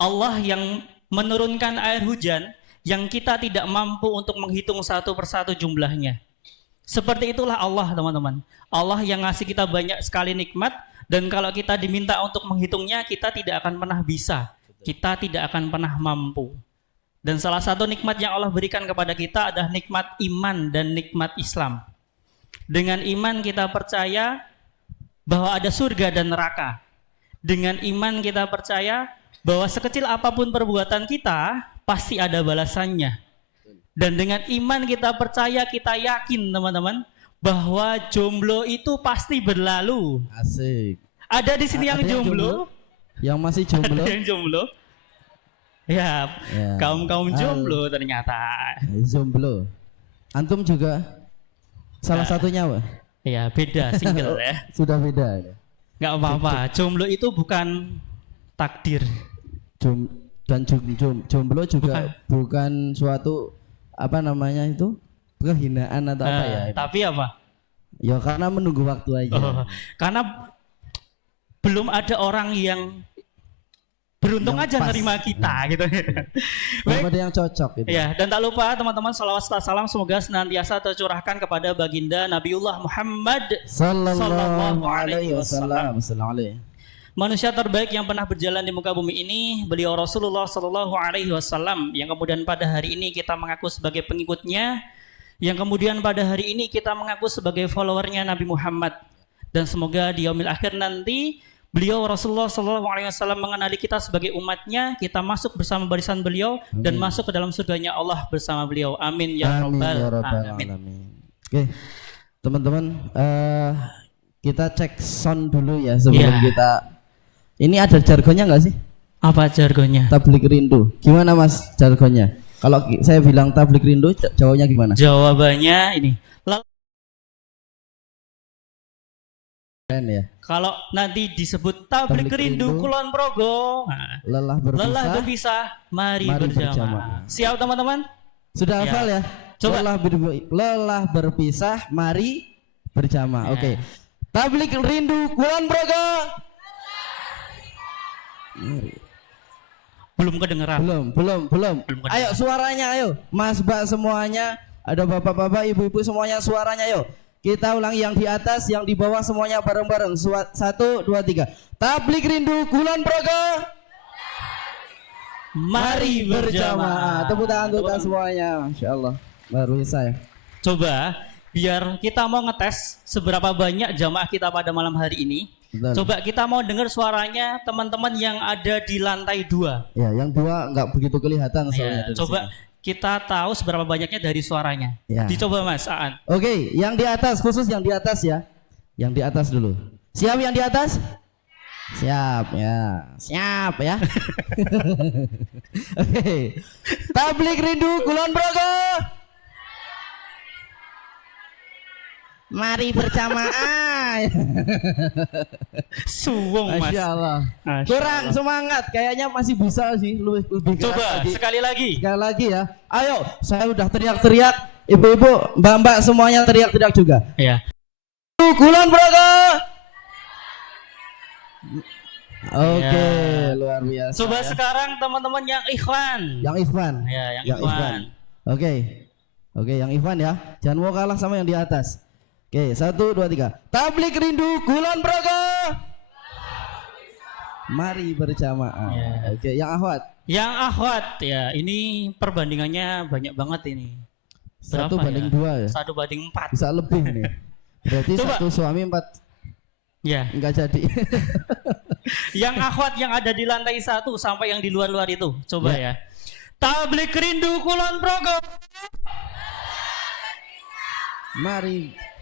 Allah yang menurunkan air hujan yang kita tidak mampu untuk menghitung satu persatu jumlahnya. Seperti itulah Allah, teman-teman. Allah yang ngasih kita banyak sekali nikmat, dan kalau kita diminta untuk menghitungnya, kita tidak akan pernah bisa. Kita tidak akan pernah mampu. Dan salah satu nikmat yang Allah berikan kepada kita adalah nikmat iman dan nikmat Islam. Dengan iman kita percaya bahwa ada surga dan neraka. Dengan iman kita percaya bahwa sekecil apapun perbuatan kita, pasti ada balasannya. Dan dengan iman kita percaya, kita yakin teman-teman, bahwa jomblo itu pasti berlalu. Asik. Ada di sini yang jomblo? Yang masih jomblo? Ada yang jomblo? Ya, kaum jomblo ternyata. Jomblo. Antum juga salah satunya, Pak? Ya, beda, single ya. Sudah beda. Nggak apa-apa, jomblo itu bukan takdir. Jomblo juga bukan suatu apa namanya itu, kehinaan atau apa ya? Tapi apa? Ya karena menunggu waktu aja. Karena belum ada orang yang beruntung yang aja pas nerima kita gitu. Belum ada yang cocok gitu. Ya, dan tak lupa teman-teman, salawat salam semoga senantiasa tercurahkan kepada baginda Nabiullah Muhammad sallallahu alaihi wasallam. Manusia terbaik yang pernah berjalan di muka bumi ini, beliau Rasulullah sallallahu alaihi wasallam, yang kemudian pada hari ini kita mengaku sebagai pengikutnya, yang kemudian pada hari ini kita mengaku sebagai followernya Nabi Muhammad. Dan semoga di yaumil akhir nanti beliau Rasulullah SAW mengenali kita sebagai umatnya, kita masuk bersama barisan beliau. Amin. Dan masuk ke dalam surganya Allah bersama beliau. Amin ya rabbal alamin. Oke, teman-teman, kita cek sound dulu ya sebelum kita. Ini ada jargonnya nggak sih? Apa jargonnya? Tablik rindu. Gimana Mas jargonnya? Kalau saya bilang tablik rindu, jawabnya gimana? Jawabannya ini. Ya. Kalau nanti disebut tablik rindu Kulon Progo, lelah berpisah, mari berjamaah. Siap teman-teman? Sudah hafal ya? Coba. Lelah berpisah, mari berjamaah. Oke. Tablik rindu Kulon Progo. Belum kedengeran. Belum. Ayo suaranya, ayo. Mas, Mbak semuanya, ada bapak-bapak, ibu-ibu semuanya suaranya, ayo. Kita ulangi, yang di atas, yang di bawah semuanya bareng-bareng. 1, 2, 3. Tablik rindu Kulon Progo. Mari berjamaah. Tepuk tangan untuk kita semuanya. Masya Allah. Baru saya. Coba biar kita mau ngetes seberapa banyak jamaah kita pada malam hari ini. Betul. Coba kita mau dengar suaranya teman-teman yang ada di lantai 2. Ya, yang 2 nggak begitu kelihatan soalnya. Coba sini kita tahu seberapa banyaknya dari suaranya. Ya. Dicoba Mas Aan. Oke, yang di atas, khusus yang di atas ya. Yang di atas dulu. Siap yang di atas? Siap ya. Siap ya. Oke. Tablik rindu Kulon Progo. Mari berjamaah. Suwung Mas. Masya Allah. Kurang semangat, kayaknya masih bisa sih. Lebih coba lagi. Sekali lagi ya. Ayo, saya udah teriak-teriak. Ibu-ibu, mbak-mbak semuanya teriak-teriak juga. Iya. Kulon Progo. Oke, luar biasa. Coba ya. Sekarang teman-teman yang ikhwan. Yang ikhwan. Ya, yang ikhwan. Oke, yang ikhwan ya. Jangan mau kalah sama yang di atas. Oke, 1, 2, 3. Tablik rindu Kulon Progo. Mari berjamaah. Ya. Oke, yang akhwat. Yang akhwat ya, ini perbandingannya banyak banget ini. 1 banding 2 ya. 1 banding 4. Bisa lebih nih. Berarti coba. 1 suami 4. Ya. Enggak jadi. Yang akhwat yang ada di lantai 1 sampai yang di luar-luar itu. Coba ya. Tablik rindu Kulon Progo. Mari.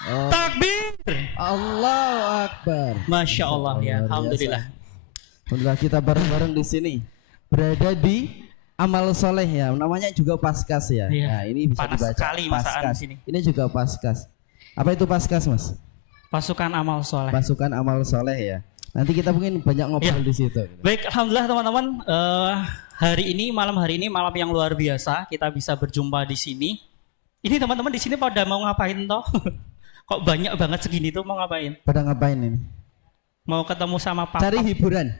Takbir. Allahu Akbar. Masya Allah ya. Alhamdulillah. Alhamdulillah kita bareng-bareng di sini. Berada di amal soleh ya. Namanya juga Paskas ya. Nah, ini bisa panas dibaca. Sekali Paskas. Di sini. Ini juga Paskas. Apa itu Paskas, Mas? Pasukan amal soleh. Pasukan amal soleh ya. Nanti kita mungkin banyak ngobrol di situ. Baik, alhamdulillah teman-teman. Malam hari ini malam yang luar biasa. Kita bisa berjumpa di sini. Ini teman-teman di sini pada mau ngapain toh? Kok banyak banget segini tuh, mau ngapain? Pada ngapain ini? Mau ketemu sama Papa. Cari hiburan.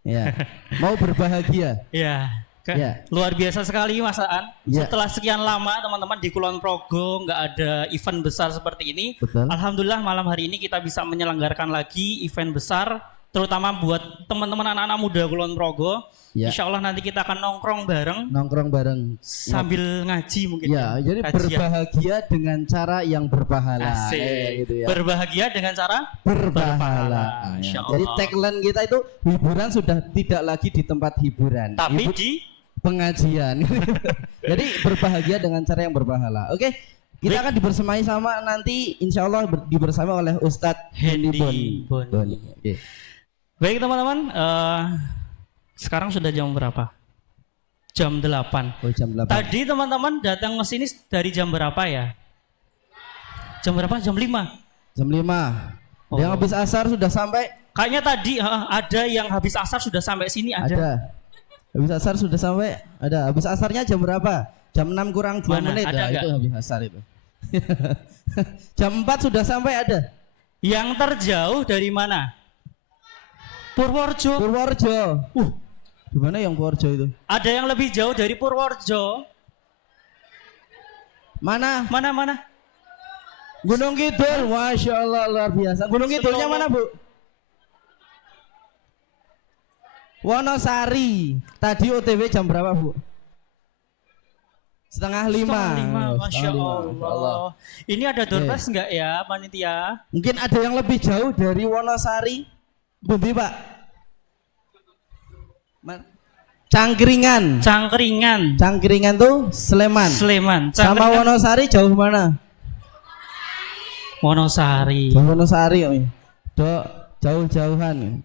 Ya. Mau berbahagia. Ya. Ya. Luar biasa sekali Mas Aan. Ya. Setelah sekian lama teman-teman di Kulon Progo nggak ada event besar seperti ini. Betul. Alhamdulillah malam hari ini kita bisa menyelenggarakan lagi event besar, terutama buat teman-teman anak-anak muda Kulon Progo. Ya. Insya Allah nanti kita akan Nongkrong bareng sambil ngaji mungkin. ya, jadi Kajian. berbahagia dengan cara yang berpahala. Asik. Gitu ya. Berbahagia dengan cara Berpahala. Insya Jadi Allah. tagline kita itu hiburan sudah tidak lagi di tempat hiburan. Tapi di pengajian. Jadi berbahagia dengan cara yang berpahala. Oke, kita akan dibersamai sama nanti insya Allah dibersamai oleh Ustadz Hendy Boni. Oke. Baik teman-teman, sekarang sudah jam berapa? Jam 8. Oh, jam 8. Tadi teman-teman datang ke sini dari jam berapa ya? Jam berapa? Jam 5. Jam 5. Oh. Yang habis asar sudah sampai? Kayaknya tadi ada yang habis asar sudah sampai sini ada. Habis asar sudah sampai? Ada. Habis asarnya jam berapa? Jam 6 kurang 2 Mana? menit. Ada Nah, nggak? itu habis asar itu. Jam 4 sudah sampai ada? Yang terjauh dari mana? Purworejo. Purworejo. Gimana yang Purworejo itu? Ada yang lebih jauh dari Purworejo. Mana? Mana? Gunung Kidul. Masya Allah luar biasa. Gunung Kidulnya mana, Bu? Wonosari. Tadi OTW jam berapa, Bu? Setengah 5. Masya Allah. Ini ada doorpass nggak ya panitia? Mungkin ada yang lebih jauh dari Wonosari. Bundi, Pak? Cangkringan. Cangkringan tuh Sleman. Sama Wonosari jauh mana? Wonosari. Wonosari, Om. Jauh-jauhan.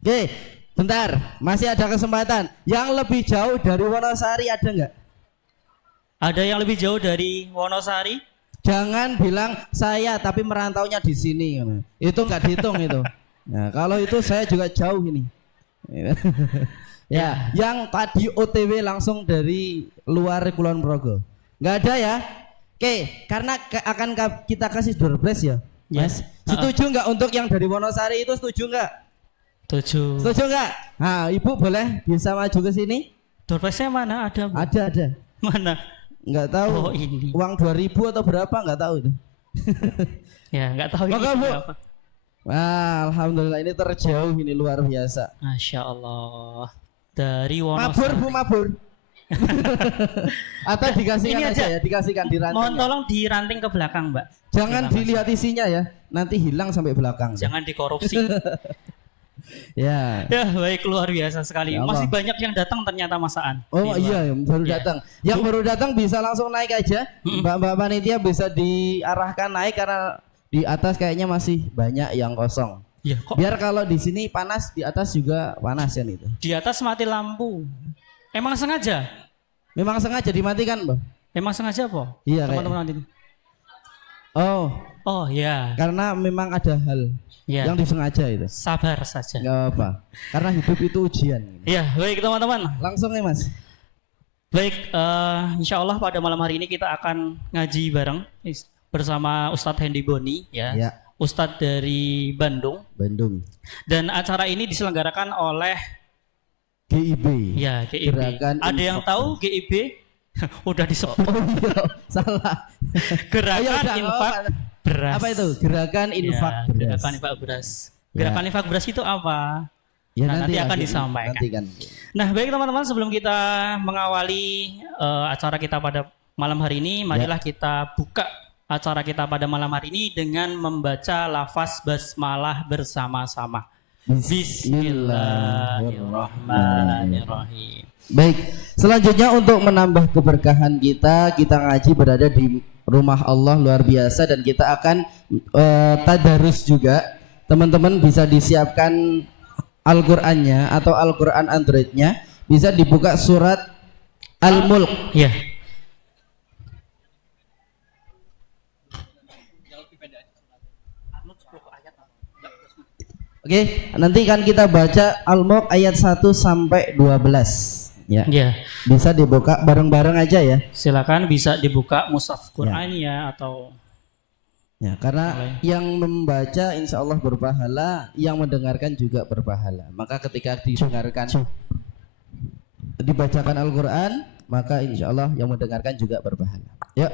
Oke, bentar. Masih ada kesempatan. Yang lebih jauh dari Wonosari ada nggak? Ada yang lebih jauh dari Wonosari? Jangan bilang saya tapi merantaunya di sini. Itu nggak dihitung itu. Nah, kalau itu saya juga jauh ini. Ya, yang tadi OTW langsung dari luar Kulon Progo. Nggak ada ya? Oke, karena akan kita kasih door prize ya, Mas. Setuju nggak untuk yang dari Wonosari itu, setuju nggak? Setuju nggak? Nah, Ibu boleh bisa maju ke sini? Door prize-nya mana? Ada, Bu? Ada. Mana? Nggak tahu. Oh, ini. Uang 2.000 atau berapa nggak tahu itu. Ya, nggak tahu ini Maka, Bu. berapa. Wah, alhamdulillah ini terjauh, ini luar biasa. Masya Allah. Dari Mabur, Wonosari. Bu, mabur. Atau dikasihkan Ini aja aja. ya, dikasihkan di ranting. Mohon Ya. tolong diranting ke belakang, Mbak. Jangan Terima dilihat isinya ya, nanti hilang sampai belakang. Jangan dikorupsi. Ya. Ya, baik, luar biasa sekali. Ya Allah. Masih banyak yang datang ternyata Mas Aan. Oh Di luar. iya, baru Ya. datang. Yang baru datang bisa langsung naik aja. Mbak-mbak panitia bisa diarahkan naik karena di atas kayaknya masih banyak yang kosong. Ya, kok Biar kalau di sini panas, di atas juga panas kan itu. di atas mati lampu? Emang sengaja? Memang sengaja dimatikan, Mbak? Emang sengaja apa? Iya, Teman-teman ini. Oh, ya. karena memang ada hal Ya. yang disengaja itu. Sabar saja. Nggak apa. Karena hidup itu ujian. Ya, baik teman-teman. Langsung nih, Mas. Baik, insya Allah pada malam hari ini kita akan ngaji bareng bersama Ustadz Hendy Boni, ya. Ya. Ustadz dari Bandung. Dan acara ini diselenggarakan oleh GIB. ya GIB. Gerakan Ada yang Infak. tahu GIB? Udah disebut. Oh iya, salah. Gerakan Ayo, udah, Infak apa? Beras. Apa itu? Gerakan Infak Ya, Beras. Gerakan Infak Beras. Ya. Gerakan Infak Beras itu apa? Ya, Nah, nanti akan akhirnya, disampaikan. Nanti kan. Nah, baik teman-teman, sebelum kita mengawali acara kita pada malam hari ini, marilah kita buka acara kita pada malam hari ini dengan membaca lafaz basmalah bersama-sama. Bismillahirrahmanirrahim. Baik, selanjutnya untuk menambah keberkahan kita ngaji berada di rumah Allah luar biasa dan kita akan tadarus juga. Teman-teman bisa disiapkan Al-Qur'annya atau Al-Qur'an Androidnya, bisa dibuka surat Al-Mulk. Ya. Oke, nanti kan kita baca Al-Mulk ayat 1 sampai 12. Ya. Ya. Bisa dibuka bareng-bareng aja ya. Silakan bisa dibuka mushaf Qur'an ya atau Ya, karena yang membaca insya Allah berpahala, yang mendengarkan juga berpahala. Maka ketika dibacakan Al-Quran, maka insya Allah yang mendengarkan juga berpahala. Ya,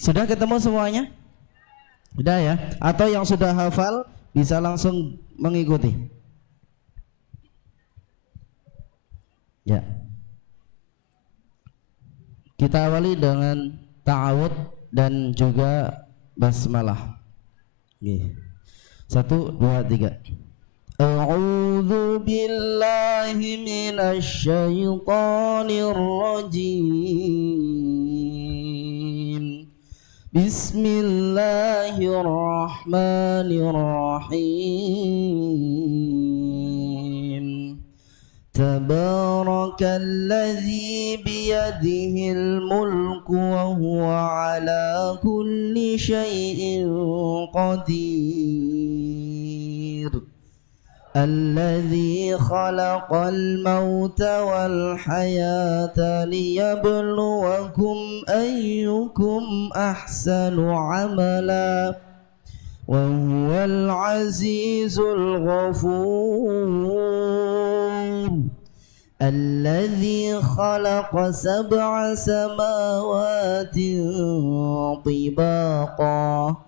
sudah ketemu semuanya? Sudah ya? Atau yang sudah hafal bisa langsung mengikuti. Ya. Kita awali dengan ta'awud dan juga basmalah. Nih. 1, 2, 3. A'udzu billahi minasy syaithanir rajim. Bismillahirrahmanirrahim. Tabarakalladzi biyadihil mulku wa huwa ala kulli syai'in qadir. Alladzi khalaqal mauta wal hayata liyabluwakum ayyukum ahsanu amala wa huwal azizul ghafur. Alladzi khalaqa sab'a samawati tibaqa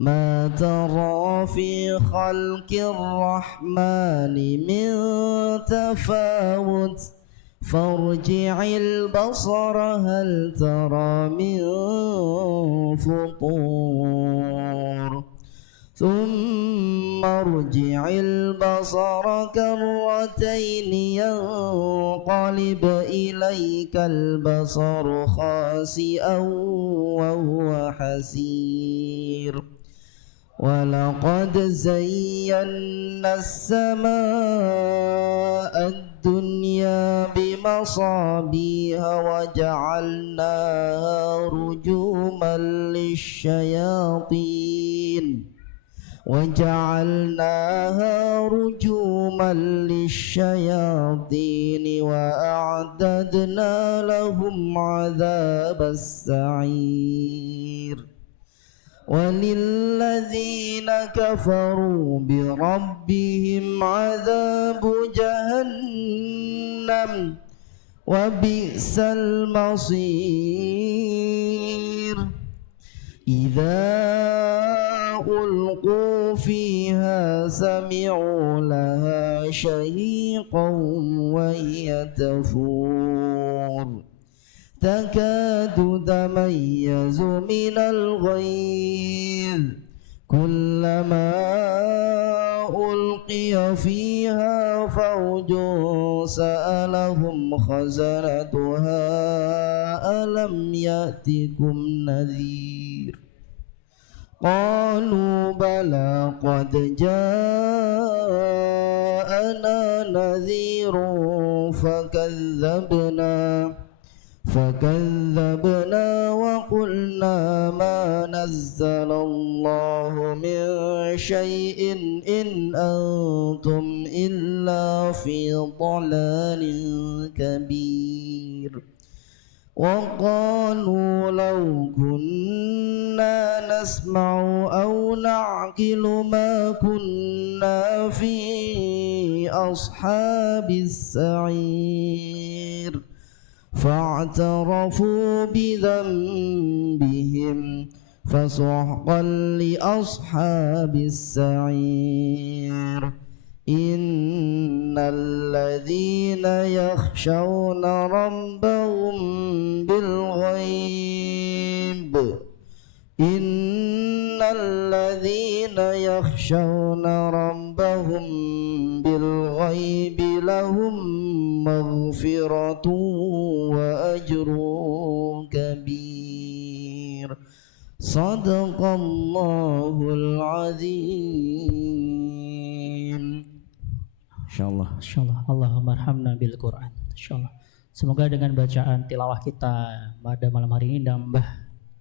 ma tara fi khalqir rahmani min tafawut farji'il basara hal tara min futur. ثم ارجع البصر كرتين ينقلب إليك البصر خاسئا وهو حسير ولقد زينا السماء الدنيا بمصابيح وجعلناها رجوما للشياطين وأعتدنا لهم عذاب السعير وللذين كفروا بربهم عذاب جهنم وبئس المصير. إذا ألقوا فيها سمعوا لها شهيقا وهي تفور تكاد تميز من الغيظ كلما ألقي فيها فوج سألهم خزنتها ألم يأتكم نذير قالوا بلى قد جاءنا نذير فكذبنا وقلنا ما نزل الله من شيء إن أنتم إلا في ضلال كبير. وقالوا لو كنا نسمع أو نعقل ما كنا في أصحاب السعير فاعترفوا بذنبهم فسحقا لأصحاب السعير. إن الذين يخشون ربهم بالغيب لهم مغفرة وأجر كبير. صدق الله العظيم. Insyaallah, Allahumma arhamna bil Quran. Insyaallah. Semoga dengan bacaan tilawah kita pada malam hari ini nambah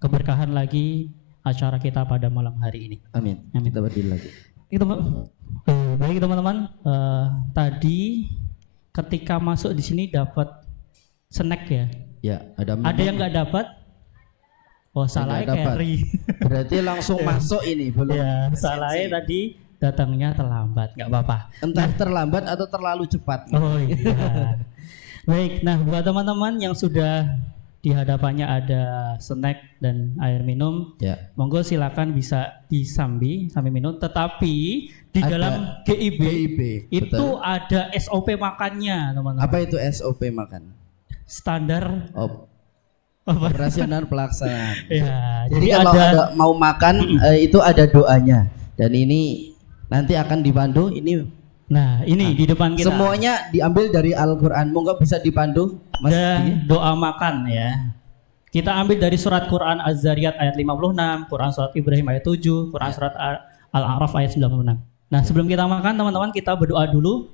keberkahan lagi acara kita pada malam hari ini. Amin. Kita berdiri lagi. Baik teman-teman, tadi ketika masuk di sini dapat snack ya? Ya, ada yang nggak dapat? Oh, salahnya Nggak dapat. carry. Berarti langsung masuk ini belum. Ya, salahnya tadi datangnya terlambat, nggak apa-apa. Entah terlambat atau terlalu cepat. Oh iya. Baik, nah buat teman-teman yang sudah di hadapannya ada snack dan air minum, Ya. monggo silakan bisa disambi sambil minum. Tetapi di Ada dalam GIB, itu betul. ada SOP makannya, teman-teman. Apa itu SOP makan? Standar apa? Operasional pelaksanaan. Ya, Jadi jadi kalau ada ada mau makan itu ada doanya dan ini nanti akan dipandu ini Nah, ini di depan kita. semuanya diambil dari Al-Qur'an. Monggo bisa dipandu Mas Dan Diki. doa makan ya. Kita ambil dari surat Quran Az-Zariyat ayat 56, Quran surat Ibrahim ayat 7, Quran surat Al-A'raf ayat 96. Nah, sebelum kita makan teman-teman kita berdoa dulu.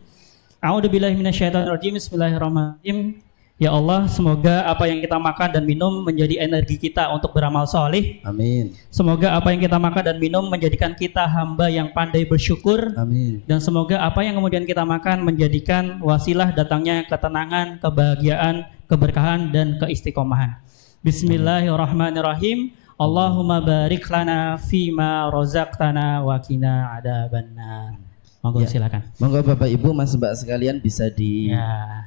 A'udzubillahi minasyaitonirrajim. Bismillahirrahmanirrahim. Ya Allah, semoga apa yang kita makan dan minum menjadi energi kita untuk beramal soleh. Amin. Semoga apa yang kita makan dan minum menjadikan kita hamba yang pandai bersyukur. Amin. Dan semoga apa yang kemudian kita makan menjadikan wasilah datangnya ketenangan, kebahagiaan, keberkahan, dan keistiqomahan. Bismillahirrahmanirrahim. Allahumma barik lana fima rozaqtana wa qina adzabannar. Monggo Ya. silakan. Monggo Bapak Ibu Mas Mbak sekalian bisa di Ya.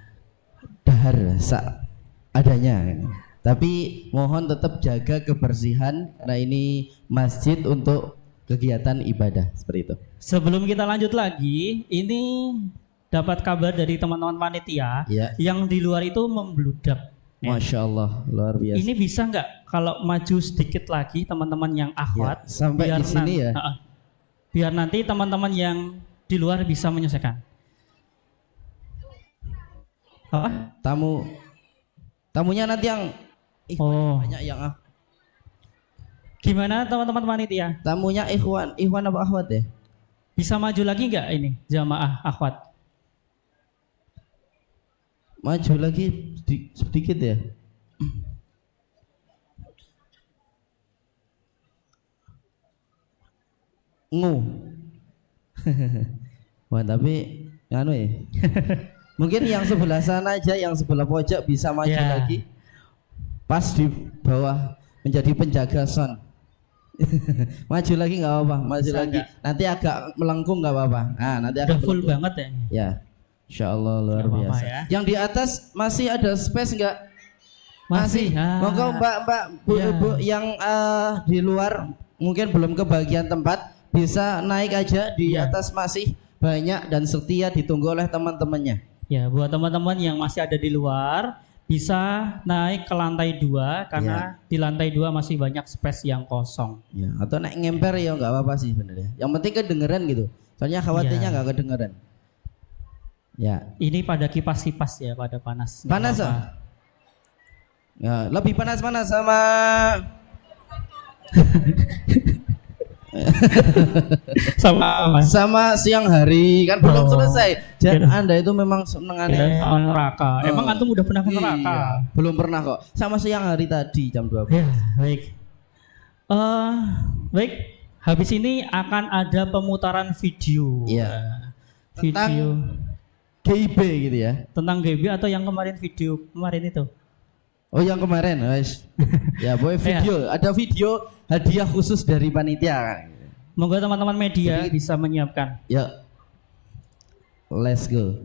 dahar adanya. Tapi mohon tetap jaga kebersihan karena ini masjid untuk kegiatan ibadah seperti itu. Sebelum kita lanjut lagi, ini dapat kabar dari teman-teman panitia Ya. yang di luar itu membludak. Masya Allah luar biasa. Ini bisa nggak kalau maju sedikit lagi teman-teman yang akhwat Ya, sampai di sini ya. biar nanti teman-teman yang di luar bisa menyelesaikan. Tamunya nanti yang Oh, banyak yang gimana teman-teman panitia? tamunya ikhwan apa akhwat ya? Bisa maju lagi nggak ini jamaah akhwat? Maju lagi sedikit ya. Wah tapi anu ya. Mungkin yang sebelah sana aja, yang sebelah pojok bisa maju Ya. lagi. Pas di bawah menjadi penjaga son. Maju lagi nggak apa-apa, maju Bisa lagi. nggak? Nanti agak melengkung nggak apa-apa. Nah, nanti Udah agak full melengkung. banget ya. Ya, Insya Allah luar Nggak apa-apa biasa. ya. Yang di atas masih ada space nggak? Masih. Monggo mbak, bu, Ya. bu yang di luar mungkin belum kebagian tempat bisa naik aja di Ya. atas masih banyak dan setia ditunggu oleh teman-temannya. Ya, buat teman-teman yang masih ada di luar bisa naik ke lantai 2 karena di lantai 2 masih banyak space yang kosong. Ya, atau naik ngemper ya nggak apa-apa sih sebenarnya. Yang penting kedengeran gitu. Soalnya khawatirnya Ya. nggak kedengeran. Ya, Ini pada kipas-kipas ya, pada panas. Nggak panas apa-apa. ah. Ya, lebih panas-panas sama sama siang hari kan belum Oh. selesai. Jadi Gitu. Anda itu memang senengannya. Neraka. Emang Oh. antum udah pernah ke neraka? Iya, belum pernah kok. Sama siang hari tadi jam 12. Ya, baik. Baik, habis ini akan ada pemutaran video. Iya. Video GIB gitu ya. tentang GB atau yang kemarin video kemarin itu. Oh yang kemarin, guys. Ya, boy video. Ada video hadiah khusus dari panitia. Moga teman-teman media bisa menyiapkan. Ya. Let's go.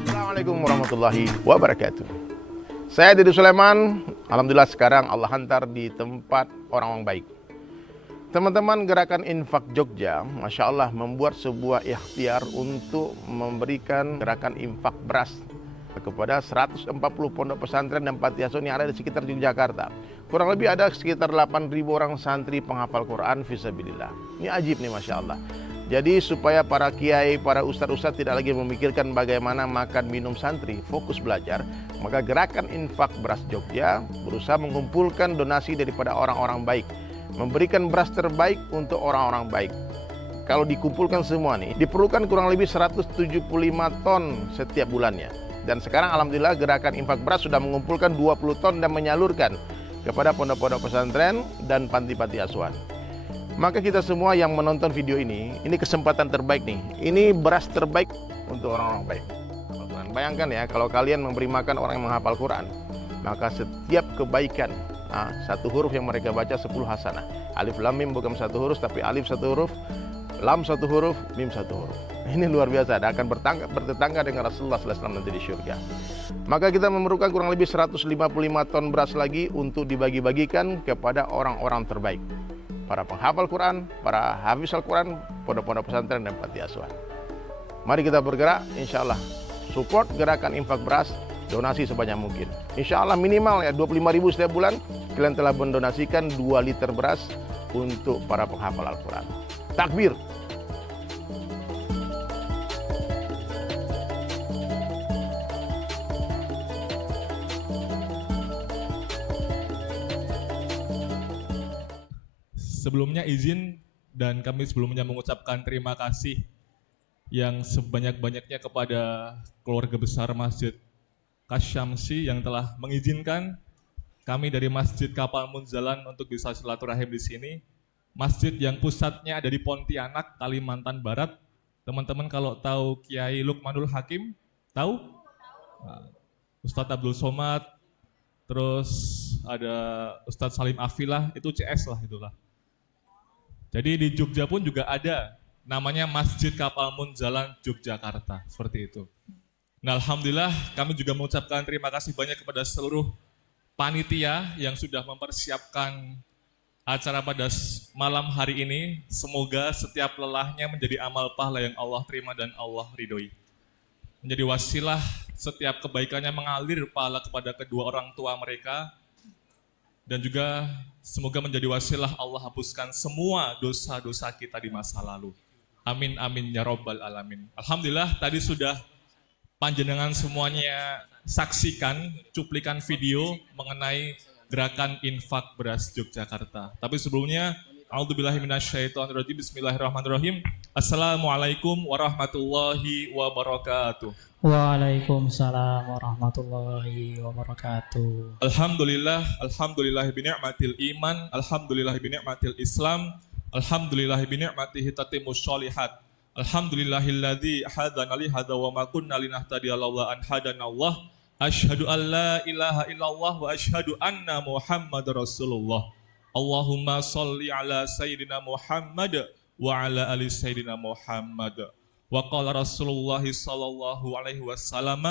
Assalamualaikum warahmatullahi wabarakatuh. Saya Dede Sulaiman. Alhamdulillah sekarang Allah hantar di tempat orang-orang baik. Teman-teman gerakan infak Jogja, Masya Allah membuat sebuah ikhtiar untuk memberikan gerakan infak beras kepada 140 pondok pesantren dan panti asuhan yang ada di sekitar Yogyakarta. Kurang lebih ada sekitar 8.000 orang santri penghafal Quran fisabilillah. Ini ajib nih Masya Allah. Jadi supaya para kiai, para ustadz-ustadz tidak lagi memikirkan bagaimana makan minum santri, fokus belajar, maka gerakan infak beras Jogja berusaha mengumpulkan donasi daripada orang-orang baik, memberikan beras terbaik untuk orang-orang baik. Kalau dikumpulkan semua nih, diperlukan kurang lebih 175 ton setiap bulannya. Dan sekarang alhamdulillah gerakan infak beras sudah mengumpulkan 20 ton dan menyalurkan kepada pondok-pondok pesantren dan panti-panti asuhan. Maka kita semua yang menonton video ini kesempatan terbaik nih. Ini beras terbaik untuk orang-orang baik. Quran. Bayangkan ya, kalau kalian memberi makan orang yang menghafal Quran, maka setiap kebaikan, satu huruf yang mereka baca 10 hasanah. Alif lam mim bukan satu huruf, tapi alif satu huruf, lam satu huruf, mim satu huruf. Ini luar biasa, dan akan bertetangga dengan Rasulullah SAW nanti di surga. Maka kita memerlukan kurang lebih 155 ton beras lagi untuk dibagi-bagikan kepada orang-orang terbaik, para penghafal Quran, para hafiz Al-Quran, pondok-pondok pesantren dan panti asuhan. Mari kita bergerak, insya Allah support gerakan infak beras, donasi sebanyak mungkin. Insya Allah minimal ya 25.000 setiap bulan, kalian telah mendonasikan 2 liter beras untuk para penghafal Al-Quran. Takbir. Sebelumnya izin dan kami sebelumnya mengucapkan terima kasih yang sebanyak-banyaknya kepada keluarga besar Masjid Kasyamsi yang telah mengizinkan kami dari Masjid Kapal Munzalan untuk bisa silaturahim di sini. Masjid yang pusatnya ada di Pontianak, Kalimantan Barat. Teman-teman kalau tahu Kiai Lukmanul Hakim, tahu? Ustadz Abdul Somad, terus ada Ustadz Salim Afilah, itu CS lah itulah. Jadi di Jogja pun juga ada, namanya Masjid Kapal Munzalan Yogyakarta, seperti itu. Nah, alhamdulillah kami juga mengucapkan terima kasih banyak kepada seluruh panitia yang sudah mempersiapkan acara pada malam hari ini. Semoga setiap lelahnya menjadi amal pahala yang Allah terima dan Allah ridhoi. Menjadi wasilah setiap kebaikannya mengalir pahala kepada kedua orang tua mereka. Dan juga semoga menjadi wasilah Allah hapuskan semua dosa-dosa kita di masa lalu. Amin, amin, ya Rabbal Alamin. Alhamdulillah tadi sudah panjenengan semuanya saksikan cuplikan video mengenai gerakan infak beras Yogyakarta. Tapi sebelumnya, a'udzubillahiminasyaitonirrajim, bismillahirrahmanirrahim. Assalamualaikum warahmatullahi wabarakatuh. Waalaikumsalam warahmatullahi wabarakatuh. Alhamdulillah, alhamdulillahi bini'matil iman, alhamdulillahi bini'matil islam, alhamdulillahi bini'matihi tatimmus sholihat. Alhamdulillahilladzi hadana li hadza wa ma kunna linahtadiya laula an hadana Allah. Asyhadu an la ilaha illallah wa asyhadu anna Muhammadar Rasulullah. Allahumma sholli ala sayyidina Muhammad wa ala ali sayyidina Muhammad. Wa qala Rasulullah sallallahu alaihi wasallam,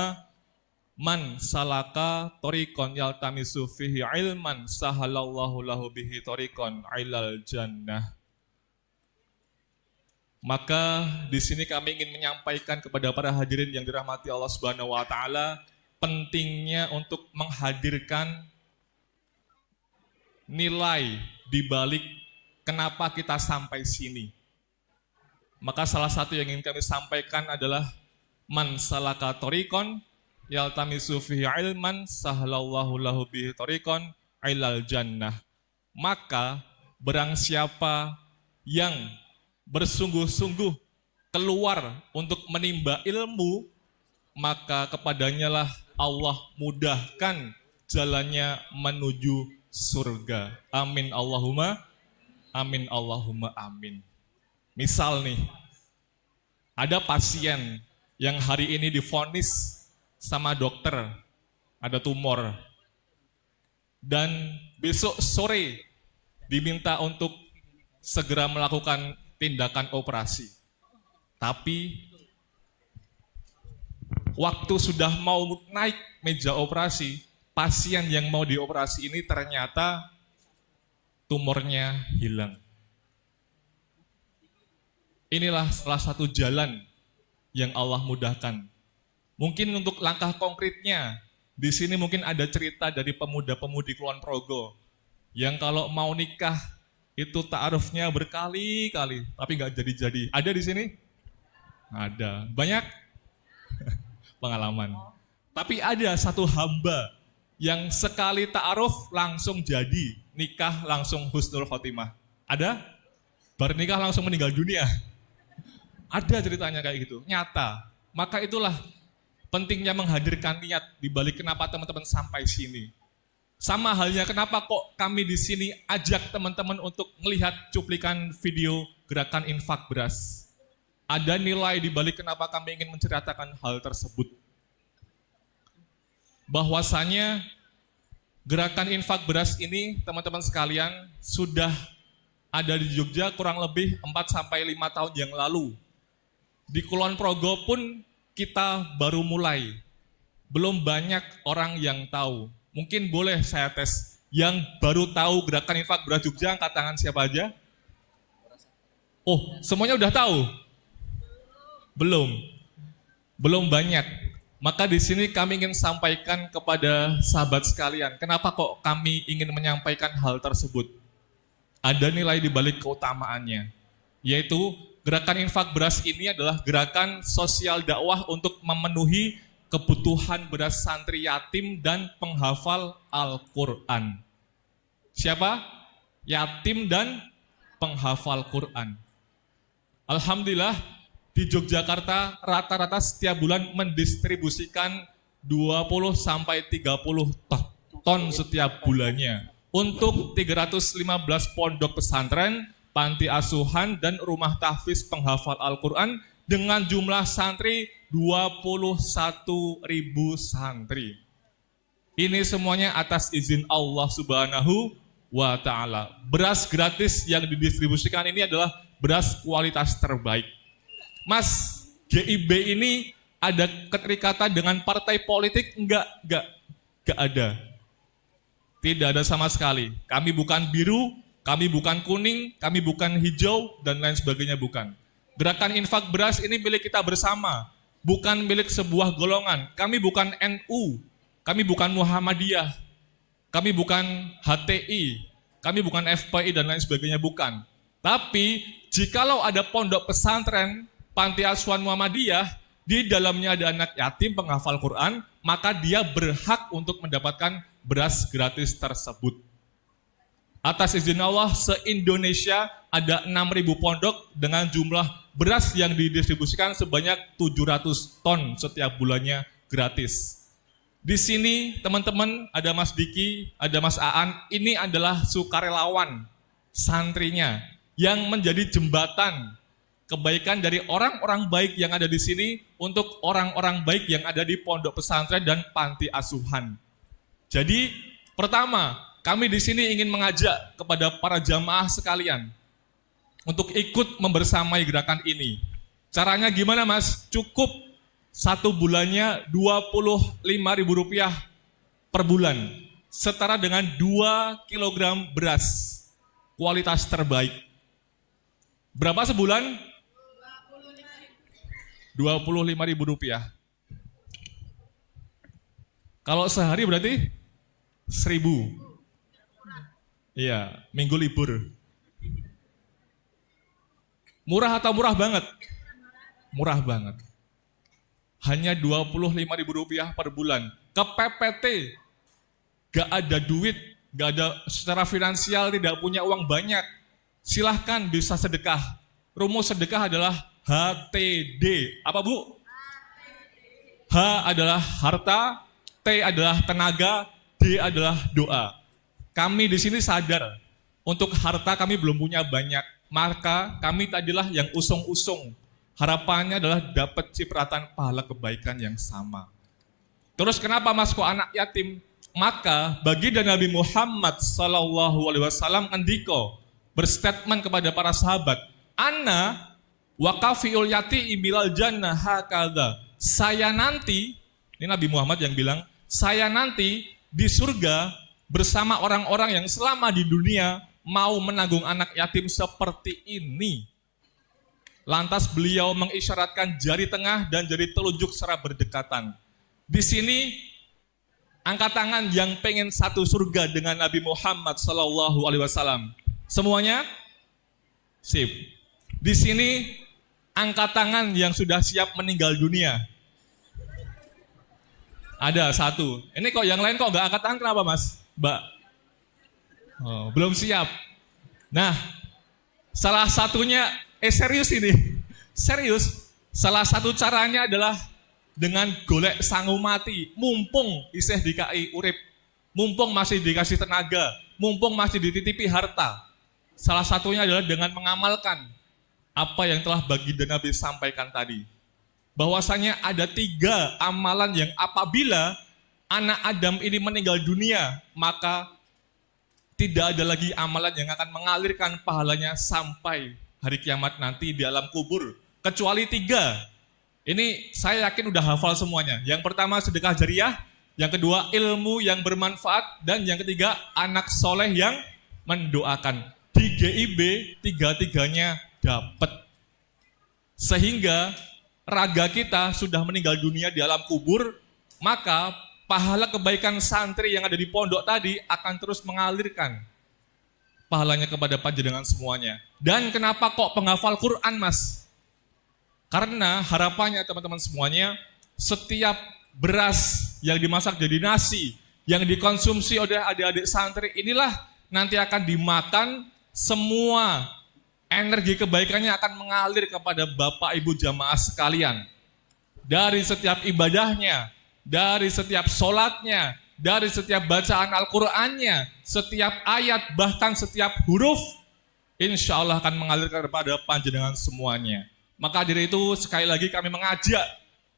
man salaka tariqan yaltamisu fihi ilman sahalallahu lahu bihi tariqan ilal jannah. Maka di sini kami ingin menyampaikan kepada para hadirin yang dirahmati Allah Subhanahu wa taala pentingnya untuk menghadirkan nilai di balik kenapa kita sampai sini. Maka salah satu yang ingin kami sampaikan adalah man salaka tariqan yaltamisu fihi ilman sahalallahu lahu bihi tariqan ilal jannah. Maka barang siapa yang bersungguh-sungguh keluar untuk menimba ilmu, maka kepadanya lah Allah mudahkan jalannya menuju surga. Amin Allahumma, amin Allahumma, amin. Misal nih, ada pasien yang hari ini divonis sama dokter ada tumor, dan besok sore diminta untuk segera melakukan tindakan operasi. Tapi waktu sudah mau naik meja operasi, pasien yang mau dioperasi ini ternyata tumornya hilang. Inilah salah satu jalan yang Allah mudahkan. Mungkin untuk langkah konkretnya, di sini mungkin ada cerita dari pemuda-pemudi Kulon Progo yang kalau mau nikah itu ta'arufnya berkali-kali, tapi nggak jadi-jadi. Ada di sini? Ada. Banyak pengalaman. Tapi ada satu hamba yang sekali ta'aruf langsung jadi, nikah langsung husnul khotimah. Ada? Baru nikah langsung meninggal dunia. Ada ceritanya kayak gitu, nyata. Maka itulah pentingnya menghadirkan niat di balik kenapa teman-teman sampai sini. Sama halnya kenapa kok kami di sini ajak teman-teman untuk melihat cuplikan video gerakan infak beras. Ada nilai di balik kenapa kami ingin menceritakan hal tersebut. bahwasanya gerakan infak beras ini teman-teman sekalian sudah ada di Jogja kurang lebih 4-5 tahun yang lalu. Di Kulon Progo pun kita baru mulai. Belum banyak orang yang tahu. Mungkin boleh saya tes. Yang baru tahu gerakan infak beras Jogja, angkat tangan siapa aja? Oh, semuanya udah tahu? Belum. Belum banyak. Maka di sini kami ingin sampaikan kepada sahabat sekalian, kenapa kok kami ingin menyampaikan hal tersebut? Ada nilai di balik keutamaannya, yaitu gerakan infak beras ini adalah gerakan sosial dakwah untuk memenuhi kebutuhan beras santri yatim dan penghafal Al-Quran. Siapa? Yatim dan penghafal Quran. Alhamdulillah, di Yogyakarta rata-rata setiap bulan mendistribusikan 20-30 ton setiap bulannya untuk 315 pondok pesantren, panti asuhan, dan rumah tahfiz penghafal Al-Quran dengan jumlah santri 21.000 santri. Ini semuanya atas izin Allah Subhanahu wa Ta'ala. Beras gratis yang didistribusikan ini adalah beras kualitas terbaik. Mas, GIB ini ada keterikatan dengan partai politik? Enggak ada. Tidak ada sama sekali. Kami bukan biru, kami bukan kuning, kami bukan hijau, dan lain sebagainya bukan. Gerakan infak beras ini milik kita bersama, bukan milik sebuah golongan. Kami bukan NU, kami bukan Muhammadiyah, kami bukan HTI, kami bukan FPI, dan lain sebagainya bukan. Tapi, jikalau ada pondok pesantren, panti asuhan Muhammadiyah, di dalamnya ada anak yatim penghafal Quran, maka dia berhak untuk mendapatkan beras gratis tersebut. Atas izin Allah, se-Indonesia ada 6.000 pondok dengan jumlah beras yang didistribusikan sebanyak 700 ton setiap bulannya gratis. Di sini teman-teman ada Mas Diki, ada Mas Aan, ini adalah sukarelawan santrinya yang menjadi jembatan kebaikan dari orang-orang baik yang ada di sini untuk orang-orang baik yang ada di pondok pesantren dan panti asuhan. Jadi, pertama, kami di sini ingin mengajak kepada para jamaah sekalian untuk ikut membersamai gerakan ini. Caranya gimana, Mas? Cukup satu bulannya Rp25.000 per bulan, setara dengan 2 kg beras kualitas terbaik. Berapa sebulan? Rp25.000. Kalau sehari berarti 1.000. Iya, minggu libur. Murah atau murah banget? Murah banget. Hanya Rp25.000 per bulan. Ke PPT, gak ada duit, gak ada secara finansial, tidak punya uang banyak. Silahkan bisa sedekah. Rumus sedekah adalah HTD. Apa Bu? H adalah harta, T adalah tenaga, D adalah doa. Kami di sini sadar untuk harta kami belum punya banyak, maka kami tadilah yang usung-usung. Harapannya adalah dapat cipratan pahala kebaikan yang sama. Terus kenapa Mas kok anak yatim? Maka baginda Nabi Muhammad SAW andiko berstatement kepada para sahabat, Ana wakafiul yati ibilal jannah hakadha. Saya nanti, ini Nabi Muhammad yang bilang, saya nanti di surga bersama orang-orang yang selama di dunia mau menanggung anak yatim seperti ini. Lantas beliau mengisyaratkan jari tengah dan jari telunjuk secara berdekatan. Di sini angkat tangan yang pengen satu surga dengan Nabi Muhammad SAW. Semuanya? Sip. Di sini angkat tangan yang sudah siap meninggal dunia. Ada satu. Ini kok yang lain kok nggak angkat tangan kenapa Mas? Mbak? Oh, belum siap. Nah, salah satunya, serius ini. Serius. Salah satu caranya adalah dengan golek sangu mati. Mumpung isih dikai urip. Mumpung masih dikasih tenaga. Mumpung masih dititipi harta. Salah satunya adalah dengan mengamalkan apa yang telah baginda Nabi sampaikan tadi. Bahwasanya ada 3 amalan yang apabila anak Adam ini meninggal dunia, maka tidak ada lagi amalan yang akan mengalirkan pahalanya sampai hari kiamat nanti di alam kubur. Kecuali 3. Ini saya yakin udah hafal semuanya. Yang pertama sedekah jariah, yang kedua ilmu yang bermanfaat, dan yang ketiga anak soleh yang mendoakan. Di GIB 3-tiganya dapat. Sehingga raga kita sudah meninggal dunia di alam kubur, maka pahala kebaikan santri yang ada di pondok tadi akan terus mengalirkan pahalanya kepada panjenengan semuanya. Dan kenapa kok penghafal Quran, Mas? Karena harapannya teman-teman semuanya, setiap beras yang dimasak jadi nasi, yang dikonsumsi oleh adik-adik santri, inilah nanti akan dimakan, semua energi kebaikannya akan mengalir kepada Bapak Ibu jamaah sekalian. Dari setiap ibadahnya, dari setiap sholatnya, dari setiap bacaan Al-Qur'annya, setiap ayat, bahkan setiap huruf, insya Allah akan mengalir kepada panjenengan semuanya. Maka dari itu sekali lagi kami mengajak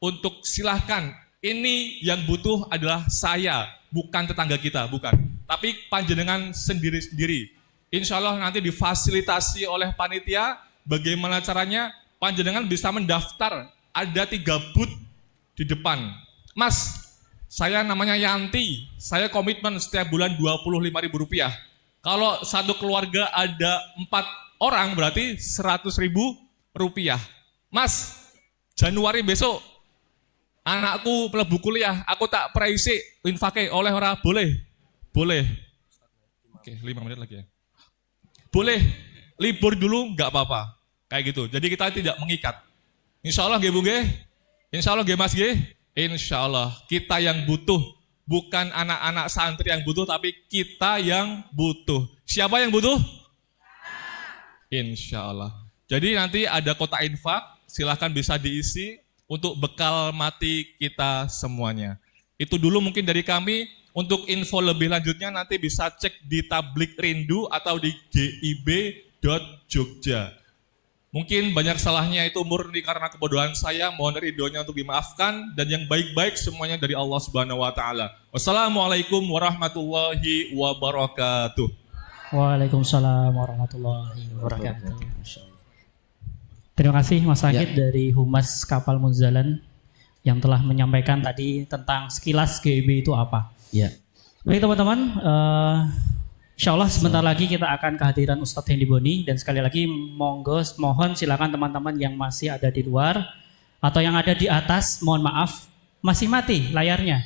untuk silahkan, ini yang butuh adalah saya, bukan tetangga kita, bukan. Tapi panjenengan sendiri-sendiri. Insya Allah nanti difasilitasi oleh panitia, bagaimana caranya panjenengan bisa mendaftar, ada 3 booth di depan. Mas, saya namanya Yanti, saya komitmen setiap bulan Rp25.000. Kalau satu keluarga ada 4 orang berarti Rp100.000. Mas, Januari besok anakku mlebu kuliah, aku tak praise infake oleh ora boleh? Boleh. Oke, 5 menit lagi ya. Boleh, libur dulu nggak apa-apa. Kayak gitu, jadi kita tidak mengikat. Insya Allah nggih Bu nggih? Insya Allah nggih Mas nggih? Insya Allah kita yang butuh, bukan anak-anak santri yang butuh, tapi kita yang butuh. Siapa yang butuh? Insya Allah. Jadi nanti ada kotak infak, silahkan bisa diisi untuk bekal mati kita semuanya. Itu dulu mungkin dari kami. Untuk info lebih lanjutnya nanti bisa cek di Tablik Rindu atau di gib.jogja. Mungkin banyak salahnya itu murni karena kebodohan saya, mohon ridhonya untuk dimaafkan, dan yang baik-baik semuanya dari Allah Subhanahu wa taala. Wassalamualaikum warahmatullahi wabarakatuh. Waalaikumsalam warahmatullahi wabarakatuh. Terima kasih Mas Sakit dari Humas Kapal Munzalan yang telah menyampaikan tadi tentang sekilas GIB itu apa. Ya. Baik teman-teman, insya Allah sebentar lagi kita akan kehadiran Ustadz Hendy Boni, dan sekali lagi mohon silakan teman-teman yang masih ada di luar atau yang ada di atas, mohon maaf masih mati layarnya.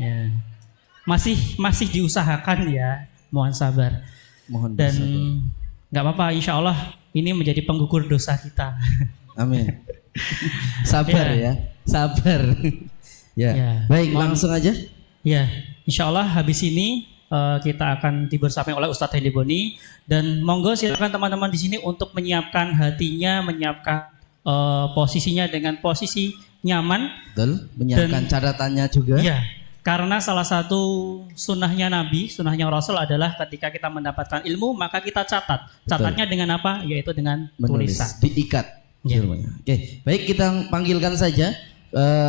Ya. Masih diusahakan ya, mohon sabar. Mohon dan bersabar. nggak apa-apa, insya Allah ini menjadi penggugur dosa kita. Amin. Sabar ya, sabar. Ya. Baik, langsung aja. Ya, insya Allah habis ini kita akan dibersamai oleh Ustadz Hendy Boni, dan monggo silakan teman-teman di sini untuk menyiapkan hatinya, menyiapkan posisinya dengan posisi nyaman. Betul, menyiapkan catatannya juga. Ya, karena salah satu sunnahnya Nabi, sunnahnya Rasul adalah ketika kita mendapatkan ilmu maka kita catat. Catatnya dengan apa? Yaitu dengan Menulis, tulisan. diikat. Ya. Oke, baik, kita panggilkan saja.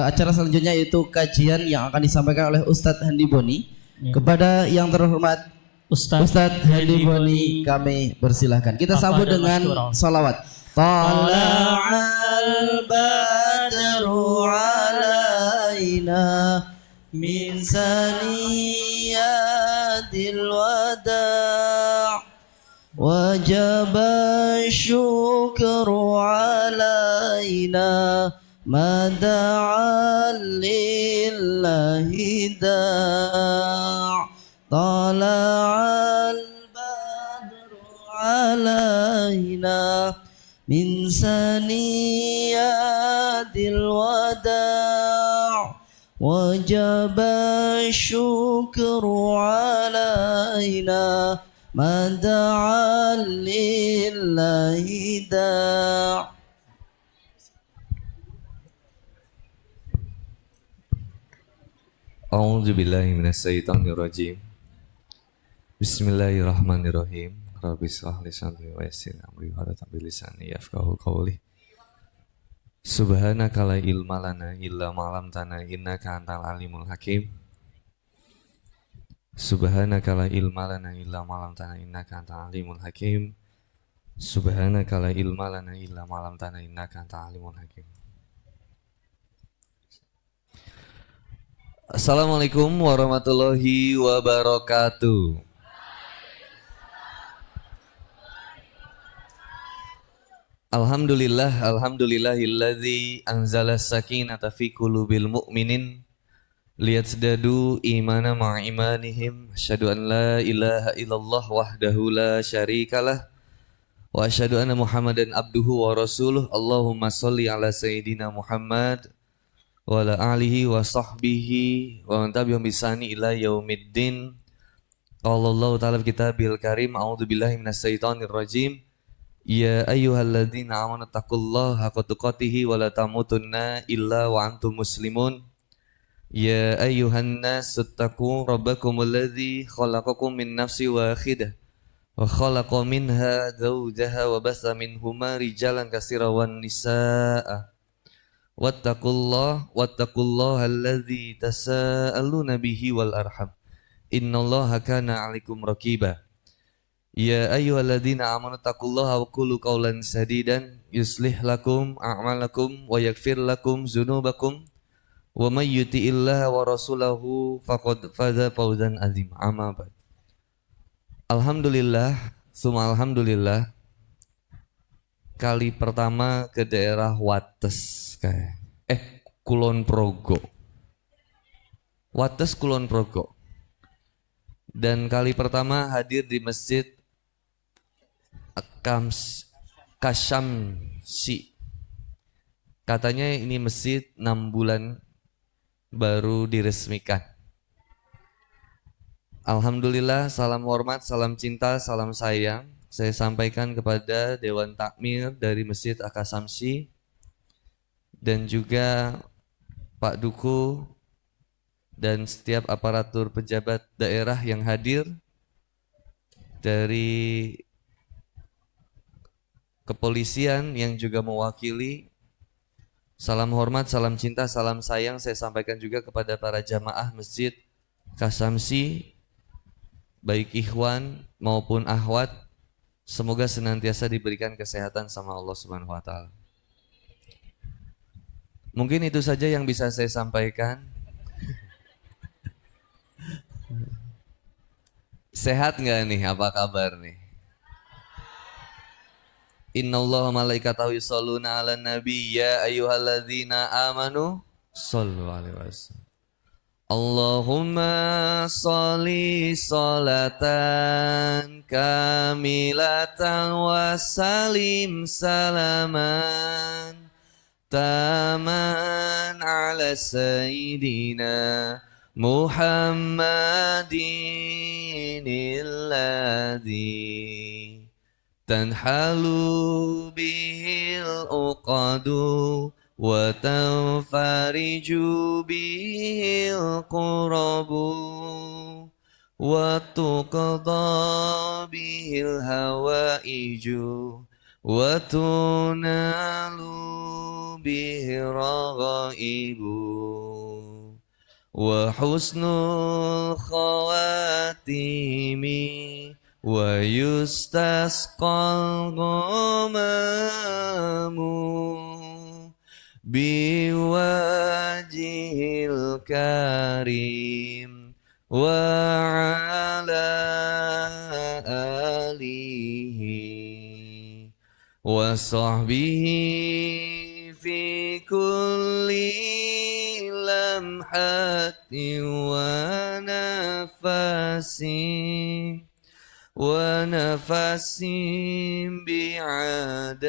Acara selanjutnya itu kajian yang akan disampaikan oleh Ustadz Hendy Boni. Ya. Kepada yang terhormat Ustadz Hendy Boni, kami persilahkan. Kita sambut dengan salawat. Tala'al badru alaina min saniyatil wada' wajaba syukru alaina mada'an lillahi da' tala'al badru alaina min saniyatil wada' wajaba syukru alaina mada'an lillahi da' A'udzu billahi minasyaitonir rajim. Bismillahirrahmanirrahim. Rabbi shrah li sadri wa yassir amri wa hlul 'uqdatam min lisani yafqahu qawli. Subhanaka la ilma lana illa ma 'allamtana innaka antal alimul hakim. Subhanaka la ilma lana illa ma 'allamtana innaka antal alimul hakim. Subhanaka la ilma lana illa ma 'allamtana innaka antal alimul hakim. Assalamualaikum warahmatullahi wabarakatuh. Alhamdulillahilladzi anzala sakinata fi qulubil mu'minin liyazdadu imana ma'a imanihim. Asyhadu an la ilaha illallah wahdahu la syarikalah wa asyhadu anna Muhammadan abduhu wa rasuluh. Allahumma sholli ala sayyidina Muhammad wa ala alihi wa sahbihi wa man tabi'ahum bi ihsani ila yaumiddin. Qala Allah ta'ala fi kitabil karim, a'udzu billahi minasyaitonir rajim. Ya ayyuhalladzina amanu taqullaha haqqa tuqatih wa la tamutunna illa wa antum muslimun. Ya ayyuhan nasu taqu rabbakumul ladzi khalaqakum min nafsin wahidah wa khalaqa minha zawjaha wa basa minhuma rijalan katsiran wan nisaa. Wattaqullaha alladzi tasaaluna bihi wal arham. Innallaha kana 'alaikum raqiba. Ya ayyuhalladzina amanu taqullaha wa qulu qawlan sadidan yuslih lakum a'malakum wa yaghfir lakum dzunubakum wa may yuti'illaha wa rasulahu faqad faza fawzan azim. Amma ba'd. Alhamdulillah, summa alhamdulillah. Kali pertama ke daerah Wates Kulon Progo. Wates Kulon Progo. Dan kali pertama hadir di Masjid Kasyamsi. Katanya ini masjid 6 bulan baru diresmikan. Alhamdulillah, salam hormat, salam cinta, salam sayang saya sampaikan kepada Dewan Takmir dari Masjid Akasamsi dan juga Pak Duku dan setiap aparatur pejabat daerah yang hadir, dari kepolisian yang juga mewakili. Salam hormat, salam cinta, salam sayang saya sampaikan juga kepada para jamaah Masjid Kasamsi, baik ikhwan maupun akhwat. Semoga senantiasa diberikan kesehatan sama Allah Subhanahu wa taala. Mungkin itu saja yang bisa saya sampaikan. Sehat nggak nih? Apa kabar nih? Innallaha malaikatahu yusholluna 'alan nabi ya ayyuhalladzina amanu shollu alaihi wasallam. Allahumma sholli sholatan kamilatan wa salim salaman taman ala sayyidina Muhammadin alladzi tanhalu bihil uqadu wa tanfariju bihil qurabu wa tuqadha bihil hawaiju wa tunalu bihil raghaibu wa husnul khawatimi wa yustasqal ghamamu biwajhil karim wa ala alihi wa sahbihi fi kulli lamhatin wa nafasin wa nafasin bi'adadi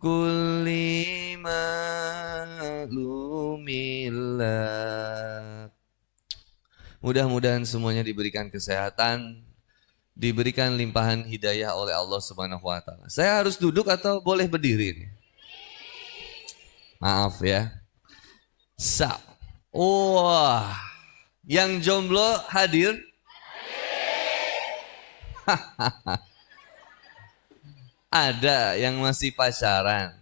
kulli ma'lumillah. Mudah-mudahan semuanya diberikan kesehatan, diberikan limpahan hidayah oleh Allah Subhanahu wa taala. Saya harus duduk atau boleh berdiri nih? Maaf ya. Wah, yang jomblo hadir? Ada yang masih pacaran.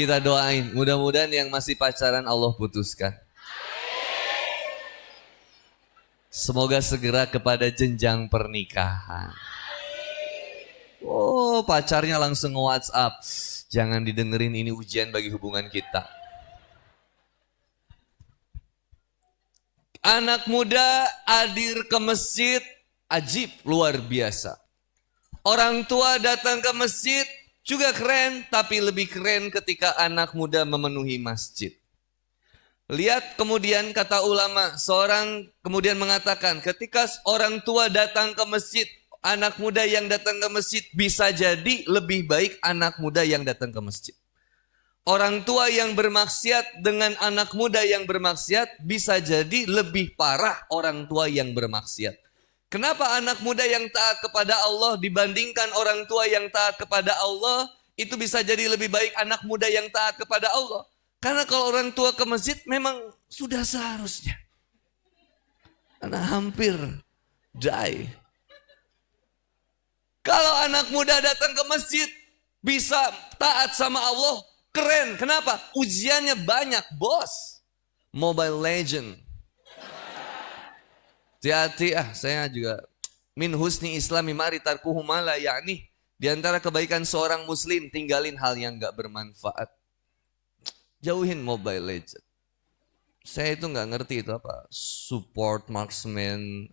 Kita doain, mudah-mudahan yang masih pacaran Allah putuskan. Semoga segera kepada jenjang pernikahan. Oh, pacarnya langsung WhatsApp. Jangan didengerin, ini ujian bagi hubungan kita. Anak muda hadir ke masjid, ajib, luar biasa. Orang tua datang ke masjid, juga keren, tapi lebih keren ketika anak muda memenuhi masjid. Lihat kemudian kata ulama, seorang kemudian mengatakan ketika orang tua datang ke masjid, anak muda yang datang ke masjid bisa jadi lebih baik anak muda yang datang ke masjid. Orang tua yang bermaksiat dengan anak muda yang bermaksiat bisa jadi lebih parah orang tua yang bermaksiat. Kenapa anak muda yang taat kepada Allah dibandingkan orang tua yang taat kepada Allah itu bisa jadi lebih baik anak muda yang taat kepada Allah? Karena kalau orang tua ke masjid memang sudah seharusnya. Karena hampir die. Kalau anak muda datang ke masjid bisa taat sama Allah, keren. Kenapa? Ujiannya banyak, bos. Mobile Legend. Hati-hati saya juga min husni islami mari tarkuhu ma la ya'ni. Di antara kebaikan seorang muslim tinggalin hal yang enggak bermanfaat. Jauhin Mobile Legend. Saya itu enggak ngerti itu apa. Support, marksman,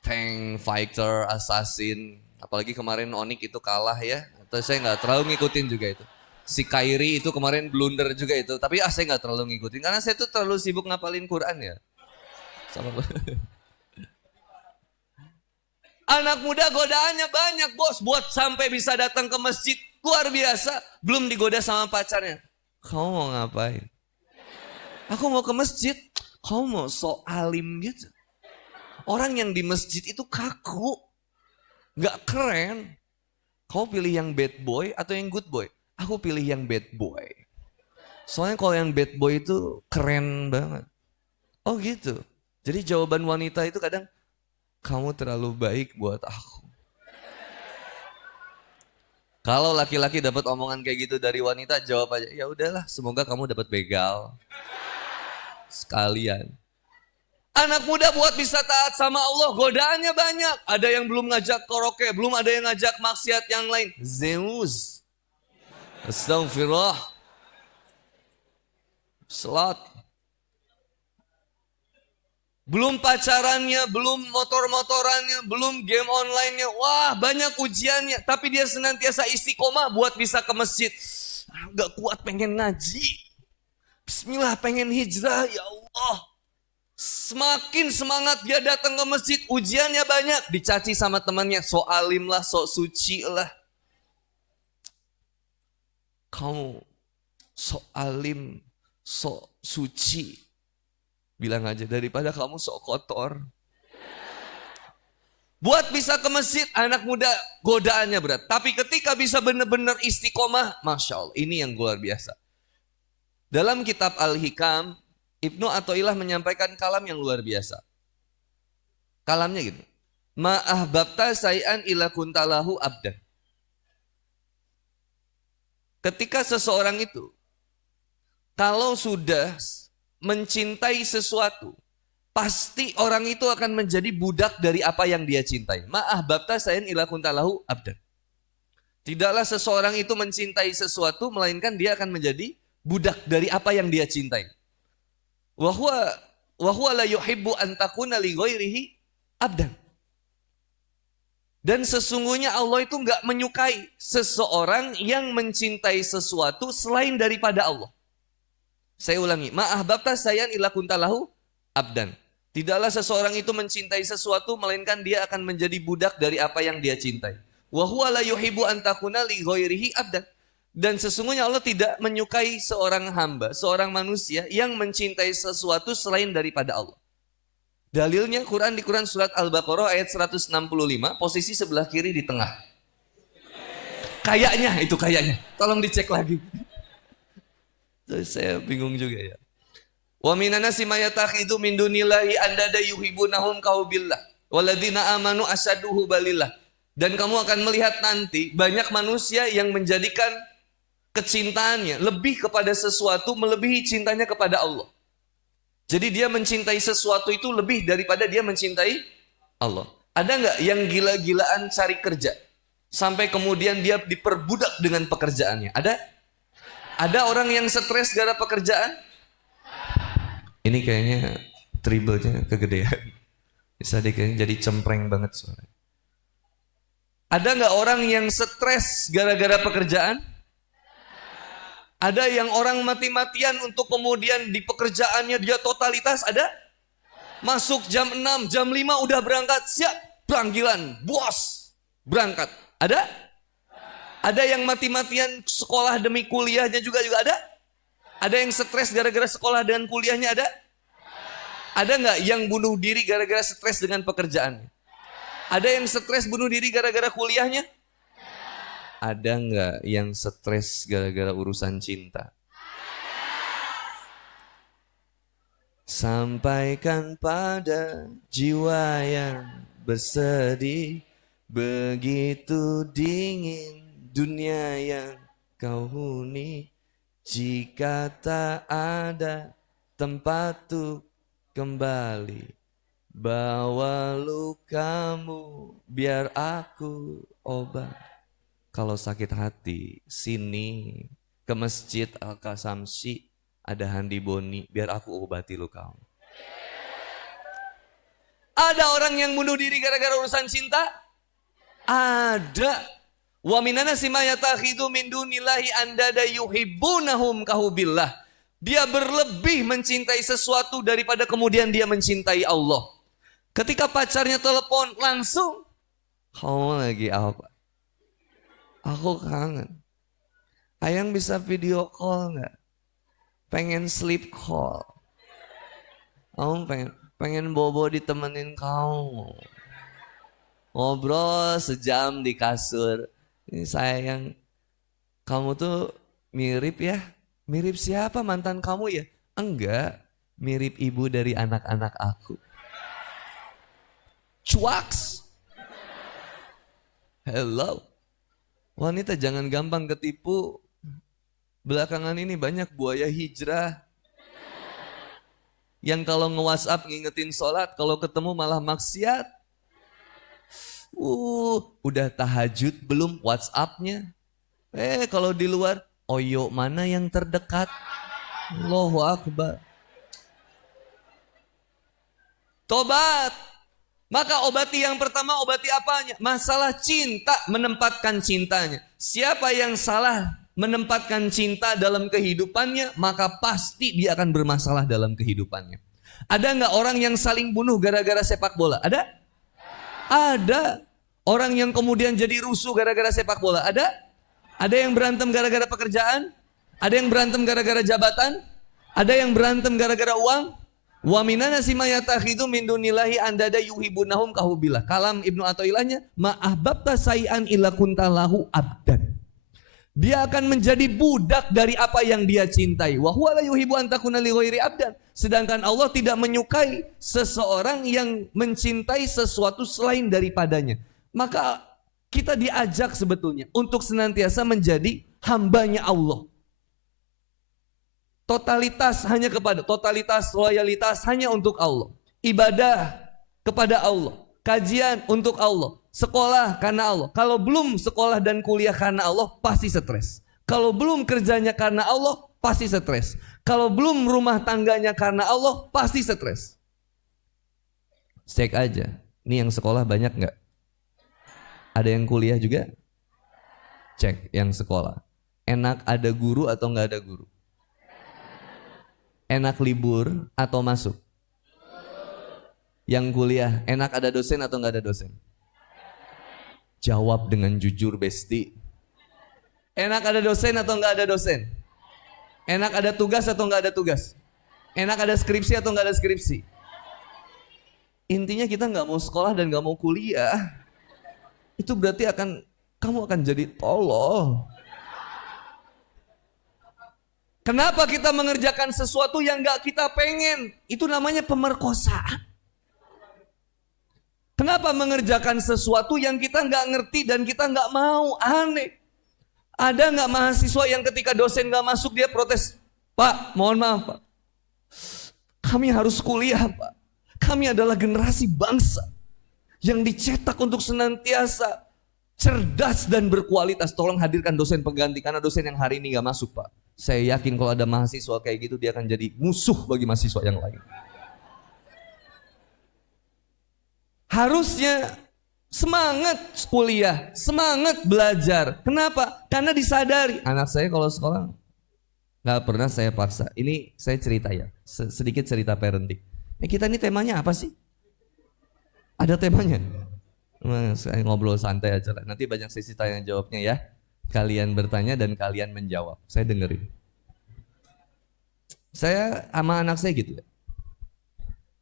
tank, fighter, assassin. Apalagi kemarin Onyx itu kalah ya. Atau saya enggak terlalu ngikutin juga itu. Si Kyrie itu kemarin blunder juga itu. Tapi saya enggak terlalu ngikutin. Karena saya tuh terlalu sibuk ngapalin Quran ya. Sama anak muda godaannya banyak bos. Buat sampai bisa datang ke masjid. Luar biasa. Belum digoda sama pacarnya. Kamu mau ngapain? Aku mau ke masjid. Kamu mau sok alim gitu. Orang yang di masjid itu kaku. Gak keren. Kamu pilih yang bad boy atau yang good boy? Aku pilih yang bad boy. Soalnya kalau yang bad boy itu keren banget. Oh gitu. Jadi jawaban wanita itu kadang, kamu terlalu baik buat aku. Kalau laki-laki dapat omongan kayak gitu dari wanita, jawab aja, ya udahlah, semoga kamu dapat begal. Sekalian. Anak muda buat bisa taat sama Allah, godaannya banyak. Ada yang belum ngajak karaoke, belum ada yang ngajak maksiat yang lain. Zeus. Astagfirullah. Salat. Belum pacarannya, belum motor-motorannya, belum game online-nya. Wah, banyak ujiannya. Tapi dia senantiasa istiqomah buat bisa ke masjid. Gak kuat pengen ngaji. Bismillah pengen hijrah, ya Allah. Semakin semangat dia datang ke masjid, ujiannya banyak. Dicaci sama temannya, sok alim lah, sok suci lah. Kamu sok alim, sok suci. Bilang aja, daripada kamu sok kotor. Buat bisa ke masjid, anak muda godaannya berat. Tapi ketika bisa benar-benar istiqomah, Masya Allah, ini yang luar biasa. Dalam kitab Al-Hikam, Ibnu Athaillah menyampaikan kalam yang luar biasa. Kalamnya gini, ma'ahbabta say'an ila kuntalahu abdan. Ketika seseorang itu, kalau sudah mencintai sesuatu, pasti orang itu akan menjadi budak dari apa yang dia cintai. Ma'ahbabta say'an ila kuntalahu abdan. Tidaklah seseorang itu mencintai sesuatu, melainkan dia akan menjadi budak dari apa yang dia cintai. Wa huwa la yuhibbu an takuna li ghairihi abdan. Dan sesungguhnya Allah itu enggak menyukai seseorang yang mencintai sesuatu selain daripada Allah. Saya ulangi, ma'ahbabta sayyan ila kuntalahu abdan. Tidaklah seseorang itu mencintai sesuatu melainkan dia akan menjadi budak dari apa yang dia cintai. Wa huwa la yuhibbu an takuna li ghairihi abdan. Dan sesungguhnya Allah tidak menyukai seorang hamba, seorang manusia yang mencintai sesuatu selain daripada Allah. Dalilnya Quran di Quran surat Al-Baqarah ayat 165, posisi sebelah kiri di tengah. Kayaknya. Tolong dicek lagi. Saya bingung juga ya. Wa minan nasi may yattakhidhu min dunillahi andada yuhibbunahum kahubbillah walladzina amanu asyaddu hubbalillah. Dan kamu akan melihat nanti banyak manusia yang menjadikan kecintaannya lebih kepada sesuatu melebihi cintanya kepada Allah. Jadi dia mencintai sesuatu itu lebih daripada dia mencintai Allah. Ada nggak yang gila-gilaan cari kerja sampai kemudian dia diperbudak dengan pekerjaannya? Ada? Ada orang yang stres gara pekerjaan? Ini kayaknya tribalnya kegedean. Bisa dikayaknya jadi cempreng banget suara. Ada nggak orang yang stres gara-gara pekerjaan? Ada yang orang mati-matian untuk kemudian di pekerjaannya dia totalitas, ada? Masuk jam 6, jam 5 udah berangkat, siap, panggilan, bos, berangkat. Ada? Ada yang mati-matian sekolah demi kuliahnya juga ada? Ada yang stres gara-gara sekolah dan kuliahnya ada? Ada nggak yang bunuh diri gara-gara stres dengan pekerjaannya? Ada yang stres bunuh diri gara-gara kuliahnya? Ada nggak yang stres gara-gara urusan cinta? Sampaikan pada jiwa yang bersedih, begitu dingin dunia yang kau huni. Jika tak ada tempat untuk kembali, bawa lukamu biar aku obat. Kalau sakit hati, sini ke masjid Al-Qasamsi, ada Handi Boni, biar aku obati lukamu. Ada orang yang bunuh diri gara-gara urusan cinta? Ada. Wa minana sima yatakhidu min dunillahi andada yuhibbunahum kahubillah. Dia berlebih mencintai sesuatu daripada kemudian dia mencintai Allah. Ketika pacarnya telepon, langsung, kamu lagi apa? Aku kangen. Ayang bisa video call nggak? Pengen sleep call. Kamu pengen bobo ditemenin kamu. Ngobrol sejam di kasur. Ini sayang, kamu tuh mirip ya. Mirip siapa mantan kamu ya? Enggak, mirip ibu dari anak-anak aku. Cuaks. Hello. Wanita jangan gampang ketipu. Belakangan ini banyak buaya hijrah. Yang kalau nge-WhatsApp ngingetin sholat, kalau ketemu malah maksiat. Udah tahajud belum WhatsApp-nya. Kalau di luar, oyo mana yang terdekat? Allahu Akbar. Tobat. Maka obati yang pertama, obati apanya? Masalah cinta, menempatkan cintanya. Siapa yang salah menempatkan cinta dalam kehidupannya, maka pasti dia akan bermasalah dalam kehidupannya. Ada nggak orang yang saling bunuh gara-gara sepak bola? Ada? Ada. Orang yang kemudian jadi rusuh gara-gara sepak bola? Ada? Ada yang berantem gara-gara pekerjaan? Ada yang berantem gara-gara jabatan? Ada yang berantem gara-gara uang? Wa minana sima yatakhidu min dunillahi andada yuhibunahum kahubillah. Kalam Ibnu Athaillahnya, ma'ahbabta sayan illa kuntalahu abdan. Dia akan menjadi budak dari apa yang dia cintai. Wa huwa la yuhibbu an takuna li ghairi abdan. Sedangkan Allah tidak menyukai seseorang yang mencintai sesuatu selain daripadanya. Maka kita diajak sebetulnya untuk senantiasa menjadi hambanya Allah. Totalitas loyalitas hanya untuk Allah. Ibadah kepada Allah, kajian untuk Allah, sekolah karena Allah. Kalau belum sekolah dan kuliah karena Allah, pasti stres. Kalau belum kerjanya karena Allah, pasti stres. Kalau belum rumah tangganya karena Allah, pasti stres. Cek aja, ini yang sekolah banyak nggak? Ada yang kuliah juga? Cek yang sekolah. Enak ada guru atau nggak ada guru? Enak libur atau masuk? Yang kuliah, enak ada dosen atau nggak ada dosen? Jawab dengan jujur, Besti. Enak ada dosen atau nggak ada dosen? Enak ada tugas atau nggak ada tugas? Enak ada skripsi atau nggak ada skripsi? Intinya kita nggak mau sekolah dan nggak mau kuliah. Itu berarti kamu akan jadi tolol. Kenapa kita mengerjakan sesuatu yang gak kita pengen? Itu namanya pemerkosaan. Kenapa mengerjakan sesuatu yang kita gak ngerti dan kita gak mau? Aneh. Ada nggak mahasiswa yang ketika dosen nggak masuk dia protes? Pak, mohon maaf Pak. Kami harus kuliah Pak. Kami adalah generasi bangsa yang dicetak untuk senantiasa cerdas dan berkualitas. Tolong hadirkan dosen pengganti karena dosen yang hari ini nggak masuk Pak. Saya yakin kalau ada mahasiswa kayak gitu dia akan jadi musuh bagi mahasiswa yang lain. Harusnya semangat kuliah, semangat belajar. Kenapa? Karena disadari. Anak saya kalau sekolah nggak pernah saya paksa. Ini saya cerita ya, sedikit cerita parenting. Kita ini temanya apa sih? Ada temanya? Saya ngobrol santai aja lah. Nanti banyak sesi tanya jawabnya ya. Kalian bertanya dan kalian menjawab. Saya dengerin. Saya sama anak saya gitu ya.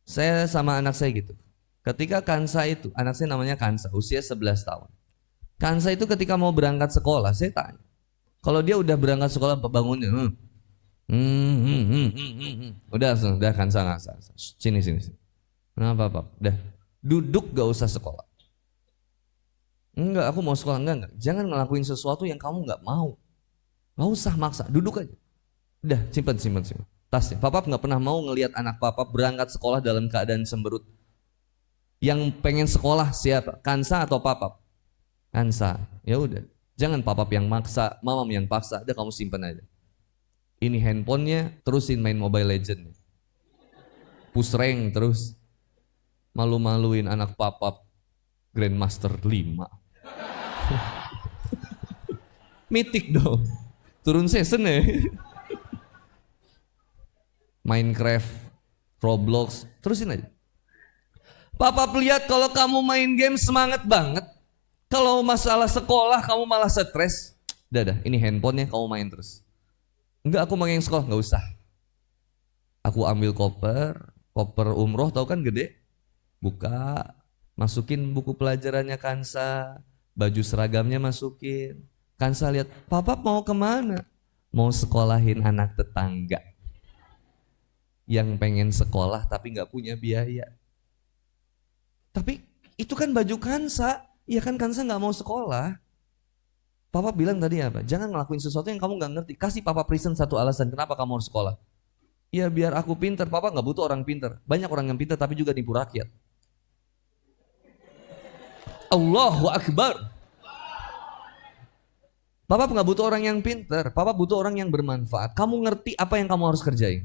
Saya sama anak saya gitu. Ketika Kansa itu, anak saya namanya Kansa, usia 11 tahun. Kansa itu ketika mau berangkat sekolah, saya tanya. Kalau dia udah berangkat sekolah bangunnya, udah Kansa. Sini. Kenapa Pak? Udah, duduk gak usah sekolah. Enggak, aku mau sekolah. Enggak. Jangan ngelakuin sesuatu yang kamu gak mau. Gak usah maksa, duduk aja. Udah, simpan. Tasnya. Papa gak pernah mau ngelihat anak papa berangkat sekolah dalam keadaan semberut. Yang pengen sekolah siapa? Kansa atau Papap? Kansa. Ya udah. Jangan Papap yang maksa, Mamam yang paksa. Udah kamu simpan aja. Ini handphonenya, terusin main Mobile Legends. Push rank terus. Malu-maluin anak Papap Grandmaster 5. Mythic dong. Turun season ya. Minecraft, Roblox, terusin aja. Papa lihat kalau kamu main game semangat banget. Kalau masalah sekolah kamu malah stres. Dah, ini handphonenya kamu main terus. Enggak, aku mau yang sekolah, enggak usah. Aku ambil koper umroh tahu kan gede. Buka, masukin buku pelajarannya Kansa, baju seragamnya masukin. Kansa lihat, Papa mau kemana? Mau sekolahin anak tetangga. Yang pengen sekolah tapi nggak punya biaya. Tapi itu kan baju Kansa, ya kan Kansa nggak mau sekolah. Papa bilang tadi apa? Jangan ngelakuin sesuatu yang kamu nggak ngerti. Kasih Papa present satu alasan kenapa kamu harus sekolah. Ya biar aku pinter. Papa nggak butuh orang pinter. Banyak orang yang pinter tapi juga nipu rakyat. Allahu Akbar. Papa nggak butuh orang yang pinter. Papa butuh orang yang bermanfaat. Kamu ngerti apa yang kamu harus kerjain.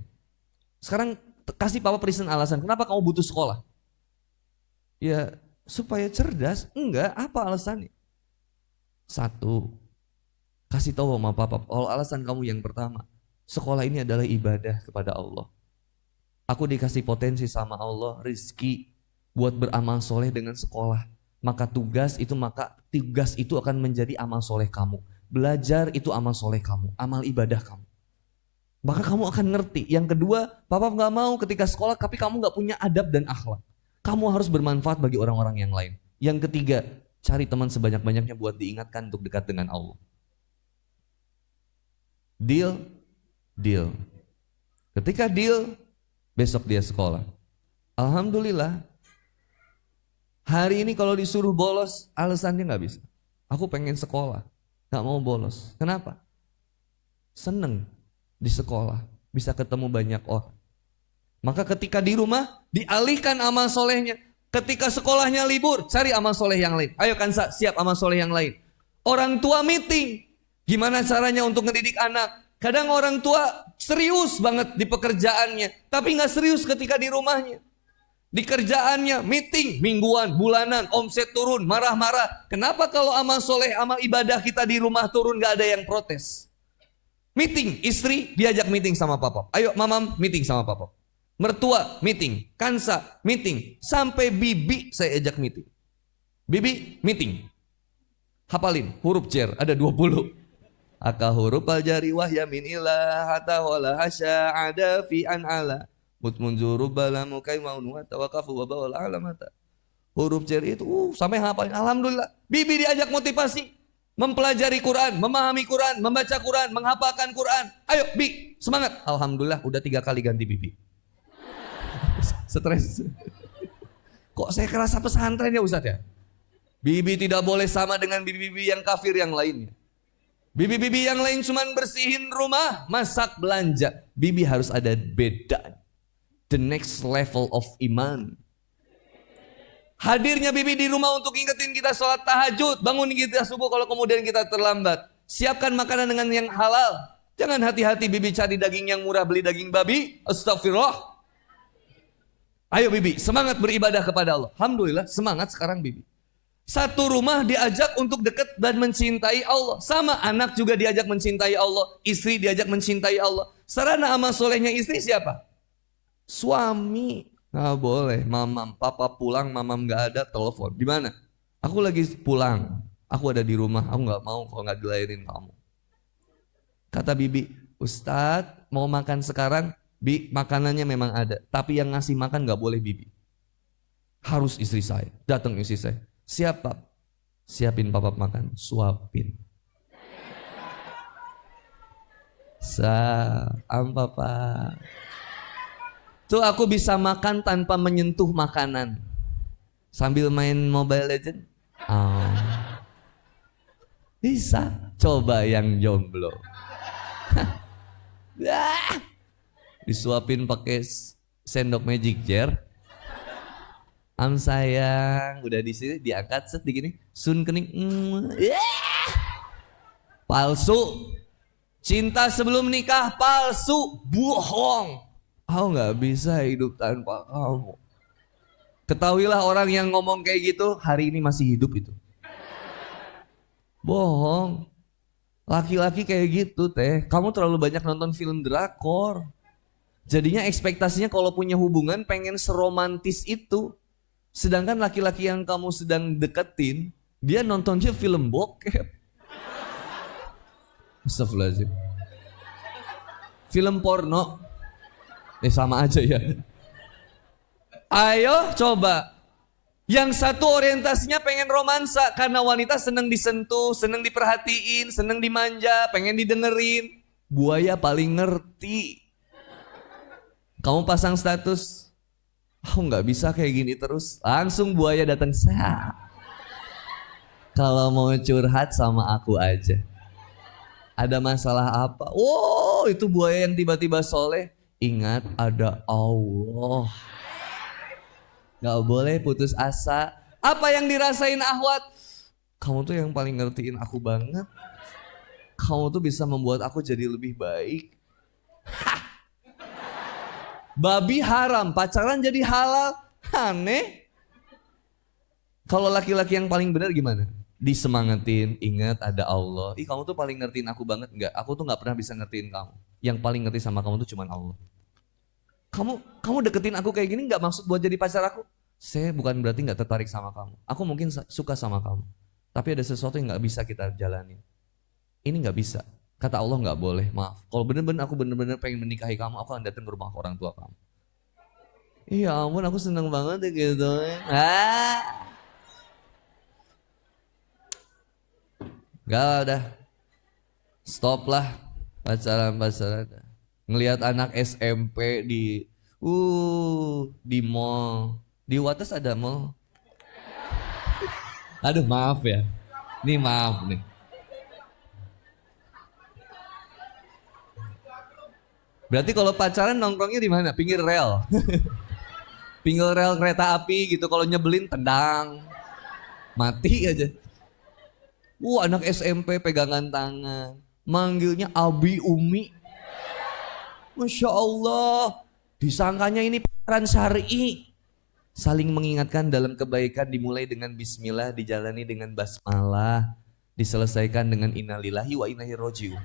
Sekarang kasih Papa present alasan kenapa kamu butuh sekolah. Ya supaya cerdas. Enggak, apa alasannya? Satu, kasih tahu sama Papa, kalau alasan kamu yang pertama, sekolah ini adalah ibadah kepada Allah. Aku dikasih potensi sama Allah, rizki buat beramal soleh dengan sekolah. Maka tugas itu akan menjadi amal soleh kamu. Belajar itu amal soleh kamu, amal ibadah kamu. Maka kamu akan ngerti. Yang kedua, Papa nggak mau ketika sekolah tapi kamu nggak punya adab dan akhlak. Kamu harus bermanfaat bagi orang-orang yang lain. Yang ketiga, cari teman sebanyak-banyaknya buat diingatkan untuk dekat dengan Allah. Deal. Ketika deal, besok dia sekolah. Alhamdulillah, hari ini kalau disuruh bolos, alasannya nggak bisa. Aku pengen sekolah, nggak mau bolos. Kenapa? Seneng di sekolah, bisa ketemu banyak orang. Maka ketika di rumah, dialihkan amal solehnya. Ketika sekolahnya libur, cari amal soleh yang lain. Ayo Kansa, siap amal soleh yang lain. Orang tua meeting, gimana caranya untuk ngedidik anak. Kadang orang tua serius banget di pekerjaannya, tapi gak serius ketika di rumahnya. Di kerjaannya, meeting, mingguan, bulanan, omset turun, marah-marah. Kenapa kalau amal soleh, amal ibadah kita di rumah turun gak ada yang protes? Meeting, istri diajak meeting sama Papa. Ayo Mamam meeting sama Papa. Mertua meeting, Kansa meeting, sampai bibi saya ajak meeting. Bibi meeting. Hafalin huruf jar ada 20. Aka huruf al jari wahya min ilah hatta wala hasya ada fi an ala mutmunzuru balamu kaimaunu wa tawaqafu wa bawal alamata. Huruf jar itu sampai hafalin. Alhamdulillah. Bibi diajak motivasi, mempelajari Quran, memahami Quran, membaca Quran, menghafalkan Quran. Ayo Bi, semangat. Alhamdulillah udah 3 kali ganti bibi. Stres. Kok saya kerasa pesantren ya Ustadz ya? Bibi tidak boleh sama dengan bibi-bibi yang kafir yang lainnya. Bibi-bibi yang lain cuman bersihin rumah, masak, belanja. Bibi harus ada beda. The next level of iman. Hadirnya bibi di rumah untuk ingetin kita sholat tahajud, bangun kita subuh kalau kemudian kita terlambat. Siapkan makanan dengan yang halal. Jangan hati-hati bibi cari daging yang murah, beli daging babi. Astagfirullah. Ayo bibi, semangat beribadah kepada Allah. Alhamdulillah, semangat sekarang bibi. Satu rumah diajak untuk dekat dan mencintai Allah. Sama anak juga diajak mencintai Allah. Istri diajak mencintai Allah. Sarana amal solehnya istri siapa? Suami. Nggak boleh. Mamam, papa pulang, mamam nggak ada, telepon. Di mana? Aku lagi pulang. Aku ada di rumah. Aku nggak mau kalau nggak dilahirin kamu. Kata bibi, Ustadz mau makan sekarang? Bi, makanannya memang ada. Tapi yang ngasih makan nggak boleh bibi. Harus istri saya. Datang istri saya. Siap Pak? Siapin papa makan, suapin. Pak. Tuh aku bisa makan tanpa menyentuh makanan. Sambil main Mobile Legend. Bisa. Coba yang jomblo. Disuapin pakai sendok magic jar. Sayang, udah di sini diangkat set digini, sun kening. Palsu. Cinta sebelum nikah palsu, bohong. Aku nggak bisa hidup tanpa kamu. Ketahuilah orang yang ngomong kayak gitu hari ini masih hidup itu. Bohong. Laki-laki kayak gitu teh. Kamu terlalu banyak nonton film drakor. Jadinya ekspektasinya kalau punya hubungan pengen seromantis itu. Sedangkan laki-laki yang kamu sedang deketin, dia nontonnya film bokep. Astagfirullahaladzim. Film porno. Sama aja ya. Ayo coba. Yang satu orientasinya pengen romansa karena wanita seneng disentuh, seneng diperhatiin, seneng dimanja, pengen didengerin. Buaya paling ngerti. Kamu pasang status, aku nggak bisa kayak gini terus. Langsung buaya datang. Kalau mau curhat sama aku aja. Ada masalah apa? Wow, itu buaya yang tiba-tiba soleh. Ingat ada Allah. Gak boleh putus asa. Apa yang dirasain Ahwat? Kamu tuh yang paling ngertiin aku banget. Kamu tuh bisa membuat aku jadi lebih baik. Babi haram, pacaran jadi halal. Aneh. Kalau laki-laki yang paling benar gimana? Disemangatin, ingat ada Allah. Ih, kamu tuh paling ngertiin aku banget. Enggak, aku tuh gak pernah bisa ngertiin kamu. Yang paling ngerti sama kamu tuh cuma Allah. Kamu deketin aku kayak gini gak maksud buat jadi pacar aku? Saya bukan berarti gak tertarik sama kamu. Aku mungkin suka sama kamu. Tapi ada sesuatu yang gak bisa kita jalanin. Ini gak bisa. Kata Allah gak boleh, maaf. Kalau bener-bener aku bener-bener pengen menikahi kamu, aku akan datang ke rumah orang tua kamu. Iya ampun, aku seneng banget ya gitu. Gak udah. Stop lah pacaran. Ngelihat anak SMP di mall. Di Wates ada mall. Aduh maaf ya. Ini maaf nih. Berarti kalau pacaran nongkrongnya di mana? Pinggir rel. Pinggir rel kereta api gitu. Kalau nyebelin tendang. Mati aja. Anak SMP pegangan tangan. Manggilnya Abi Umi. Masya Allah. Disangkanya ini pacaran syar'i. Saling mengingatkan dalam kebaikan dimulai dengan bismillah, dijalani dengan basmalah, diselesaikan dengan innalillahi wa inna ilaihi raji'un.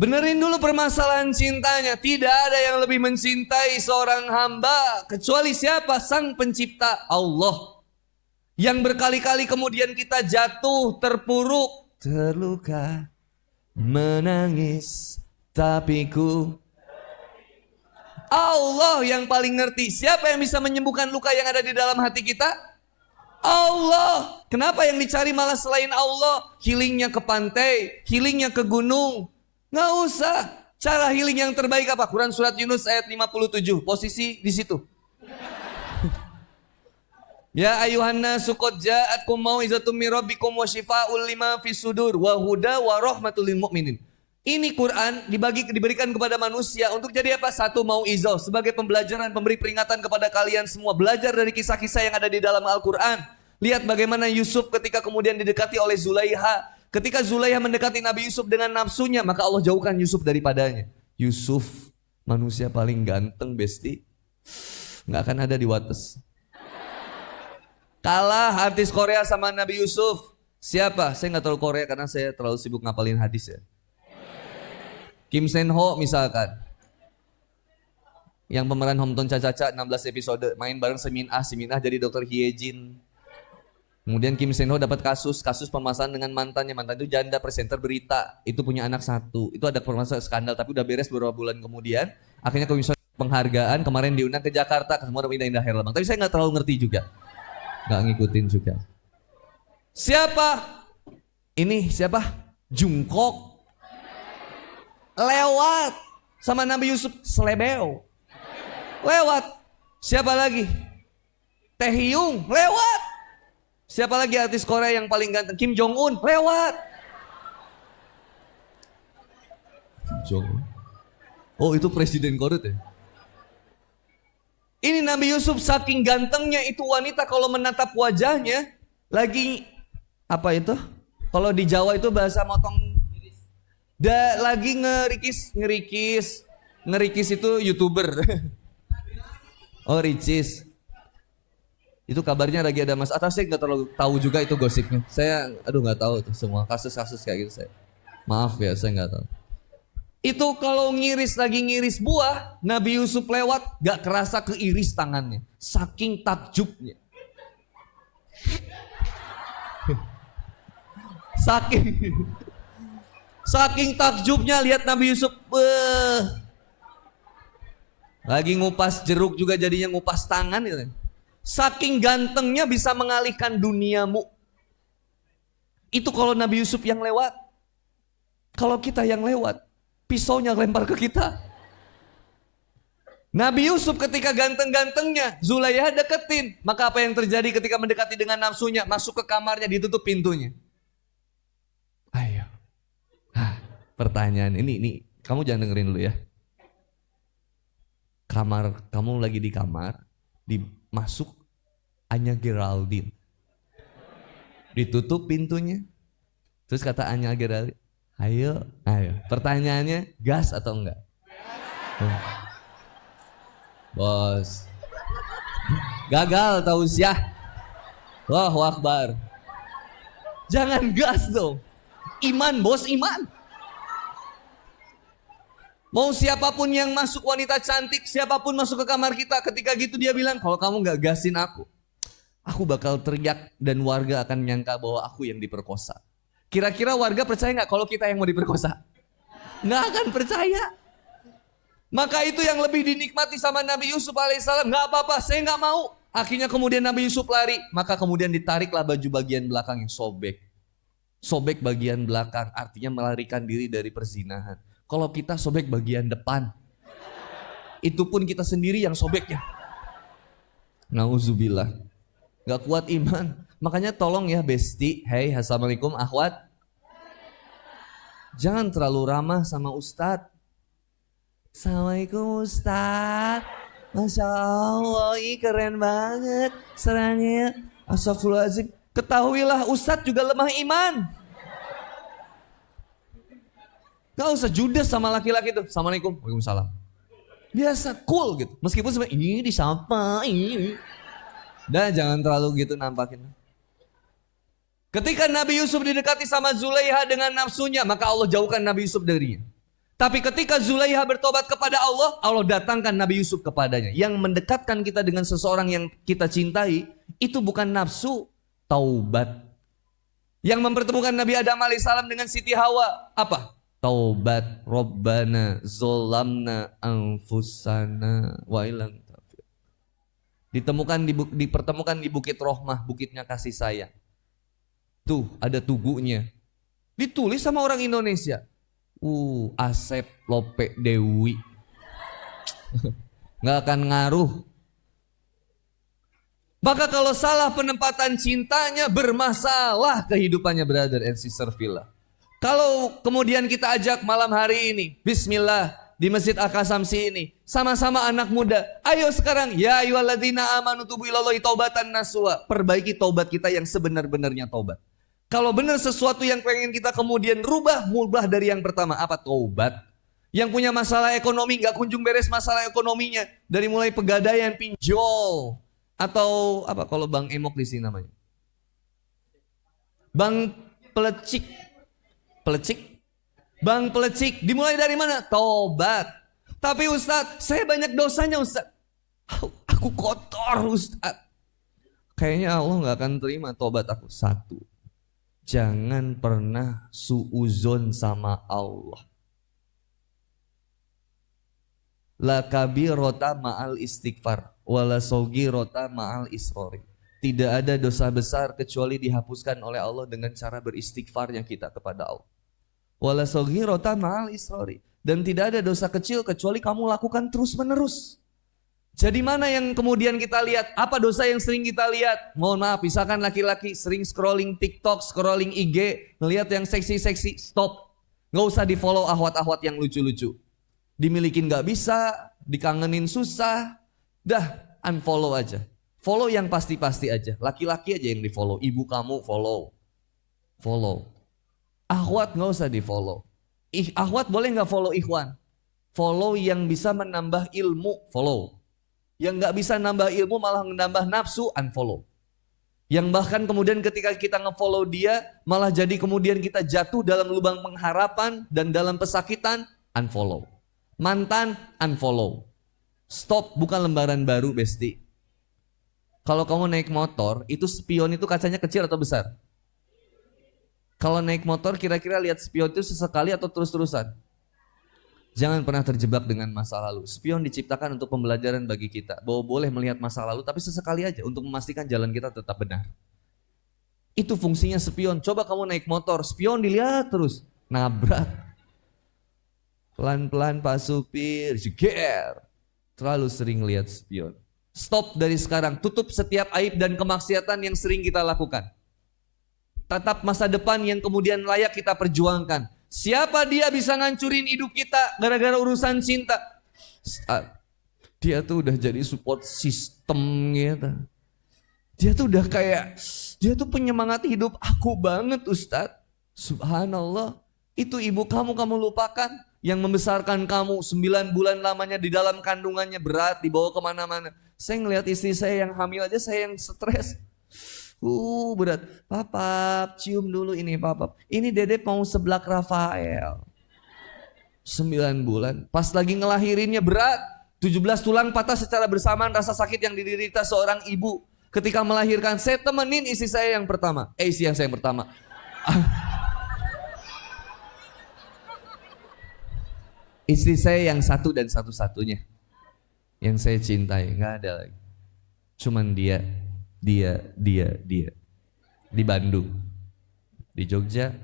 Benerin dulu permasalahan cintanya. Tidak ada yang lebih mencintai seorang hamba kecuali siapa? Sang pencipta, Allah. Yang berkali-kali kemudian kita jatuh, terpuruk, terluka, menangis, tapi ku Allah yang paling ngerti. Siapa yang bisa menyembuhkan luka yang ada di dalam hati kita? Allah. Kenapa yang dicari malah selain Allah? Healingnya ke pantai, healingnya ke gunung. Nggak usah. Cara healing yang terbaik apa? Quran surat Yunus ayat 57. Posisi di situ. Ya ayuhan nasu qad ja'atkum mau'izatum mir rabbikum wa syifaa'un lima fis sudur wa huda wa rahmatul lil mu'minin. Ini Quran diberikan kepada manusia untuk jadi apa? Satu, mau'izah sebagai pembelajaran, pemberi peringatan kepada kalian semua. Belajar dari kisah-kisah yang ada di dalam Al-Quran. Lihat bagaimana Yusuf ketika kemudian didekati oleh Zulaiha. Ketika Zulaiha mendekati Nabi Yusuf dengan nafsunya, maka Allah jauhkan Yusuf daripadanya. Yusuf manusia paling ganteng, besti. Nggak akan ada di Wates. Kalah artis Korea sama Nabi Yusuf. Siapa? Saya nggak terlalu Korea karena saya terlalu sibuk ngapalin hadis ya. Kim Sen Ho misalkan. Yang pemeran Homton Caca-Caca 16 episode. Main bareng Semin Ah jadi dokter Hye Jin. Kemudian Kim Sen Ho dapat kasus pemasangan dengan mantannya. Mantan itu janda presenter berita. Itu punya anak satu. Itu ada permasalahan skandal tapi udah beres beberapa bulan kemudian. Akhirnya komisioner penghargaan kemarin diundang ke Jakarta. Semua udah indah-indah Herlambang. Tapi saya nggak terlalu ngerti juga. Nggak ngikutin juga. Siapa? Ini siapa? Jungkook. Lewat sama Nabi Yusuf selebeo. Lewat. Siapa lagi? Taehyung lewat. Siapa lagi artis Korea yang paling ganteng? Kim Jong Un lewat. Kim Jong Un. Oh itu presiden Korea ya? Ini Nabi Yusuf saking gantengnya itu wanita kalau menatap wajahnya lagi apa itu? Kalau di Jawa itu bahasa motong lagi ngerikis itu YouTuber. Oh ricis. Itu kabarnya lagi ada mas. Atau saya nggak terlalu tahu juga itu gosipnya. Saya nggak tahu tuh semua kasus-kasus kayak gitu saya. Maaf ya saya nggak tahu. Itu kalau lagi ngiris buah, Nabi Yusuf lewat, gak kerasa keiris tangannya. Saking takjubnya. Saking takjubnya lihat Nabi Yusuf. Lagi ngupas jeruk juga jadinya ngupas tangan. Gitu. Saking gantengnya bisa mengalihkan duniamu. Itu kalau Nabi Yusuf yang lewat. Kalau kita yang lewat. Pisaunya lempar ke kita. Nabi Yusuf ketika ganteng-gantengnya, Zulaiha deketin. Maka apa yang terjadi ketika mendekati dengan nafsunya? Masuk ke kamarnya, ditutup pintunya. Ayo. Pertanyaan ini kamu jangan dengerin dulu ya. Kamu lagi di kamar, masuk Anya Geraldine. Ditutup pintunya. Terus kata Anya Geraldine, Ayo. Pertanyaannya, gas atau enggak? Bos. Gagal tausiah. Allahu Akbar. Jangan gas dong. Iman bos, iman. Mau siapapun yang masuk wanita cantik, siapapun masuk ke kamar kita, ketika gitu dia bilang, kalau kamu enggak gasin aku bakal teriak dan warga akan menyangka bahwa aku yang diperkosa. Kira-kira warga percaya nggak kalau kita yang mau diperkosa? Nggak akan percaya. Maka itu yang lebih dinikmati sama Nabi Yusuf alaihissalam. Nggak apa-apa, saya nggak mau. Akhirnya kemudian Nabi Yusuf lari. Maka kemudian ditariklah baju bagian belakang yang sobek. Sobek bagian belakang artinya melarikan diri dari perzinahan. Kalau kita sobek bagian depan, itu pun kita sendiri yang sobeknya. Nauzubillah. Nggak kuat iman. Makanya tolong ya besti, hey assalamualaikum akhwat. Jangan terlalu ramah sama ustadz. Assalamualaikum ustadz. Masya Allah, keren banget. Serangnya, astagfirullahaladzim. Ketahuilah ustadz juga lemah iman. Gak usah judes sama laki-laki itu. Assalamualaikum, waalaikumsalam. Biasa, cool gitu. Meskipun sebenarnya ini disapa, ini. Dan jangan terlalu gitu nampakin. Ketika Nabi Yusuf didekati sama Zulaiha dengan nafsunya, maka Allah jauhkan Nabi Yusuf darinya. Tapi ketika Zulaiha bertobat kepada Allah, Allah datangkan Nabi Yusuf kepadanya. Yang mendekatkan kita dengan seseorang yang kita cintai, itu bukan nafsu, taubat. Yang mempertemukan Nabi Adam alaihissalam dengan Siti Hawa, apa? Taubat, Rabbana, zolamna, anfusana, wa ilang. Dipertemukan di Bukit Rohmah, bukitnya kasih sayang. Tuh ada tugunya. Ditulis sama orang Indonesia. Asep Lope Dewi. Nggak akan ngaruh. Maka kalau salah penempatan cintanya, bermasalah kehidupannya, brother and sister Villa. Kalau kemudian kita ajak malam hari ini, bismillah, di Masjid Al-Qasamsi ini, sama-sama anak muda, ayo sekarang, ya ayyuhalladzina amanu tubu ilallahi taubatan nasuha. Perbaiki taubat kita yang sebenar-benarnya taubat. Kalau benar sesuatu yang pengen kita kemudian rubah, mulbah dari yang pertama, apa? Taubat. Yang punya masalah ekonomi, gak kunjung beres masalah ekonominya, dari mulai pegadaian, pinjol, atau apa kalau Bang Emok di sini namanya? Bang Pelecik. Pelecik? Bang Pelecik. Dimulai dari mana? Tobat. Tapi Ustadz, saya banyak dosanya Ustadz. Aku kotor Ustadz. Kayaknya Allah gak akan terima tobat aku. Satu, jangan pernah suuzon sama Allah. La kabirota ma'al istighfar wala sogirota ma'al isrori. Tidak ada dosa besar kecuali dihapuskan oleh Allah dengan cara beristighfarnya kita kepada Allah. Wala sogirota ma'al isrori. Dan tidak ada dosa kecil kecuali kamu lakukan terus menerus. Jadi mana yang kemudian kita lihat? Apa dosa yang sering kita lihat? Mohon maaf, misalkan laki-laki sering scrolling TikTok, scrolling IG, ngelihat yang seksi-seksi, stop. Gak usah di follow ahwat-ahwat yang lucu-lucu. Dimilikin gak bisa, dikangenin susah, dah unfollow aja. Follow yang pasti-pasti aja. Laki-laki aja yang di follow. Ibu kamu follow. Follow. Ahwat gak usah di follow. Ahwat boleh gak follow ikhwan? Follow yang bisa menambah ilmu, follow. Yang gak bisa nambah ilmu malah menambah nafsu, unfollow. Yang bahkan kemudian ketika kita ngefollow dia, malah jadi kemudian kita jatuh dalam lubang pengharapan dan dalam pesakitan, unfollow. Mantan, unfollow. Stop, bukan lembaran baru, Besti. Kalau kamu naik motor, itu spion itu kacanya kecil atau besar? Kalau naik motor kira-kira lihat spion itu sesekali atau terus-terusan? Jangan pernah terjebak dengan masa lalu. Spion diciptakan untuk pembelajaran bagi kita. Bahwa boleh melihat masa lalu tapi sesekali aja untuk memastikan jalan kita tetap benar. Itu fungsinya spion. Coba kamu naik motor, spion dilihat terus. Nabrak. Pelan-pelan Pak Supir, jeger. Terlalu sering lihat spion. Stop dari sekarang, tutup setiap aib dan kemaksiatan yang sering kita lakukan. Tatap masa depan yang kemudian layak kita perjuangkan. Siapa dia bisa ngancurin hidup kita gara-gara urusan cinta? Dia tuh udah jadi support system gitu. Dia tuh udah kayak, dia tuh penyemangat hidup aku banget Ustadz. Subhanallah, itu ibu kamu lupakan. Yang membesarkan kamu 9 bulan lamanya di dalam kandungannya, berat, dibawa kemana-mana. Saya ngelihat istri saya yang hamil aja saya yang stres. Berat. Papap, cium dulu ini papap. Ini Dedek mau seblak Rafael. 9 bulan. Pas lagi ngelahirinnya berat. 17 tulang patah secara bersamaan, rasa sakit yang diderita seorang ibu. Ketika melahirkan, saya temenin istri saya yang pertama. Istri yang saya yang pertama. Istri saya yang satu dan satu-satunya yang saya cintai, nggak ada lagi. Cuman dia di Bandung, di Jogja,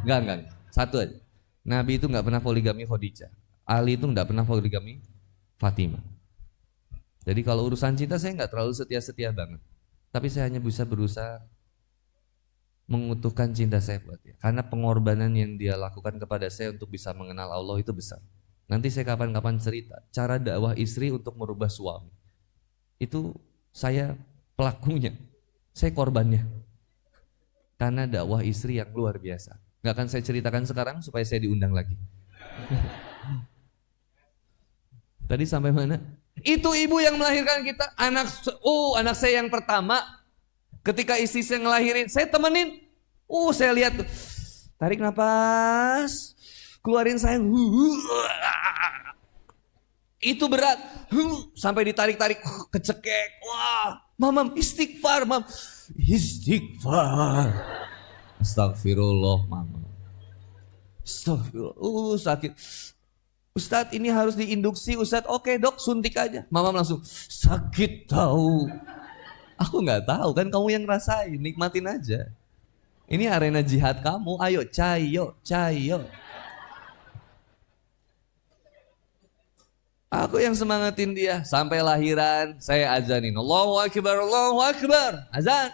enggak, satu aja. Nabi itu nggak pernah poligami Khadijah, Ali itu nggak pernah poligami Fatimah. Jadi kalau urusan cinta saya nggak terlalu setia banget, tapi saya hanya bisa berusaha mengutuhkan cinta saya buat dia. Karena pengorbanan yang dia lakukan kepada saya untuk bisa mengenal Allah itu besar. Nanti saya kapan-kapan cerita cara dakwah istri untuk merubah suami. Itu saya pelakunya, saya korbannya. Karena dakwah istri yang luar biasa. Gak akan saya ceritakan sekarang supaya saya diundang lagi. Tadi sampai mana? Itu ibu yang melahirkan kita. Anak saya yang pertama. Ketika istri saya ngelahirin, saya temenin. Saya lihat tuh. Tarik nafas. Keluarin sayang. Itu berat. Sampai ditarik-tarik. Kecekek. Wah. Mamam istighfar. Mam. Istighfar. Astagfirullah mamam. Astagfirullah. Sakit. Ustadz ini harus diinduksi. Ustadz oke dok suntik aja. Mamam langsung. Sakit tahu. Aku nggak tahu kan kamu yang rasain, nikmatin aja. Ini arena jihad kamu, ayo cayo. Aku yang semangatin dia. Sampai lahiran saya azanin. Allahu Akbar, Allahu Akbar. Azan.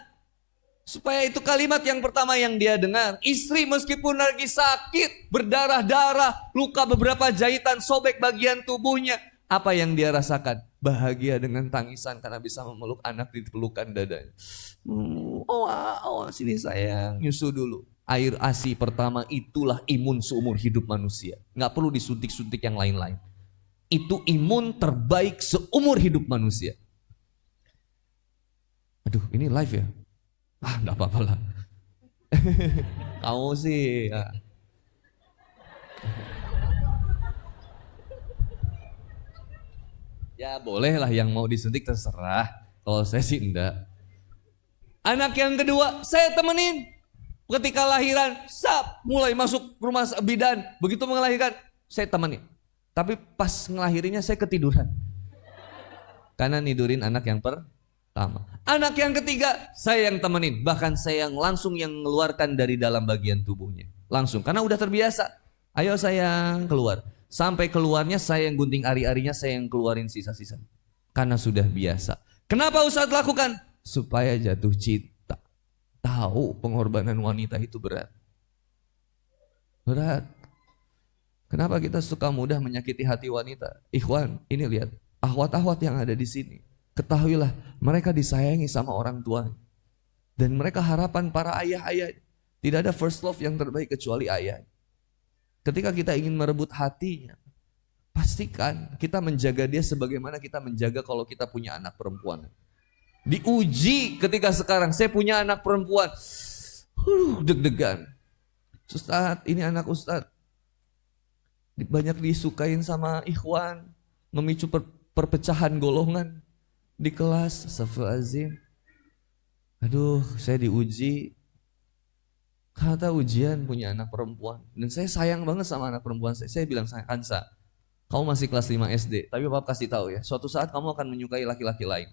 Supaya itu kalimat yang pertama yang dia dengar. Istri meskipun lagi sakit, berdarah-darah, luka beberapa jahitan, sobek bagian tubuhnya. Apa yang dia rasakan? Bahagia dengan tangisan karena bisa memeluk anak di pelukan dadanya. Oh, sini sayang, nyusu dulu. Air ASI pertama itulah imun seumur hidup manusia. Nggak perlu disuntik-suntik yang lain-lain. Itu imun terbaik seumur hidup manusia. Aduh, ini live ya? Enggak apa-apa lah. Kamu sih. Ya. Ya boleh lah yang mau disuntik terserah. Kalau saya sih enggak. Anak yang kedua, saya temenin. Ketika lahiran, mulai masuk rumah bidan. Begitu melahirkan, saya temenin. Tapi pas ngelahirinya saya ketiduran. Karena nidurin anak yang pertama. Anak yang ketiga, saya yang temenin. Bahkan saya yang langsung yang mengeluarkan dari dalam bagian tubuhnya. Langsung, karena udah terbiasa. Ayo sayang, keluar. Sampai keluarnya saya yang gunting ari-arinya, saya yang keluarin sisa-sisa. Karena sudah biasa. Kenapa Ustadz lakukan? Supaya jatuh cinta. Tahu pengorbanan wanita itu berat. Berat. Kenapa kita suka mudah menyakiti hati wanita? Ikhwan, ini lihat. Ahwat-ahwat yang ada di sini. Ketahuilah, mereka disayangi sama orang tua. Dan mereka harapan para ayah-ayah. Tidak ada first love yang terbaik kecuali ayah. Ketika kita ingin merebut hatinya, pastikan kita menjaga dia sebagaimana kita menjaga kalau kita punya anak perempuan. Diuji ketika sekarang saya punya anak perempuan. Deg-degan. Ustadz, ini anak Ustadz. Banyak disukain sama ikhwan. Memicu perpecahan golongan di kelas. Astagfirullahaladzim. Aduh, saya diuji. Kata ujian punya anak perempuan. Dan saya sayang banget sama anak perempuan saya. Saya bilang, Kansa, kamu masih kelas 5 SD. Tapi Papa kasih tahu ya, suatu saat kamu akan menyukai laki-laki lain.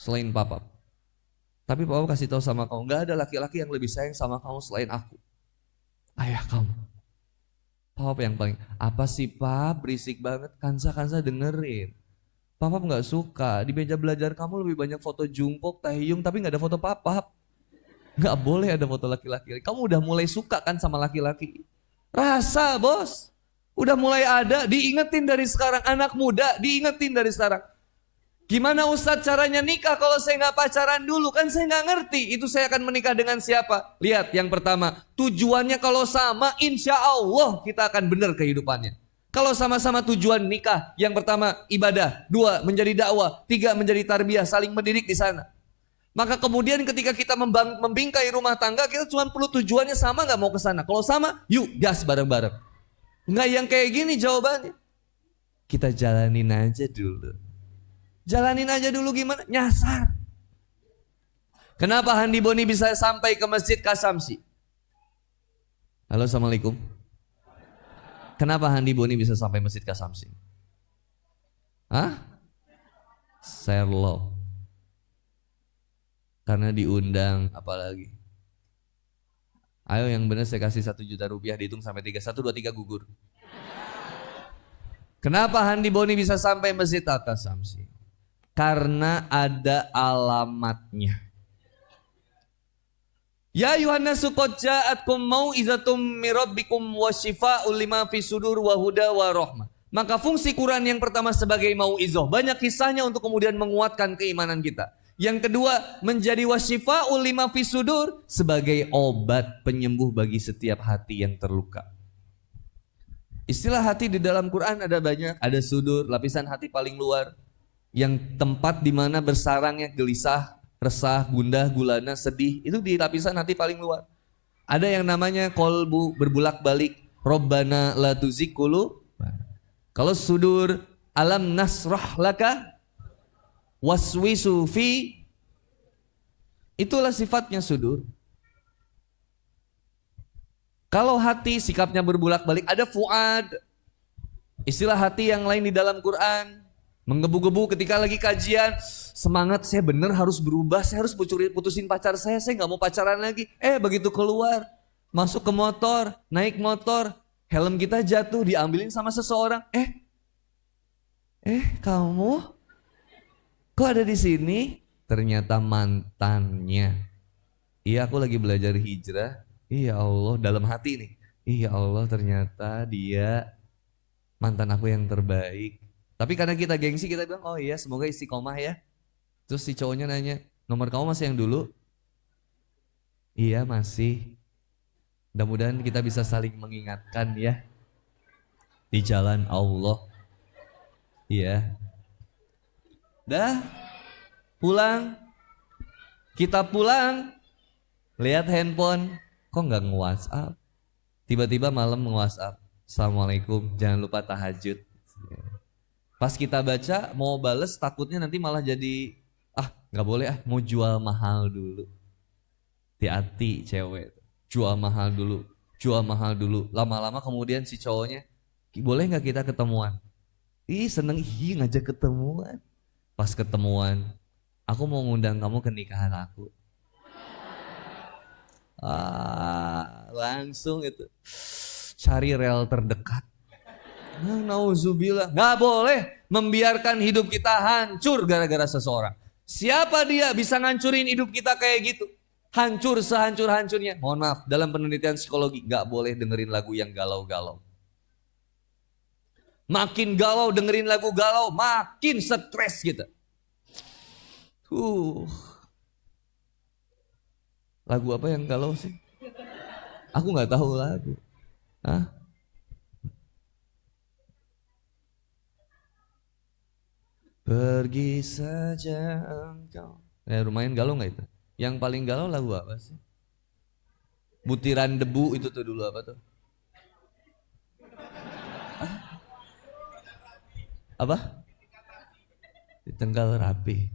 Selain Papa. Tapi Papa kasih tahu sama kamu, gak ada laki-laki yang lebih sayang sama kamu selain aku. Ayah kamu. Papa yang paling, apa sih Pap, berisik banget. Kansa dengerin. Papa gak suka, di meja belajar kamu lebih banyak foto jungkok, taehyung, tapi gak ada foto Papa. Gak boleh ada foto laki-laki. Kamu udah mulai suka kan sama laki-laki. Rasa bos. Udah mulai ada, diingetin dari sekarang. Anak muda, diingetin dari sekarang. Gimana Ustadz caranya nikah kalau saya gak pacaran dulu? Kan saya gak ngerti, itu saya akan menikah dengan siapa? Lihat yang pertama, tujuannya kalau sama, insya Allah kita akan benar kehidupannya. Kalau sama-sama tujuan nikah, yang pertama ibadah, 2 menjadi dakwah, 3 menjadi tarbiyah, saling mendidik di sana. Maka kemudian ketika kita membingkai rumah tangga, kita cuma perlu tujuannya sama gak mau ke sana. Kalau sama, yuk gas bareng-bareng. Nggak yang kayak gini jawabannya. Kita jalanin aja dulu. Jalanin aja dulu gimana? Nyasar. Kenapa Handi Boni bisa sampai ke Masjid Kasamsi? Halo, Assalamualaikum. Kenapa Handi Boni bisa sampai Masjid Kasamsi? Hah? Serlo. Karena diundang, apalagi. Ayo yang benar saya kasih 1 juta rupiah, dihitung sampai 3. 1, 2, 3 gugur. Kenapa Handi Boni bisa sampai Masjid Al-Kasamsi? Karena ada alamatnya. Ya Yuhannasu qad ja'atkum mau'izatum mirabbikum wa syifaa'un lima fi sudur wa huda wa rahmah. Maka fungsi Quran yang pertama sebagai mau'izah, banyak kisahnya untuk kemudian menguatkan keimanan kita. Yang kedua, menjadi wasyifa'ul lima fi sudur, sebagai obat penyembuh bagi setiap hati yang terluka. Istilah hati di dalam Quran ada banyak, ada sudur, lapisan hati paling luar, yang tempat di mana bersarangnya gelisah, resah, gundah, gulana, sedih, itu di lapisan hati paling luar. Ada yang namanya kolbu, berbulak-balik, Rabbana la tuzigh qulubana. Kalau sudur, alam nasrah laka waswisu fi, itulah sifatnya sudur. Kalau hati sikapnya berbulak-balik, ada fuad. Istilah hati yang lain di dalam Quran, menggebu-gebu ketika lagi kajian, semangat saya bener harus berubah, saya harus putusin pacar saya nggak mau pacaran lagi. Begitu keluar, masuk ke motor, naik motor, helm kita jatuh, diambilin sama seseorang. Kamu kok ada di sini? Ternyata mantannya. Iya, aku lagi belajar hijrah. Iya Allah, dalam hati nih. Iya Allah, ternyata dia mantan aku yang terbaik. Tapi karena kita gengsi, kita bilang, oh iya semoga istiqomah ya. Terus si cowoknya nanya, nomor kamu masih yang dulu? Iya masih. Mudah-mudahan kita bisa saling mengingatkan ya. Di jalan Allah. Iya. Dah, pulang. Kita pulang. Lihat handphone, kok nggak nge-WhatsApp? Tiba-tiba malam nge-WhatsApp. Assalamualaikum, jangan lupa tahajud. Pas kita baca, mau bales takutnya nanti malah jadi, nggak boleh mau jual mahal dulu. Hati-hati cewek, jual mahal dulu, jual mahal dulu. Lama-lama kemudian si cowoknya, boleh nggak kita ketemuan? Seneng, ngajak ketemuan. Pas ketemuan, aku mau ngundang kamu ke nikahan aku. Langsung itu cari rel terdekat. Nauzubillah, nggak boleh membiarkan hidup kita hancur gara-gara seseorang. Siapa dia bisa ngancurin hidup kita kayak gitu? Hancur sehancur-hancurnya. Mohon maaf, dalam penelitian psikologi nggak boleh dengerin lagu yang galau-galau. Makin galau dengerin lagu galau, makin stres kita. Lagu apa yang galau sih? Aku nggak tahu lagu. Pergi saja engkau. Lumayan galau nggak itu? Yang paling galau lagu apa sih? Butiran debu itu tuh dulu apa tuh? Apa? Tenggal rapi.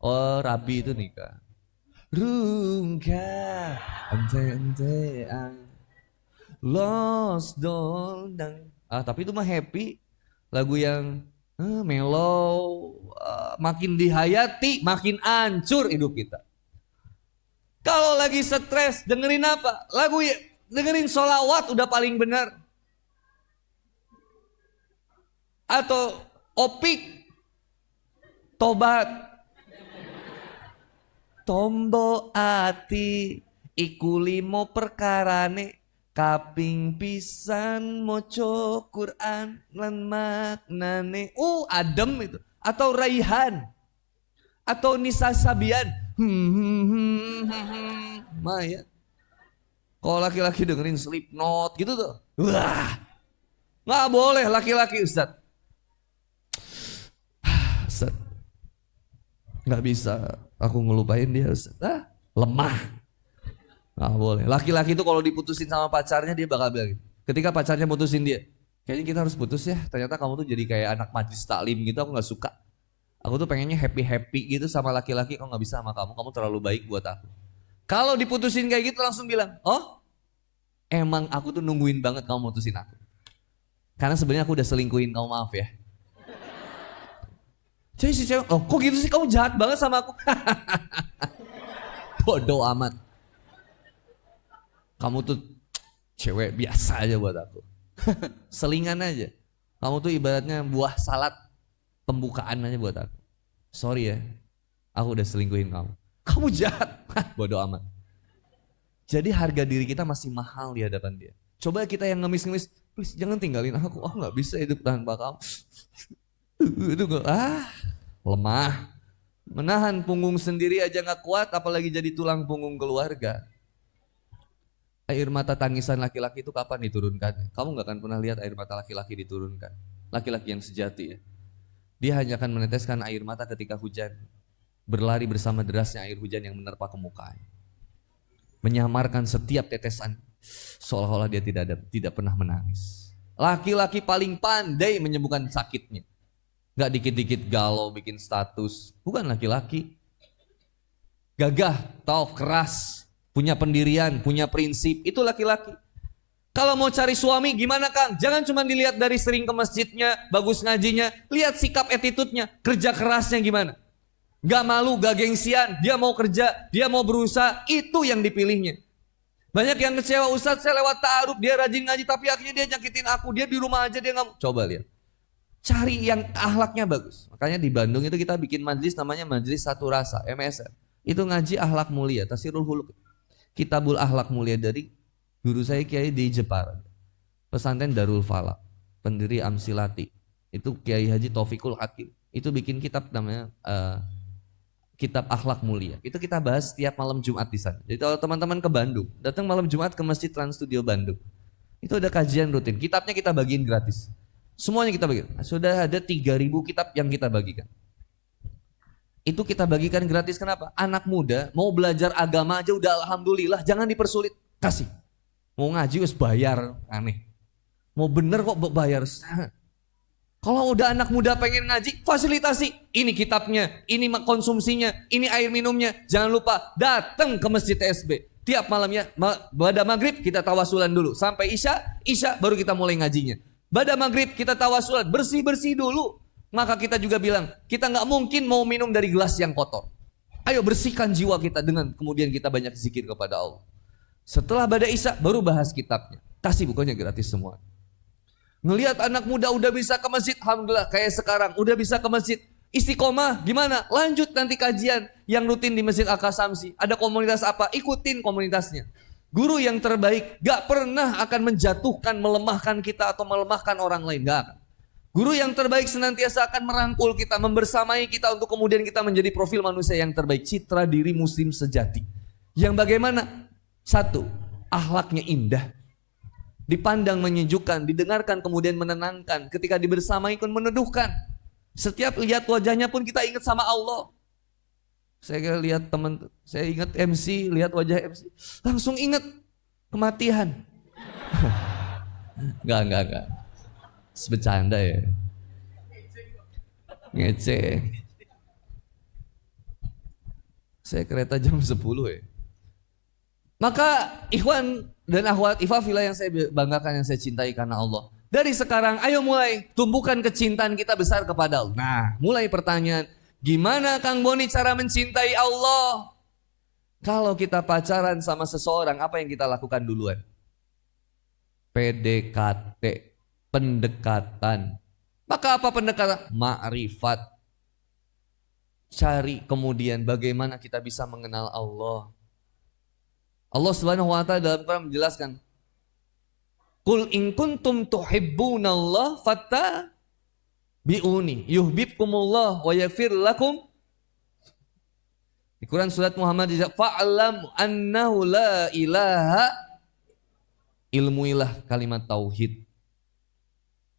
Oh, rapi itu nikah. Rungka ente-entean lost dondang. Tapi itu mah happy. Lagu yang mellow, makin dihayati, makin hancur hidup kita. Kalau lagi stres, dengerin apa? Dengerin sholawat udah paling benar. Atau opik, tobat. Tombo ati, iku limo perkarane, kaping pisan moco Quran lan maknane. Adem itu. Atau Raihan. Atau Nisa Sabian. Maya. Kalau laki-laki dengerin Slipknot gitu tuh. Wah. Nggak boleh laki-laki Ustaz. Ustaz. Nggak bisa aku ngelupain dia Ustaz. Lemah. Nggak boleh. Laki-laki itu kalau diputusin sama pacarnya dia bakal bilang gitu. Ketika pacarnya putusin dia, kayaknya kita harus putus ya. Ternyata kamu tuh jadi kayak anak majlis taklim gitu, aku nggak suka. Aku tuh pengennya happy-happy gitu sama laki-laki, aku nggak bisa sama kamu terlalu baik buat aku. Kalau diputusin kayak gitu langsung bilang, oh emang aku tuh nungguin banget kamu putusin aku. Karena sebenarnya aku udah selingkuhin kamu, maaf ya. Jadi si cewek, kok gitu sih, kamu jahat banget sama aku. Bodoh amat. Kamu tuh cewek biasa aja buat aku. Selingan aja. Kamu tuh ibaratnya buah salad pembukaan aja buat aku. Sorry ya, aku udah selingkuhin kamu. Kamu jahat. Bodoh amat. Jadi harga diri kita masih mahal di hadapan dia. Coba kita yang ngemis-ngemis, please jangan tinggalin aku gak bisa hidup tanpa kamu. Itu lemah. Menahan punggung sendiri aja gak kuat, apalagi jadi tulang punggung keluarga. Air mata tangisan laki-laki itu kapan diturunkan? Kamu gak akan pernah lihat air mata laki-laki diturunkan. Laki-laki yang sejati ya. Dia hanya akan meneteskan air mata ketika hujan. Berlari bersama derasnya air hujan yang menerpa permukaan. Menyamarkan setiap tetesan seolah-olah dia tidak pernah menangis. Laki-laki paling pandai menyembuhkan sakitnya. Gak dikit-dikit galau bikin status. Bukan laki-laki. Gagah, tahu keras, punya pendirian, punya prinsip. Itu laki-laki. Kalau mau cari suami gimana Kang? Jangan cuma dilihat dari sering ke masjidnya, bagus ngajinya. Lihat sikap attitude-nya, kerja kerasnya gimana. Gak malu, gak gengsian. Dia mau kerja, dia mau berusaha. Itu yang dipilihnya. Banyak yang kecewa, Ustadz saya lewat ta'aruf, dia rajin ngaji tapi akhirnya dia nyakitin aku. Dia di rumah aja dia gak mau. Coba lihat. Cari yang akhlaknya bagus. Makanya di Bandung itu kita bikin majelis namanya Majelis Satu Rasa, MSR. Itu ngaji akhlak mulia, Tasirul Huluk. Kitabul Akhlak Mulia dari guru saya Kiai di Jepara. Pesantren Darul Falak, pendiri Amsilati. Itu Kiai Haji Taufikul Hakim. Itu bikin kitab namanya Kitab Akhlak Mulia. Itu kita bahas setiap malam Jumat di sana. Jadi kalau teman-teman ke Bandung, datang malam Jumat ke Masjid Trans Studio Bandung. Itu ada kajian rutin. Kitabnya kita bagiin gratis. Semuanya kita bagikan. Sudah ada 3.000 kitab yang kita bagikan. Itu kita bagikan gratis, kenapa? Anak muda mau belajar agama aja udah alhamdulillah, jangan dipersulit. Kasih. Mau ngaji harus bayar, aneh. Mau bener kok bayar. Kalau udah anak muda pengen ngaji, fasilitasi. Ini kitabnya, ini konsumsinya, ini air minumnya. Jangan lupa datang ke Masjid TSB. Tiap malamnya, pada maghrib kita tawasulan dulu. Sampai Isya baru kita mulai ngajinya. Pada maghrib kita tawasulan, bersih-bersih dulu. Maka kita juga bilang, kita nggak mungkin mau minum dari gelas yang kotor. Ayo bersihkan jiwa kita dengan kemudian kita banyak zikir kepada Allah. Setelah pada Isya baru bahas kitabnya. Kasih bukunya gratis semua. Ngelihat anak muda udah bisa ke masjid, alhamdulillah kayak sekarang udah bisa ke masjid. Istiqomah gimana? Lanjut nanti kajian yang rutin di Masjid Al-Qasamsi. Ada komunitas apa? Ikutin komunitasnya. Guru yang terbaik gak pernah akan menjatuhkan, melemahkan kita atau melemahkan orang lain. Gak akan. Guru yang terbaik senantiasa akan merangkul kita, membersamai kita untuk kemudian kita menjadi profil manusia yang terbaik. Citra diri muslim sejati. Yang bagaimana? Satu, akhlaknya indah. Dipandang menyejukkan, didengarkan kemudian menenangkan. Ketika dibersamai pun meneduhkan. Setiap lihat wajahnya pun kita ingat sama Allah. Saya lihat teman, saya ingat MC, lihat wajah MC, langsung ingat kematian. Enggak. Sebecanda ya. Ngeceh. Saya kereta jam 10 ya. Maka ikhwan dan akhwat ifafillah yang saya banggakan, yang saya cintai karena Allah. Dari sekarang ayo mulai tumbuhkan kecintaan kita besar kepada Allah. Nah, mulai pertanyaan, gimana Kang Boni cara mencintai Allah? Kalau kita pacaran sama seseorang, apa yang kita lakukan duluan? PDKT, pendekatan. Maka apa pendekatan? Ma'rifat. Cari kemudian bagaimana kita bisa mengenal Allah. Allah Subhanahu wa taala dalam Quran menjelaskan, Qul in kuntum tuhibbunallah fattabi'uni yuhibbukumullah wa yaghfir lakum. Di Quran surat Muhammad fa'lam annahu la ilaha, ilmuilah kalimat tauhid.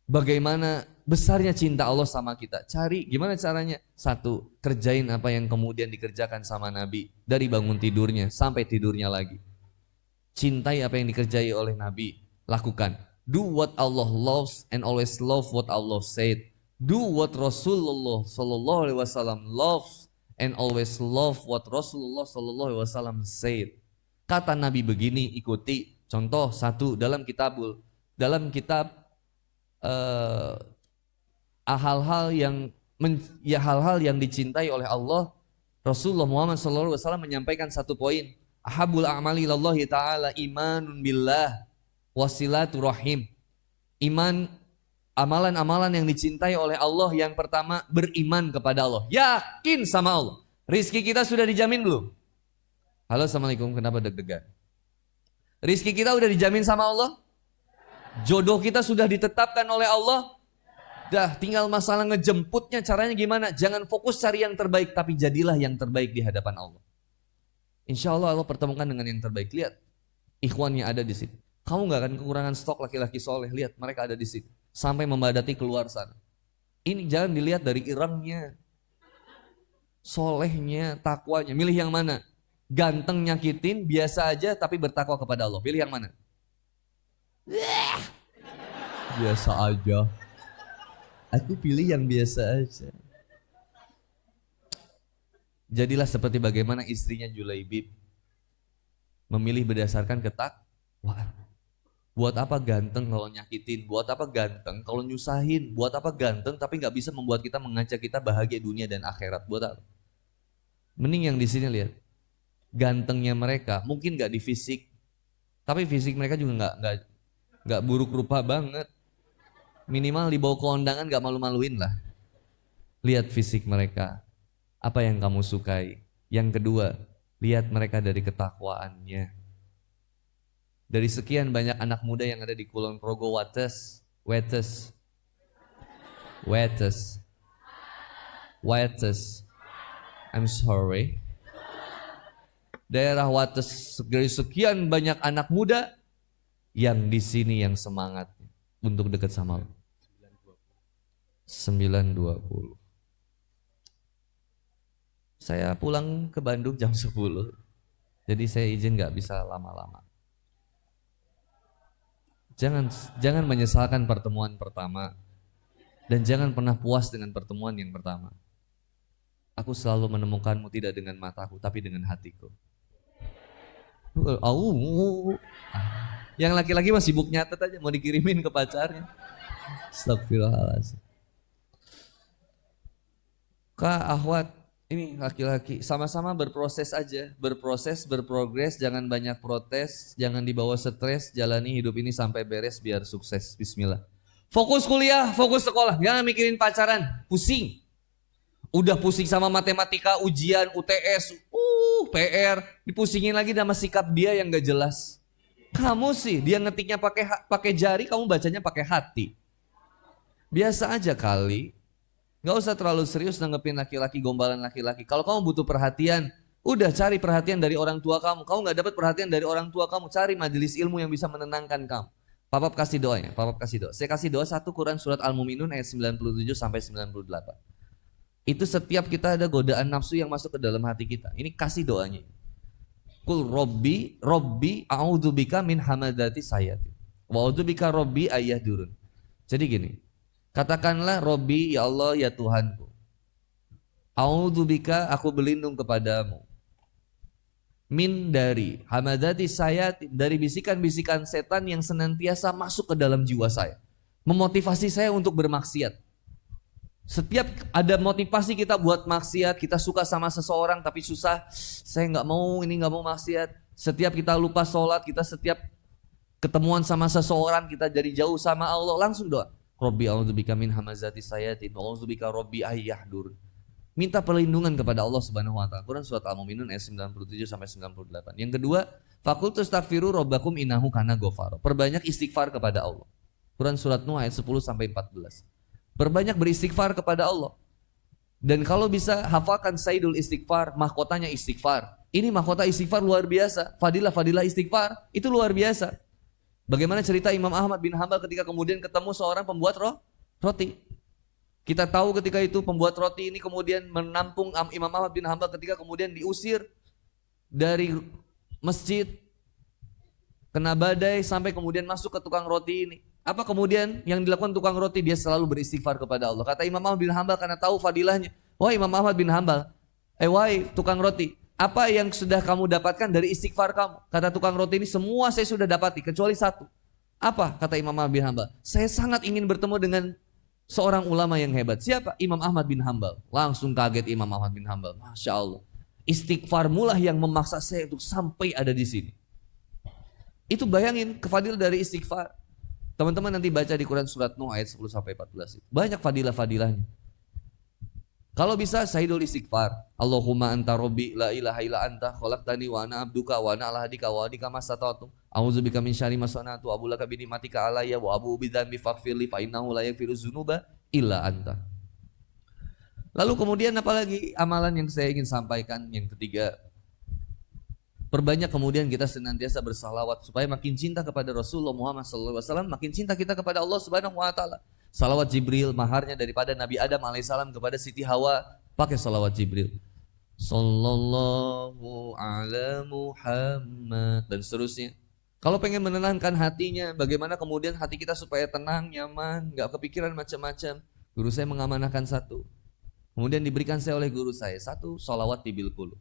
Bagaimana besarnya cinta Allah sama kita. Cari gimana caranya? Satu, kerjain apa yang kemudian dikerjakan sama Nabi. Dari bangun tidurnya sampai tidurnya lagi. Cintai apa yang dikerjai oleh Nabi. Lakukan. Do what Allah loves and always love what Allah said. Do what Rasulullah Sallallahu Alaihi Wasallam loves and always love what Rasulullah Sallallahu Alaihi Wasallam said. Kata Nabi begini, ikuti. Contoh satu dalam kitab hal-hal yang dicintai oleh Allah, Rasulullah Muhammad Sallallahu Alaihi Wasallam menyampaikan satu poin. Ahabul a'mali ilallahi ta'ala imanun billah wasilaturahim. Iman, amalan-amalan yang dicintai oleh Allah, yang pertama beriman kepada Allah, yakin sama Allah. Rizki kita sudah dijamin belum? Halo, assalamualaikum, kenapa deg-degan? Rizki kita udah dijamin sama Allah? Jodoh kita sudah ditetapkan oleh Allah? Dah, tinggal masalah ngejemputnya, caranya gimana? Jangan fokus cari yang terbaik, tapi jadilah yang terbaik di hadapan Allah. Insya Allah Allah pertemukan dengan yang terbaik. Lihat, ikhwannya ada di sini. Kamu gak akan kekurangan stok laki-laki soleh. Lihat, mereka ada di sini. Sampai membadati keluar sana. Ini jangan dilihat dari irangnya, solehnya, takwanya. Milih yang mana? Ganteng nyakitin, biasa aja tapi bertakwa kepada Allah. Pilih yang mana? Biasa aja. Aku pilih yang biasa aja. Jadilah seperti bagaimana istrinya Julaibib. Memilih berdasarkan ketakwaan. Buat apa ganteng kalau nyakitin? Buat apa ganteng kalau nyusahin? Buat apa ganteng tapi nggak bisa membuat kita, mengajak kita bahagia dunia dan akhirat? Buat apa? Mending yang di sini lihat. Gantengnya mereka mungkin nggak di fisik, tapi fisik mereka juga nggak buruk rupa banget. Minimal dibawa ke undangan gak malu-maluin lah. Lihat fisik mereka, apa yang kamu sukai. Yang kedua, lihat mereka dari ketakwaannya. Dari sekian banyak anak muda yang ada di Kulon Progo, Wates, I'm sorry. Daerah Wates, dari sekian banyak anak muda yang di sini yang semangat untuk dekat sama lo. 9.20. Saya pulang ke Bandung jam 10. Jadi saya izin gak bisa lama-lama. Jangan menyesalkan pertemuan pertama. Dan jangan pernah puas dengan pertemuan yang pertama. Aku selalu menemukanmu tidak dengan mataku, tapi dengan hatiku. Yang laki-laki masih sibuk nyatet aja, mau dikirimin ke pacarnya. Astagfirullahaladzim. Kak, Ahwat, ini laki-laki, sama-sama berproses aja, berprogres, jangan banyak protes, jangan dibawa stres, jalani hidup ini sampai beres biar sukses. Bismillah. Fokus kuliah, fokus sekolah, jangan mikirin pacaran, pusing. Udah pusing sama matematika, ujian, UTS, PR, dipusingin lagi sama sikap dia yang gak jelas. Kamu sih, dia ngetiknya pakai jari, kamu bacanya pakai hati. Biasa aja kali. Gak usah terlalu serius nanggepin laki-laki, gombalan laki-laki. Kalau kamu butuh perhatian, udah cari perhatian dari orang tua kamu. Kamu gak dapat perhatian dari orang tua kamu, cari majelis ilmu yang bisa menenangkan kamu. Papa kasih doanya, Papa kasih doa. Saya kasih doa 1 Quran surat Al-Mu'minun ayat 97 sampai 98. Itu setiap kita ada godaan nafsu yang masuk ke dalam hati kita. Ini kasih doanya. Kul Robbi a'udzubika min hamadati sayati. Wa a'udzubika Robbi ayahdurun. Jadi gini. Katakanlah Robbi, ya Allah, ya Tuhanku. A'udzubika, aku berlindung kepadamu. Min dari hamadati sayati, dari bisikan-bisikan setan yang senantiasa masuk ke dalam jiwa saya. Memotivasi saya untuk bermaksiat. Setiap ada motivasi kita buat maksiat, kita suka sama seseorang tapi susah, saya nggak mau, ini nggak mau maksiat. Setiap kita lupa sholat, kita setiap ketemuan sama seseorang, kita jadi jauh sama Allah, langsung doa. Robbi a'udzubika min hamazati sayatin, a'udzubika Robbi ayyahdurun. Minta perlindungan kepada Allah Subhanahu wa taala. Quran surat Al-Mu'minun ayat 97 sampai 98. Yang kedua, faqultu astaghfiru rabbakum innahu kana ghafara. Perbanyak istighfar kepada Allah. Quran surat Nuh ayat 10 sampai 14. Berbanyak beristighfar kepada Allah. Dan kalau bisa hafalkan Sayyidul Istighfar, mahkotanya istighfar. Ini mahkota istighfar luar biasa. Fadilah istighfar itu luar biasa. Bagaimana cerita Imam Ahmad bin Hanbal ketika kemudian ketemu seorang pembuat roti. Kita tahu ketika itu pembuat roti ini kemudian menampung Imam Ahmad bin Hanbal ketika kemudian diusir dari masjid, kena badai sampai kemudian masuk ke tukang roti ini. Apa kemudian yang dilakukan tukang roti? Dia selalu beristighfar kepada Allah. Kata Imam Ahmad bin Hanbal karena tahu fadilahnya. Wahai Imam Ahmad bin Hanbal, wahai tukang roti, apa yang sudah kamu dapatkan dari istighfar kamu? Kata tukang roti ini, semua saya sudah dapati kecuali satu. Apa? Kata Imam Ahmad bin Hanbal, saya sangat ingin bertemu dengan seorang ulama yang hebat. Siapa? Imam Ahmad bin Hanbal. Langsung kaget Imam Ahmad bin Hanbal. Masya Allah. Istighfar mulah yang memaksa saya untuk sampai ada di sini. Itu bayangin kefadil dari istighfar. Teman-teman nanti baca di Quran surat Nuh ayat 10 sampai 14 itu. Banyak fadilah-fadilahnya. Kalau bisa Sayyidul Istighfar. Allahumma anta rabbi la ilaha illa anta khalaqtani wa ana abduka wa ana ala hadika wa hadika masata'tum. A'udzubika min syarri ma sana'tu wa abulaka bi ni'matika alayya wa abu bi dzambi faghfirli fa innahu la yaghfiru dzunuba illa anta. Lalu kemudian apalagi amalan yang saya ingin sampaikan yang ketiga. Perbanyak kemudian kita senantiasa bersalawat supaya makin cinta kepada Rasulullah Muhammad SAW, makin cinta kita kepada Allah Subhanahu wa taala. Salawat Jibril maharnya daripada Nabi Adam alaihissalam kepada Siti Hawa, pakai salawat Jibril. Sallallahu ala Muhammad dan seterusnya. Kalau pengen menenangkan hatinya, bagaimana kemudian hati kita supaya tenang, nyaman, nggak kepikiran macam-macam. Guru saya mengamanahkan satu. Kemudian diberikan saya oleh guru saya satu, salawat di bilqulub.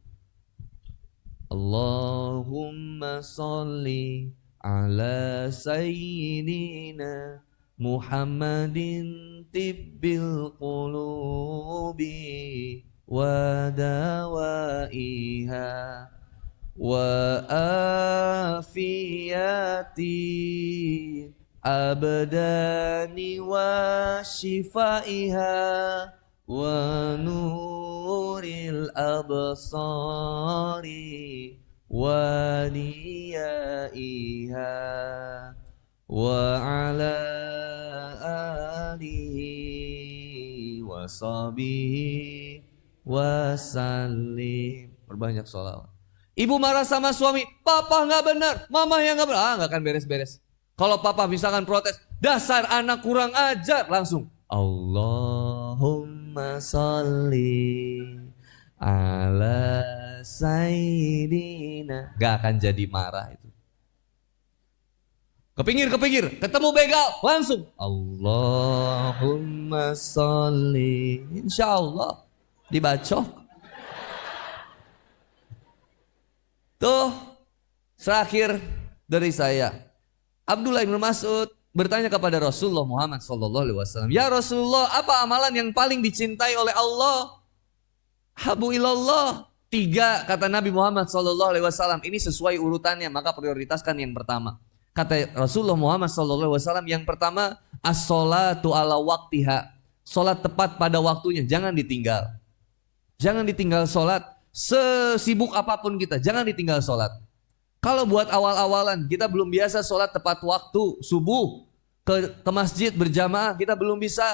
Allahumma salli ala sayyidina Muhammadin tibbil qulubi wa dawaiha wa afiyati abdani wa shifaiha wa nuril absari wa niyaiha wa ala alihi wa sahbihi wa sallim. Berbanyak sholawat. Ibu marah sama suami, papa nggak benar, mama yang nggak benar, nggak akan beres-beres. Kalau papa misalkan protes, dasar anak kurang ajar, langsung Allahumma sholli ala sayyidina. Gak akan jadi marah itu. Kepinggir, ketemu begal, langsung Allahumma sholli. Insya Allah dibacok. Tuh, terakhir dari saya. Abdullah bin Mas'ud bertanya kepada Rasulullah Muhammad SAW. Ya Rasulullah, apa amalan yang paling dicintai oleh Allah? Habu ilallah. 3 kata Nabi Muhammad SAW. Ini sesuai urutannya, maka prioritaskan yang pertama. Kata Rasulullah Muhammad SAW, yang pertama as-sholatu ala waktiha. Sholat tepat pada waktunya, jangan ditinggal. Jangan ditinggal sholat. Sesibuk apapun kita, jangan ditinggal sholat. Kalau buat awal-awalan kita belum biasa sholat tepat waktu, subuh ke masjid berjamaah kita belum bisa.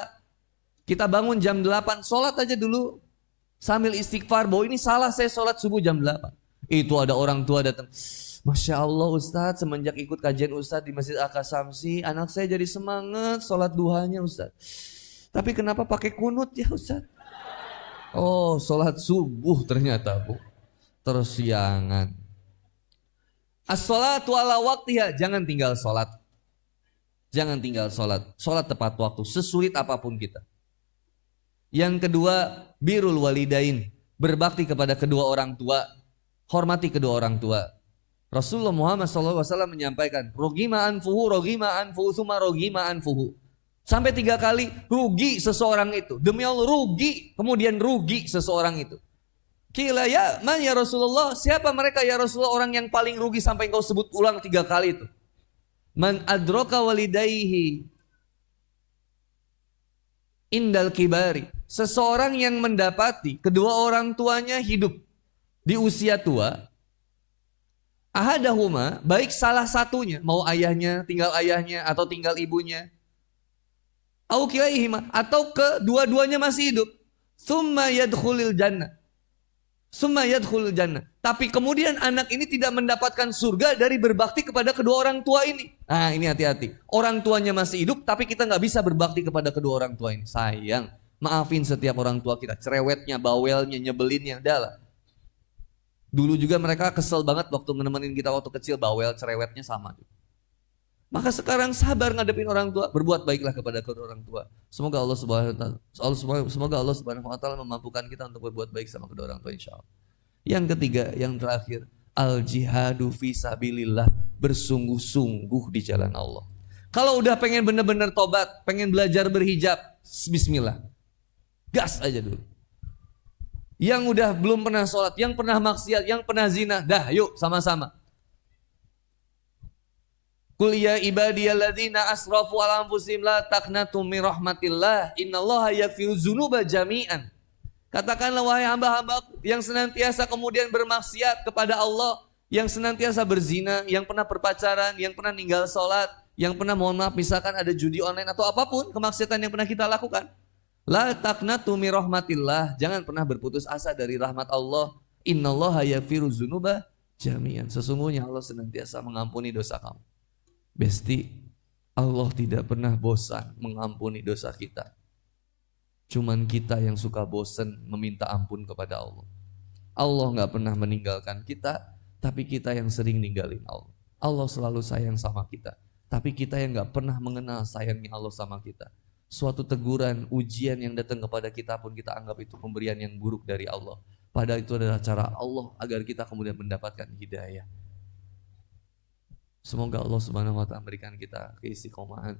Kita bangun jam 8, sholat aja dulu sambil istighfar bahwa ini salah saya sholat subuh jam 8. Itu ada orang tua datang, Masya Allah Ustadz, semenjak ikut kajian Ustadz di Masjid Al-Qasamsi, anak saya jadi semangat sholat duhanya Ustadz. Tapi kenapa pakai kunut ya Ustadz? Oh, sholat subuh ternyata Bu. Tersiangan. As-sholatu ala waktiha, jangan tinggal sholat. Jangan tinggal sholat. Sholat tepat waktu, sesulit apapun kita. Yang kedua, birrul walidain, berbakti kepada kedua orang tua. Hormati kedua orang tua. Rasulullah Muhammad SAW menyampaikan, rogima anfuhu, summa rogima anfuhu. Sampai 3 kali rugi seseorang itu. Demi Allah rugi, kemudian rugi seseorang itu. Kila ya man ya Rasulullah, siapa mereka ya Rasulullah orang yang paling rugi sampai engkau sebut ulang 3 kali itu? Man adroka walidayhi indal kibari. Seseorang yang mendapati kedua orang tuanya hidup di usia tua. Ahadahuma, baik salah satunya, mau ayahnya, tinggal ayahnya atau tinggal ibunya. Au kilaihima, atau kedua-duanya masih hidup. Summa yadkhulul jannah. Tapi kemudian anak ini tidak mendapatkan surga dari berbakti kepada kedua orang tua ini. Nah ini hati-hati. Orang tuanya masih hidup tapi kita nggak bisa berbakti kepada kedua orang tua ini. Sayang. Maafin setiap orang tua kita. Cerewetnya, bawelnya, nyebelinnya. Udahlah. Dulu juga mereka kesel banget waktu menemenin kita waktu kecil. Bawel, cerewetnya sama. Maka sekarang sabar ngadepin orang tua, berbuat baiklah kepada kedua orang tua. Semoga Allah Subhanahu wa taala memampukan kita untuk berbuat baik sama kedua orang tua insyaallah. Yang ketiga, yang terakhir, al jihadu fi sabilillah, bersungguh-sungguh di jalan Allah. Kalau udah pengen bener-bener tobat, pengen belajar berhijab, bismillah. Gas aja dulu. Yang udah belum pernah sholat, yang pernah maksiat, yang pernah zina, dah yuk sama-sama. Qul ya ibadiyalladzina asrafu ala anfusihim la taqnatu min rahmatillah innallaha yaghfiru dzunuba jami'an. Katakanlah wahai hamba-hambaku yang senantiasa kemudian bermaksiat kepada Allah, yang senantiasa berzina, yang pernah berpacaran, yang pernah ninggal sholat, yang pernah mohon maaf misalkan ada judi online atau apapun kemaksiatan yang pernah kita lakukan. La taqnatu min rahmatillah, jangan pernah berputus asa dari rahmat Allah. Innallaha yaghfiru dzunuba jami'an. Sesungguhnya Allah senantiasa mengampuni dosa kamu. Besti, Allah tidak pernah bosan mengampuni dosa kita. Cuman kita yang suka bosan meminta ampun kepada Allah. Allah gak pernah meninggalkan kita, tapi kita yang sering ninggalin Allah. Allah selalu sayang sama kita, tapi kita yang gak pernah mengenal sayangnya Allah sama kita. Suatu teguran, ujian yang datang kepada kita pun kita anggap itu pemberian yang buruk dari Allah. Padahal itu adalah cara Allah agar kita kemudian mendapatkan hidayah. Semoga Allah Subhanahu wa taala memberikan kita keistiqomahan.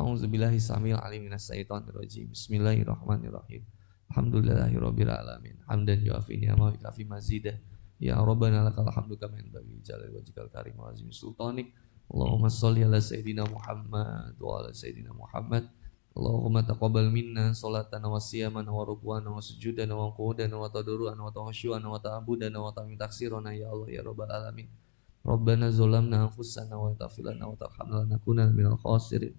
A'udzubillahi samil alim minasyaitonir rajim. Bismillahirrahmanirrahim. Alhamdulillahirabbil alamin. Hamdan yuafi ni'amahu wa kafi mazidah. Ya Rabbana lakal hamdu kama yanbaghi jalali wajhikal karim wa azim sultanik. Allahumma sholli ala sayyidina Muhammad wa ala sayyidina Muhammad. Allahumma taqabbal minna salatana wa siyamana wa rukwana wa sujudana wa qu'udana wa tadarruana wa takhashuana wa ta'abudana wa ta'min taksirana ya Allah ya rabbal alamin. Rabbana zalamna anfusana wa taghfir lana wa tarhamna lanakunanna minal khasirin.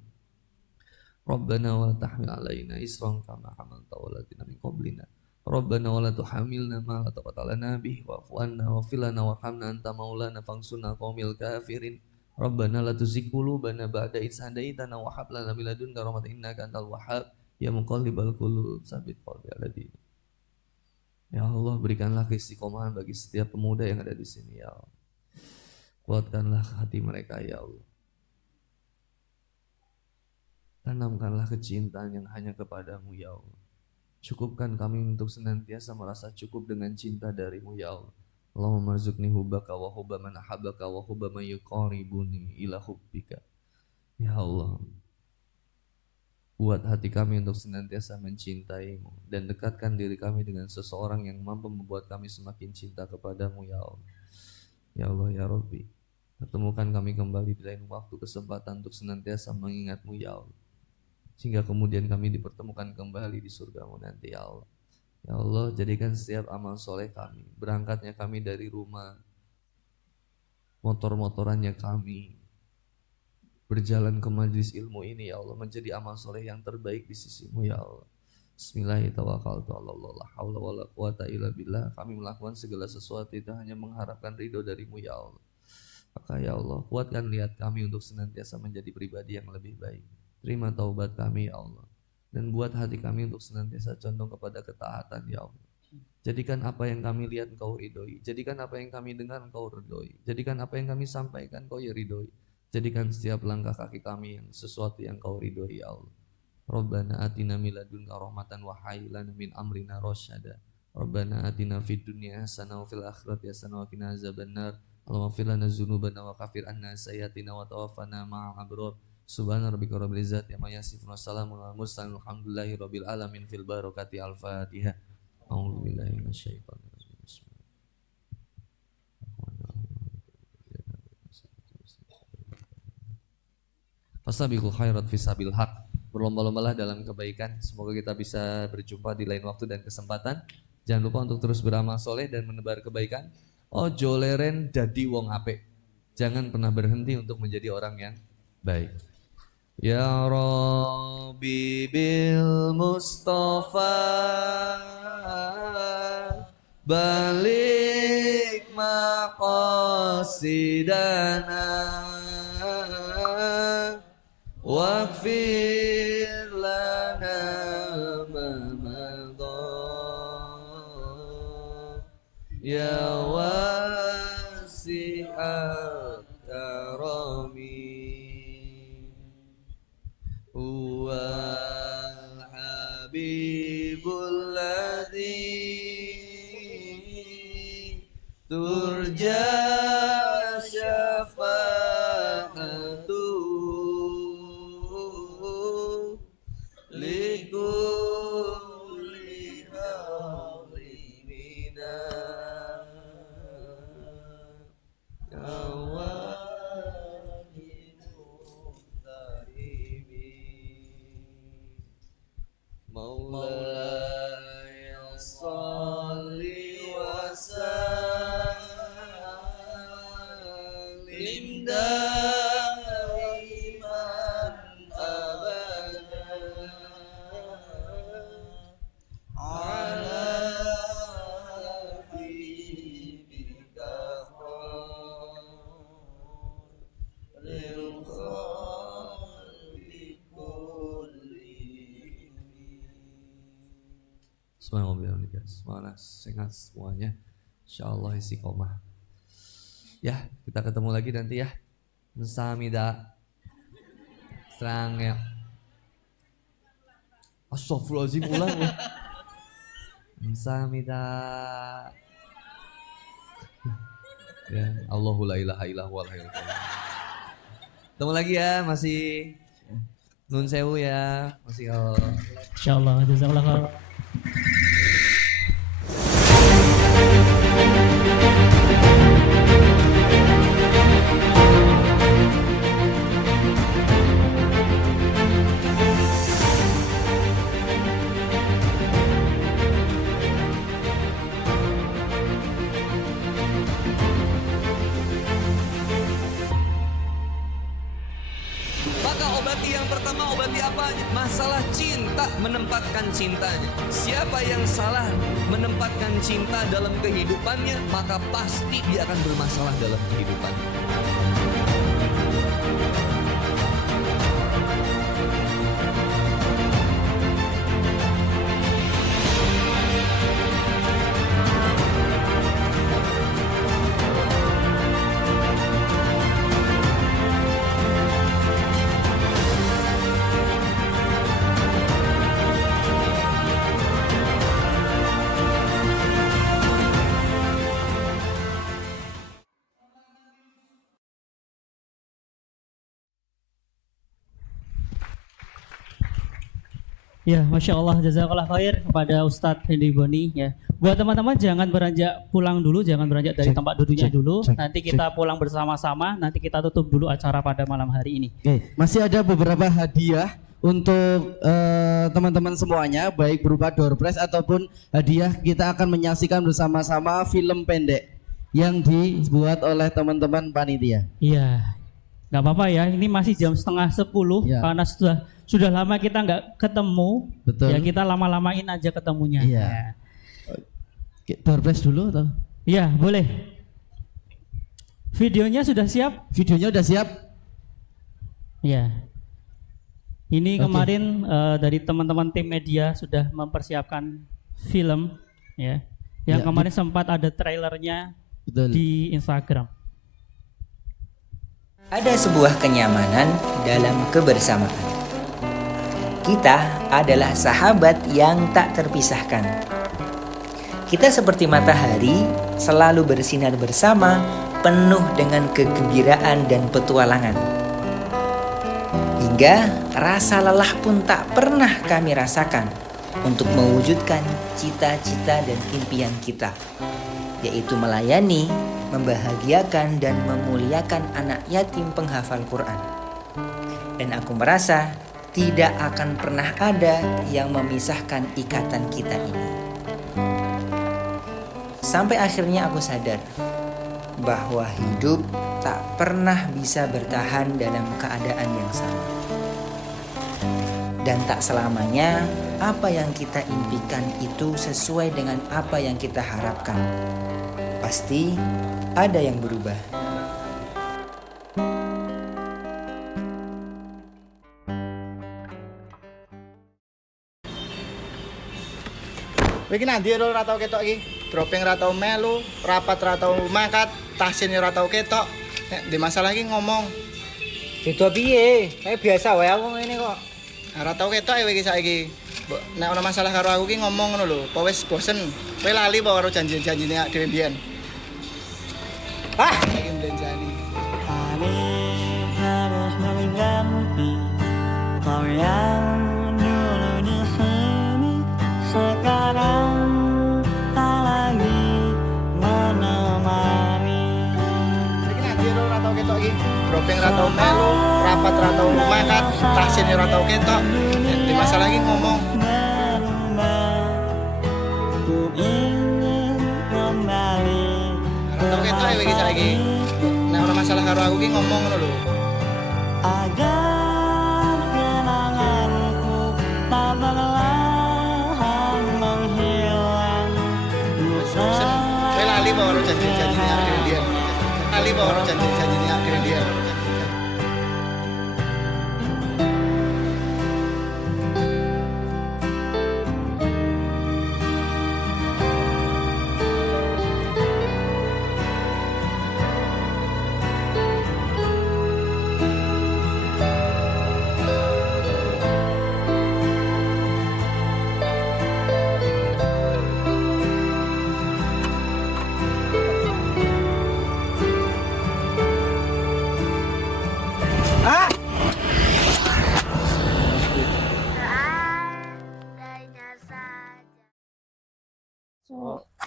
Rabbana wa la tahmil alaina isran kama hamalta wa latina min qablina. Rabbana wa la tuhamilna ma la taqata lana bih wa'fu anna waghfir lana warhamna anta maulana fansurna qaumil kafirin. Rabbana la tuzigh qulubana ba'da idh hadaitana wa hab lana min ladunka rahmatan innaka antal wahhab ya muqallibal qulub tsabbit qalbi ala dinik. Ya Allah, berikanlah keistiqomahan bagi setiap pemuda yang ada di sini ya Allah. Kuatkanlah hati mereka ya Allah. Tanamkanlah kecintaan yang hanya kepadamu ya Allah. Cukupkan kami untuk senantiasa merasa cukup dengan cinta darimu ya Allah. Allahumma rzuqni hubbaka wa hubba man ahabbaka wa hubba man yuqarribuni ila hubbika. Ya Allah, buat hati kami untuk senantiasa mencintaimu dan dekatkan diri kami dengan seseorang yang mampu membuat kami semakin cinta kepadamu ya Allah. Ya Allah ya Rabbi, pertemukan kami kembali di lain waktu kesempatan untuk senantiasa mengingatmu ya Allah, sehingga kemudian kami dipertemukan kembali di surgamu nanti ya Allah. Ya Allah, jadikan setiap amal soleh kami, berangkatnya kami dari rumah, motor-motorannya kami, berjalan ke majlis ilmu ini ya Allah, menjadi amal soleh yang terbaik di sisimu ya Allah. Bismillahirrahmanirrahim. Kami melakukan segala sesuatu itu hanya mengharapkan ridho darimu ya Allah. Maka ya Allah, kuatkan niat kami untuk senantiasa menjadi pribadi yang lebih baik. Terima taubat kami ya Allah, dan buat hati kami untuk senantiasa condong kepada ketaatan ya Allah. Jadikan apa yang kami lihat Engkau ridhoi, jadikan apa yang kami dengar Engkau ridhoi, jadikan apa yang kami sampaikan Engkau ya ridhoi, jadikan setiap langkah kaki kami yang sesuatu yang Engkau ridhoi ya Allah. Rabbana atina min ladunka rahmatan wa hayyi lana min amrina rasyada. Rabbana atina fid dunya hasanah wa fil akhirati hasanah wa qina azabannar. Allahumma ighfir lana dzunubana wa kaffir anna sayyi'atina wa tawaffana ma'al abrar. Subhana rabbika rabbil izzati amma yasifun wa salamun alal mursalin walhamdulillahi rabbil alamin fil barakati al-Fatihah. A'udzu billahi minasyaitonir rajim. Fasabiqul khairat fisabil haq. Berlomba-lombalah dalam kebaikan. Semoga kita bisa berjumpa di lain waktu dan kesempatan. Jangan lupa untuk terus beramal soleh dan menebar kebaikan. Ojo leren dadi wong apik. Jangan pernah berhenti untuk menjadi orang yang baik. Ya Rabbi bil Mustafa balik maqasidana waghfir lana ma madha ya wasi'al karami huwal habibul ladzi turja syafa'atuhu likulli hawlimina Maulaya salli wa sallim daiman abadan ala habibika khairil khalqi kullihim. Semoga sehat semuanya. Insyaallah istiqomah. Ya, kita ketemu lagi nanti ya. Samida. Serang ya. Astagfirullahaladzim ulang loh. Samida. Ya, Allahu la ilaha illa huwal hayyul qayyum. Ketemu lagi ya, masih nun sewu ya, masih kalau Insyaallah, jazakallahu khairan. Maka obati yang pertama, obati apa? Masalah cinta, menempatkan cintanya. Siapa yang salah menempatkan cinta dalam kehidupannya, maka pasti dia akan bermasalah dalam kehidupannya. Ya, Masya Allah, jazakallah khair kepada Ustadz Hendy Boni ya. Buat teman-teman jangan beranjak pulang dulu, jangan beranjak dari tempat duduknya dulu. Nanti kita pulang bersama-sama, nanti kita tutup dulu acara pada malam hari ini. Oke, masih ada beberapa hadiah untuk teman-teman semuanya, baik berupa door prize ataupun hadiah. Kita akan menyaksikan bersama-sama film pendek yang dibuat oleh teman-teman panitia. Iya, nggak apa-apa ya. Ini masih jam 9:30 Ya. karena sudah lama kita nggak ketemu. Betul. Ya kita lama-lamain aja ketemunya. Iya. Ya. Oke, door prize dulu atau? Iya, boleh. Videonya sudah siap? Videonya udah siap? Ya. Ini Oke. kemarin dari teman-teman tim media sudah mempersiapkan film ya. Yang Ya, kemarin sempat ada trailernya Betul. di Instagram. Ada sebuah kenyamanan dalam kebersamaan. Kita adalah sahabat yang tak terpisahkan. Kita seperti matahari, selalu bersinar bersama, penuh dengan kegembiraan dan petualangan. Hingga rasa lelah pun tak pernah kami rasakan untuk mewujudkan cita-cita dan impian kita, yaitu melayani, membahagiakan dan memuliakan anak yatim penghafal Quran. Dan aku merasa tidak akan pernah ada yang memisahkan ikatan kita ini. Sampai akhirnya aku sadar bahwa hidup tak pernah bisa bertahan dalam keadaan yang sama. Dan tak selamanya apa yang kita impikan itu sesuai dengan apa yang kita harapkan. Pasti ada yang berubah. Iki nanti ora tau ketok iki. Dropping ora tau melu, rapat ora tau mangkat, tahsin ora tau ketok. Nek di masalah iki ngomong. Beda piye? Kayak biasa wae aku ngene kok. Ora tau ketok iki saiki. Nek ana masalah karo aku ki ngomong ngono lho. Apa wis bosen? Kowe lali apa karo janji-janjine dhewe mbiyen? Ah, Iki mbenjani. Hari harus mengganti kau yang dulu di sini, sekarang tak lagi menemani. Iki nanti ora tau ketok iki. Dropping ora tau melu, rapat ora tau mangkat, tahsin ora tau ketok. Nek di masalah iki ngomong. Berubah, ku ingin kembali. Ora tau ketok iki saiki. Nek ana masalah karo aku ki ngomong ngono lho. Agar kenanganku tak perlahan menghilang. Bosen. Kowe lali apa karo janji-janjine dhewe mbiyen? Lali apa karo janji-janjine dhewe mbiyen?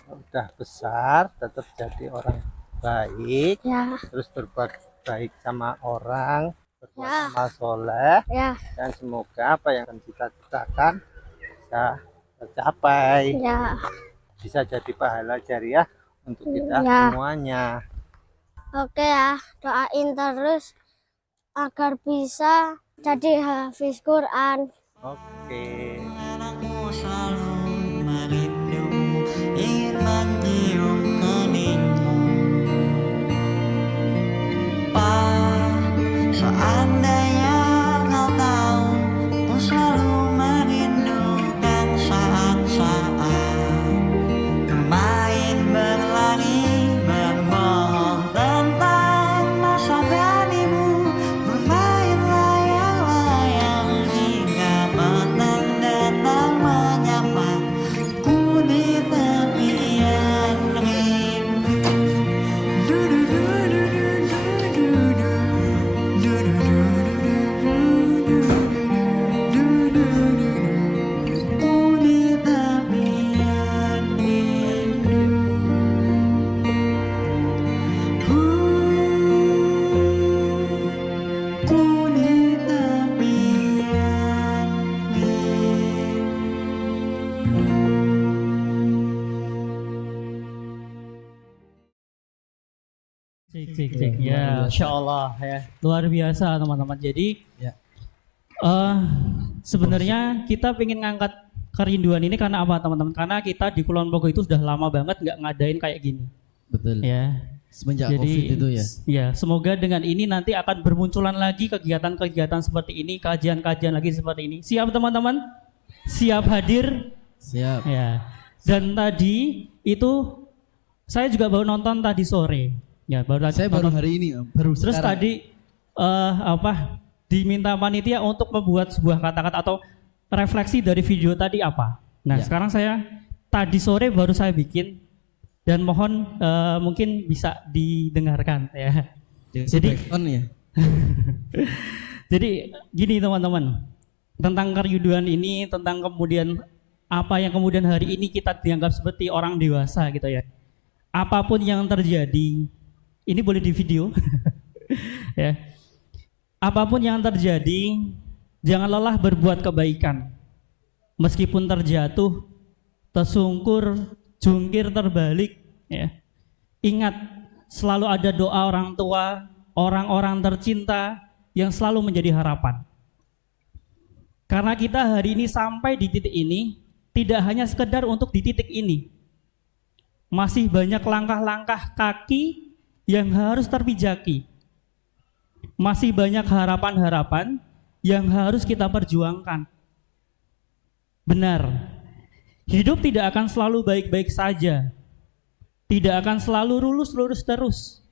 udah besar tetap jadi orang baik, Ya, terus berbuat baik sama orang, berbuat Ya. amal soleh, ya, dan semoga apa yang akan kita citakan bisa tercapai, ya. bisa jadi pahala jariah untuk kita Ya. semuanya. Oke ya, doain terus agar bisa Jadi hafiz Quran. Oke. Anakku selalu merindumu, ingin mencium keningmu. Pak, seandainya kau tahu, ku selalu merindukan saat-saat bermain, berlari, berbohong tentang masa beranimu, bermain layang-layang hingga petang datang menyapa ku di tepian rindu. Ku di tepian rindu. Ku di tepian Cek. Ya, Masya Allah ya. Luar biasa teman-teman. Jadi Ya. sebenarnya kita pengen ngangkat kerinduan ini karena apa teman-teman? Karena kita di Kulon Progo itu sudah lama banget nggak ngadain kayak gini. Betul. Ya. Semenjak Jadi COVID itu ya. ya semoga dengan ini nanti akan bermunculan lagi kegiatan-kegiatan seperti ini, kajian-kajian lagi seperti ini. Siap teman-teman? Siap hadir? Siap. Ya. Dan tadi itu saya juga baru nonton tadi sore. Ya, Saya baru hari ini, baru Terus sekarang. tadi diminta panitia untuk membuat sebuah kata-kata atau refleksi dari video tadi apa. Nah, Ya. sekarang tadi sore baru saya bikin dan mohon mungkin bisa didengarkan ya. Jadi on ya. Jadi gini teman-teman, tentang kerinduan ini, tentang kemudian apa yang kemudian hari ini kita dianggap seperti orang dewasa gitu ya. Apapun yang terjadi, ini boleh di video, ya. Apapun yang terjadi, jangan lelah berbuat kebaikan. Meskipun terjatuh, tersungkur, jungkir terbalik, ya. Ingat, selalu ada doa orang tua, orang-orang tercinta yang selalu menjadi harapan. Karena kita hari ini sampai di titik ini, tidak hanya sekedar untuk di titik ini. Masih banyak langkah-langkah kaki yang harus terpijaki. Masih banyak harapan-harapan yang harus kita perjuangkan. Benar, hidup tidak akan selalu baik-baik saja. Tidak akan selalu lurus-lurus terus.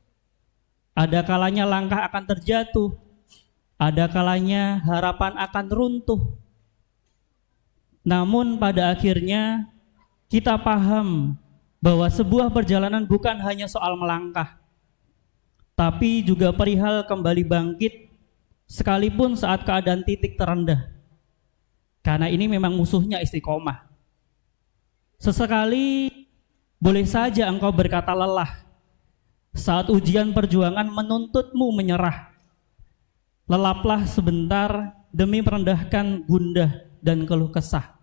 Ada kalanya langkah akan terjatuh. Ada kalanya harapan akan runtuh. Namun pada akhirnya kita paham bahwa sebuah perjalanan bukan hanya soal melangkah, tapi juga perihal kembali bangkit sekalipun saat keadaan titik terendah. Karena ini memang musuhnya istiqomah. Sesekali boleh saja engkau berkata lelah saat ujian perjuangan menuntutmu menyerah. Lelaplah sebentar demi merendahkan gundah dan keluh kesah.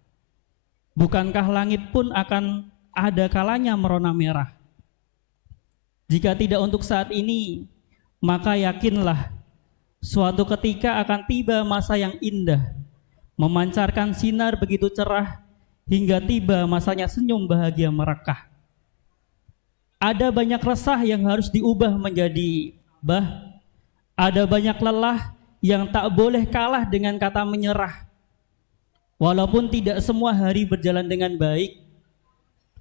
Bukankah langit pun akan ada kalanya merona merah? Jika tidak untuk saat ini, maka yakinlah suatu ketika akan tiba masa yang indah, memancarkan sinar begitu cerah hingga tiba masanya senyum bahagia merekah. Ada banyak resah yang harus diubah menjadi bah. Ada banyak lelah yang tak boleh kalah dengan kata menyerah. Walaupun tidak semua hari berjalan dengan baik,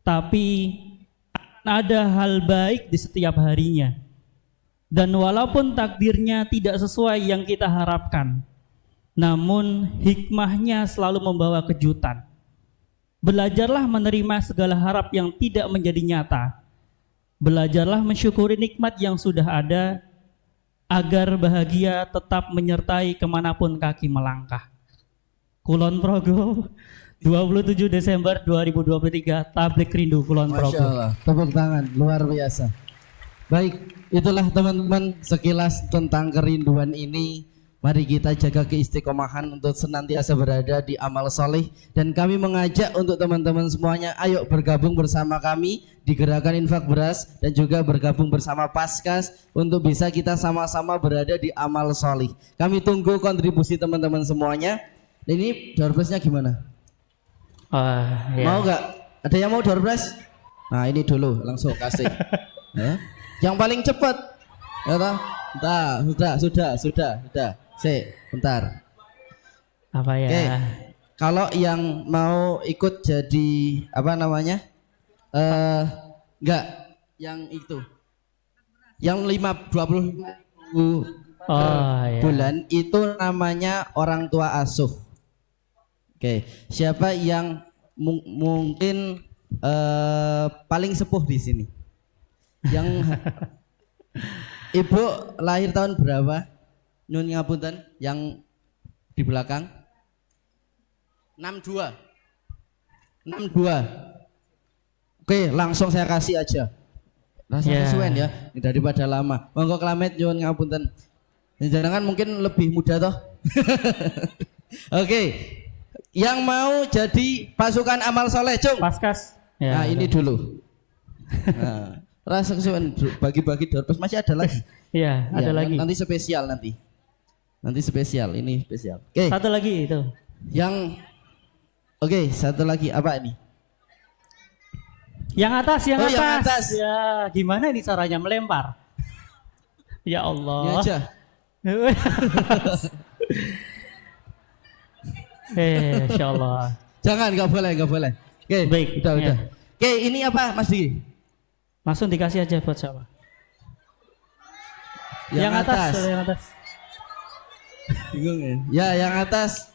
tapi ada hal baik di setiap harinya. Dan walaupun takdirnya tidak sesuai yang kita harapkan, namun hikmahnya selalu membawa kejutan. Belajarlah menerima segala harap yang tidak menjadi nyata. Belajarlah mensyukuri nikmat yang sudah ada, agar bahagia tetap menyertai kemanapun kaki melangkah. Kulon Progo, 27 Desember 2023, Tablik Rindu Kulon Progo. Masya Allah, tepuk tangan, luar biasa. Baik, itulah teman-teman sekilas tentang kerinduan ini. Mari kita jaga keistiqomahan untuk senantiasa berada di amal soleh. Dan kami mengajak untuk teman-teman semuanya, ayo bergabung bersama kami di Gerakan Infak Beras dan juga bergabung bersama Paskas untuk bisa kita sama-sama berada di amal soleh. Kami tunggu kontribusi teman-teman semuanya. Ini door prize-nya gimana? Ya. Mau nggak? Ada yang mau door prize? Nah ini dulu langsung kasih. Ya. Yang paling cepat, ya toh? Sudah. Bentar. Apa ya? Oke. Kalau yang mau ikut jadi apa namanya? Enggak, yang itu. Yang 20 ya. bulan itu namanya orang tua asuh. Oke, siapa yang mungkin paling sepuh di sini? Yang Ibu lahir tahun berapa? Nyun ngapunten, yang di belakang 62. Oke, langsung saya kasih aja. Rasanya sesuai ya, daripada lama. Monggo Klamet nyun ngapunten. Jangan mungkin lebih muda toh. Oke. Yang mau jadi pasukan amal soleh, Cung. Paskas. Nah, ini dulu. Nah, rasa kesuwen bagi-bagi door prize masih ada lagi. Iya, ada lagi. Nanti spesial nanti. Nanti spesial, ini spesial. Oke. Satu lagi itu. Yang satu lagi apa ini? Yang atas, yang Oh, atas. yang atas. Ya, gimana ini caranya melempar? Ya Allah. Ini aja. Insya Allah. Jangan, nggak boleh. Oke, Baik, udah. ya. Oke, ini apa Mas Diki? Langsung dikasih aja buat siapa? Yang atas. Bingung ya? Ya, yang atas.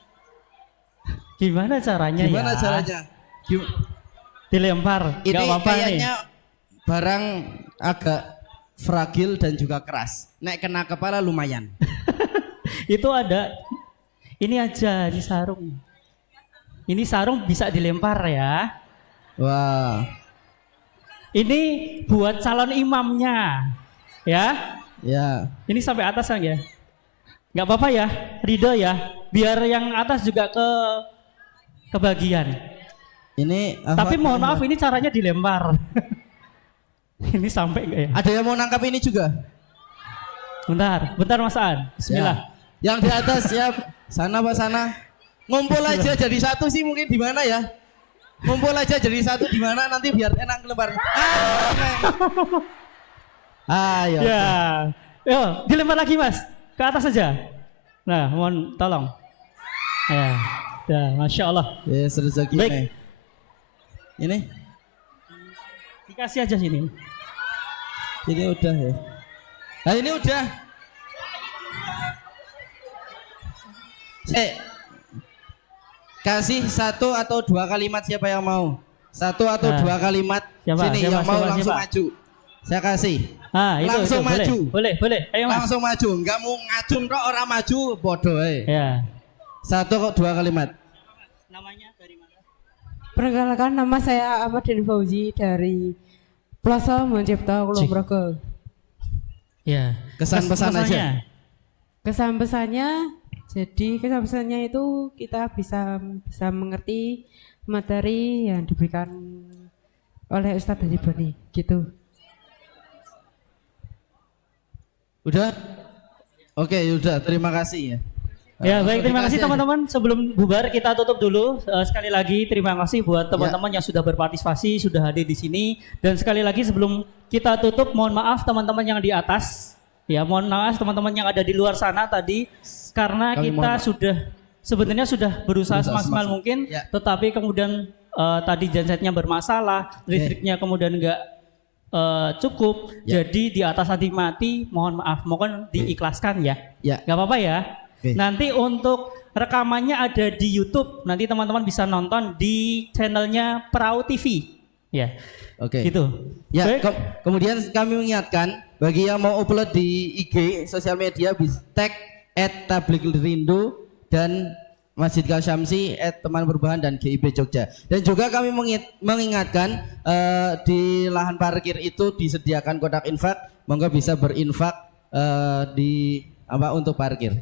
Gimana caranya Gimana ya? caranya? Dilempar. Ini Gak apa-apa nih. kayaknya barang agak fragil dan juga keras. Nek kena kepala lumayan. Itu ada. Ini aja, ini sarung. Ini sarung bisa dilempar ya. Wah. Ini buat calon imamnya. Ya. Ya. Ini sampai atas kan ya? Nggak apa-apa ya, ridho ya. Biar yang atas juga kebagian. Ini Tapi mohon maaf, ini caranya dilempar. Ini sampai nggak ya? Ada yang mau nangkap ini juga? Bentar Mas Aan. Bismillah. Ya. Yang di atas ya, sana Pak sana. Ngumpul aja jadi satu sih mungkin di mana ya? Ngumpul aja jadi satu di mana nanti biar enak lempar. Ayo. Ya. Yo, dilempar lagi Mas. Ke atas saja. Nah, mohon tolong. Ya, Masya Allah. Yes, rezeki. Baik. Ini? Dikasih aja sini. Ini udah ya. Nah ini udah. Kasih satu atau dua kalimat siapa yang mau? Satu atau dua kalimat. Sini yang mau langsung maju. Saya kasih. Itu, langsung itu, maju. Boleh. Ayo Mas. Langsung maju. Enggak mau ngacung kok orang maju bodoh. Ya. Satu kok dua kalimat. Namanya dari mana? Perkenalkan, nama saya Ahmadin Fauzi dari Plaza Moncipta Kulon Progo. Ya. Kesan-pesan aja. Kesan-pesannya, jadi kesan-pesannya itu kita bisa mengerti materi yang diberikan oleh Ustadz Hadi Boni, gitu. Udah? Oke, udah. Terima kasih ya. Ya baik, terima kasih teman-teman. Sebelum bubar kita tutup dulu. Sekali lagi terima kasih buat teman-teman yang sudah berpartisipasi, sudah hadir di sini. Dan sekali lagi sebelum kita tutup, mohon maaf teman-teman yang di atas. Ya mohon maaf teman-teman yang ada di luar sana tadi, karena kita sebenarnya sudah berusaha semaksimal mungkin, tetapi kemudian tadi gensetnya bermasalah, listriknya kemudian enggak cukup, jadi di atas hati mati, mohon maaf, mohon diikhlaskan ya. Nggak apa-apa ya. Nanti untuk rekamannya ada di YouTube, nanti teman-teman bisa nonton di channelnya Perahu TV. Ya. Oke. Gitu. Ya, kemudian kami mengingatkan bagi yang mau upload di IG sosial media bisa tag @tabligrindu dan Masjid Kasyamsi @teman perubahan dan GIB Jogja. Dan juga kami mengingatkan di lahan parkir itu disediakan kotak infak, monggo bisa berinfak di untuk parkir.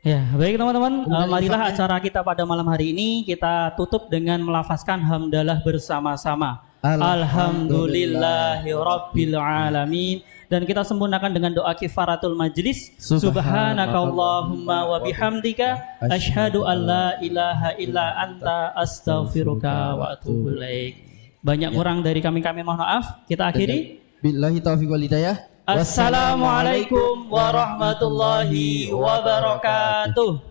Ya, baik teman-teman, marilah acara kita pada malam hari ini kita tutup dengan melafazkan hamdalah bersama-sama. Alhamdulillahirabbil alamin. Dan kita sempurnakan dengan doa kifaratul majlis. Subhanakallahumma wa bihamdika asyhadu an la ilaha illa anta astaghfiruka wa atubu ilaik. Banyak kurang dari kami mohon maaf. Kita akhiri. Billahi taufiq wal hidayah. Assalamualaikum warahmatullahi wabarakatuh.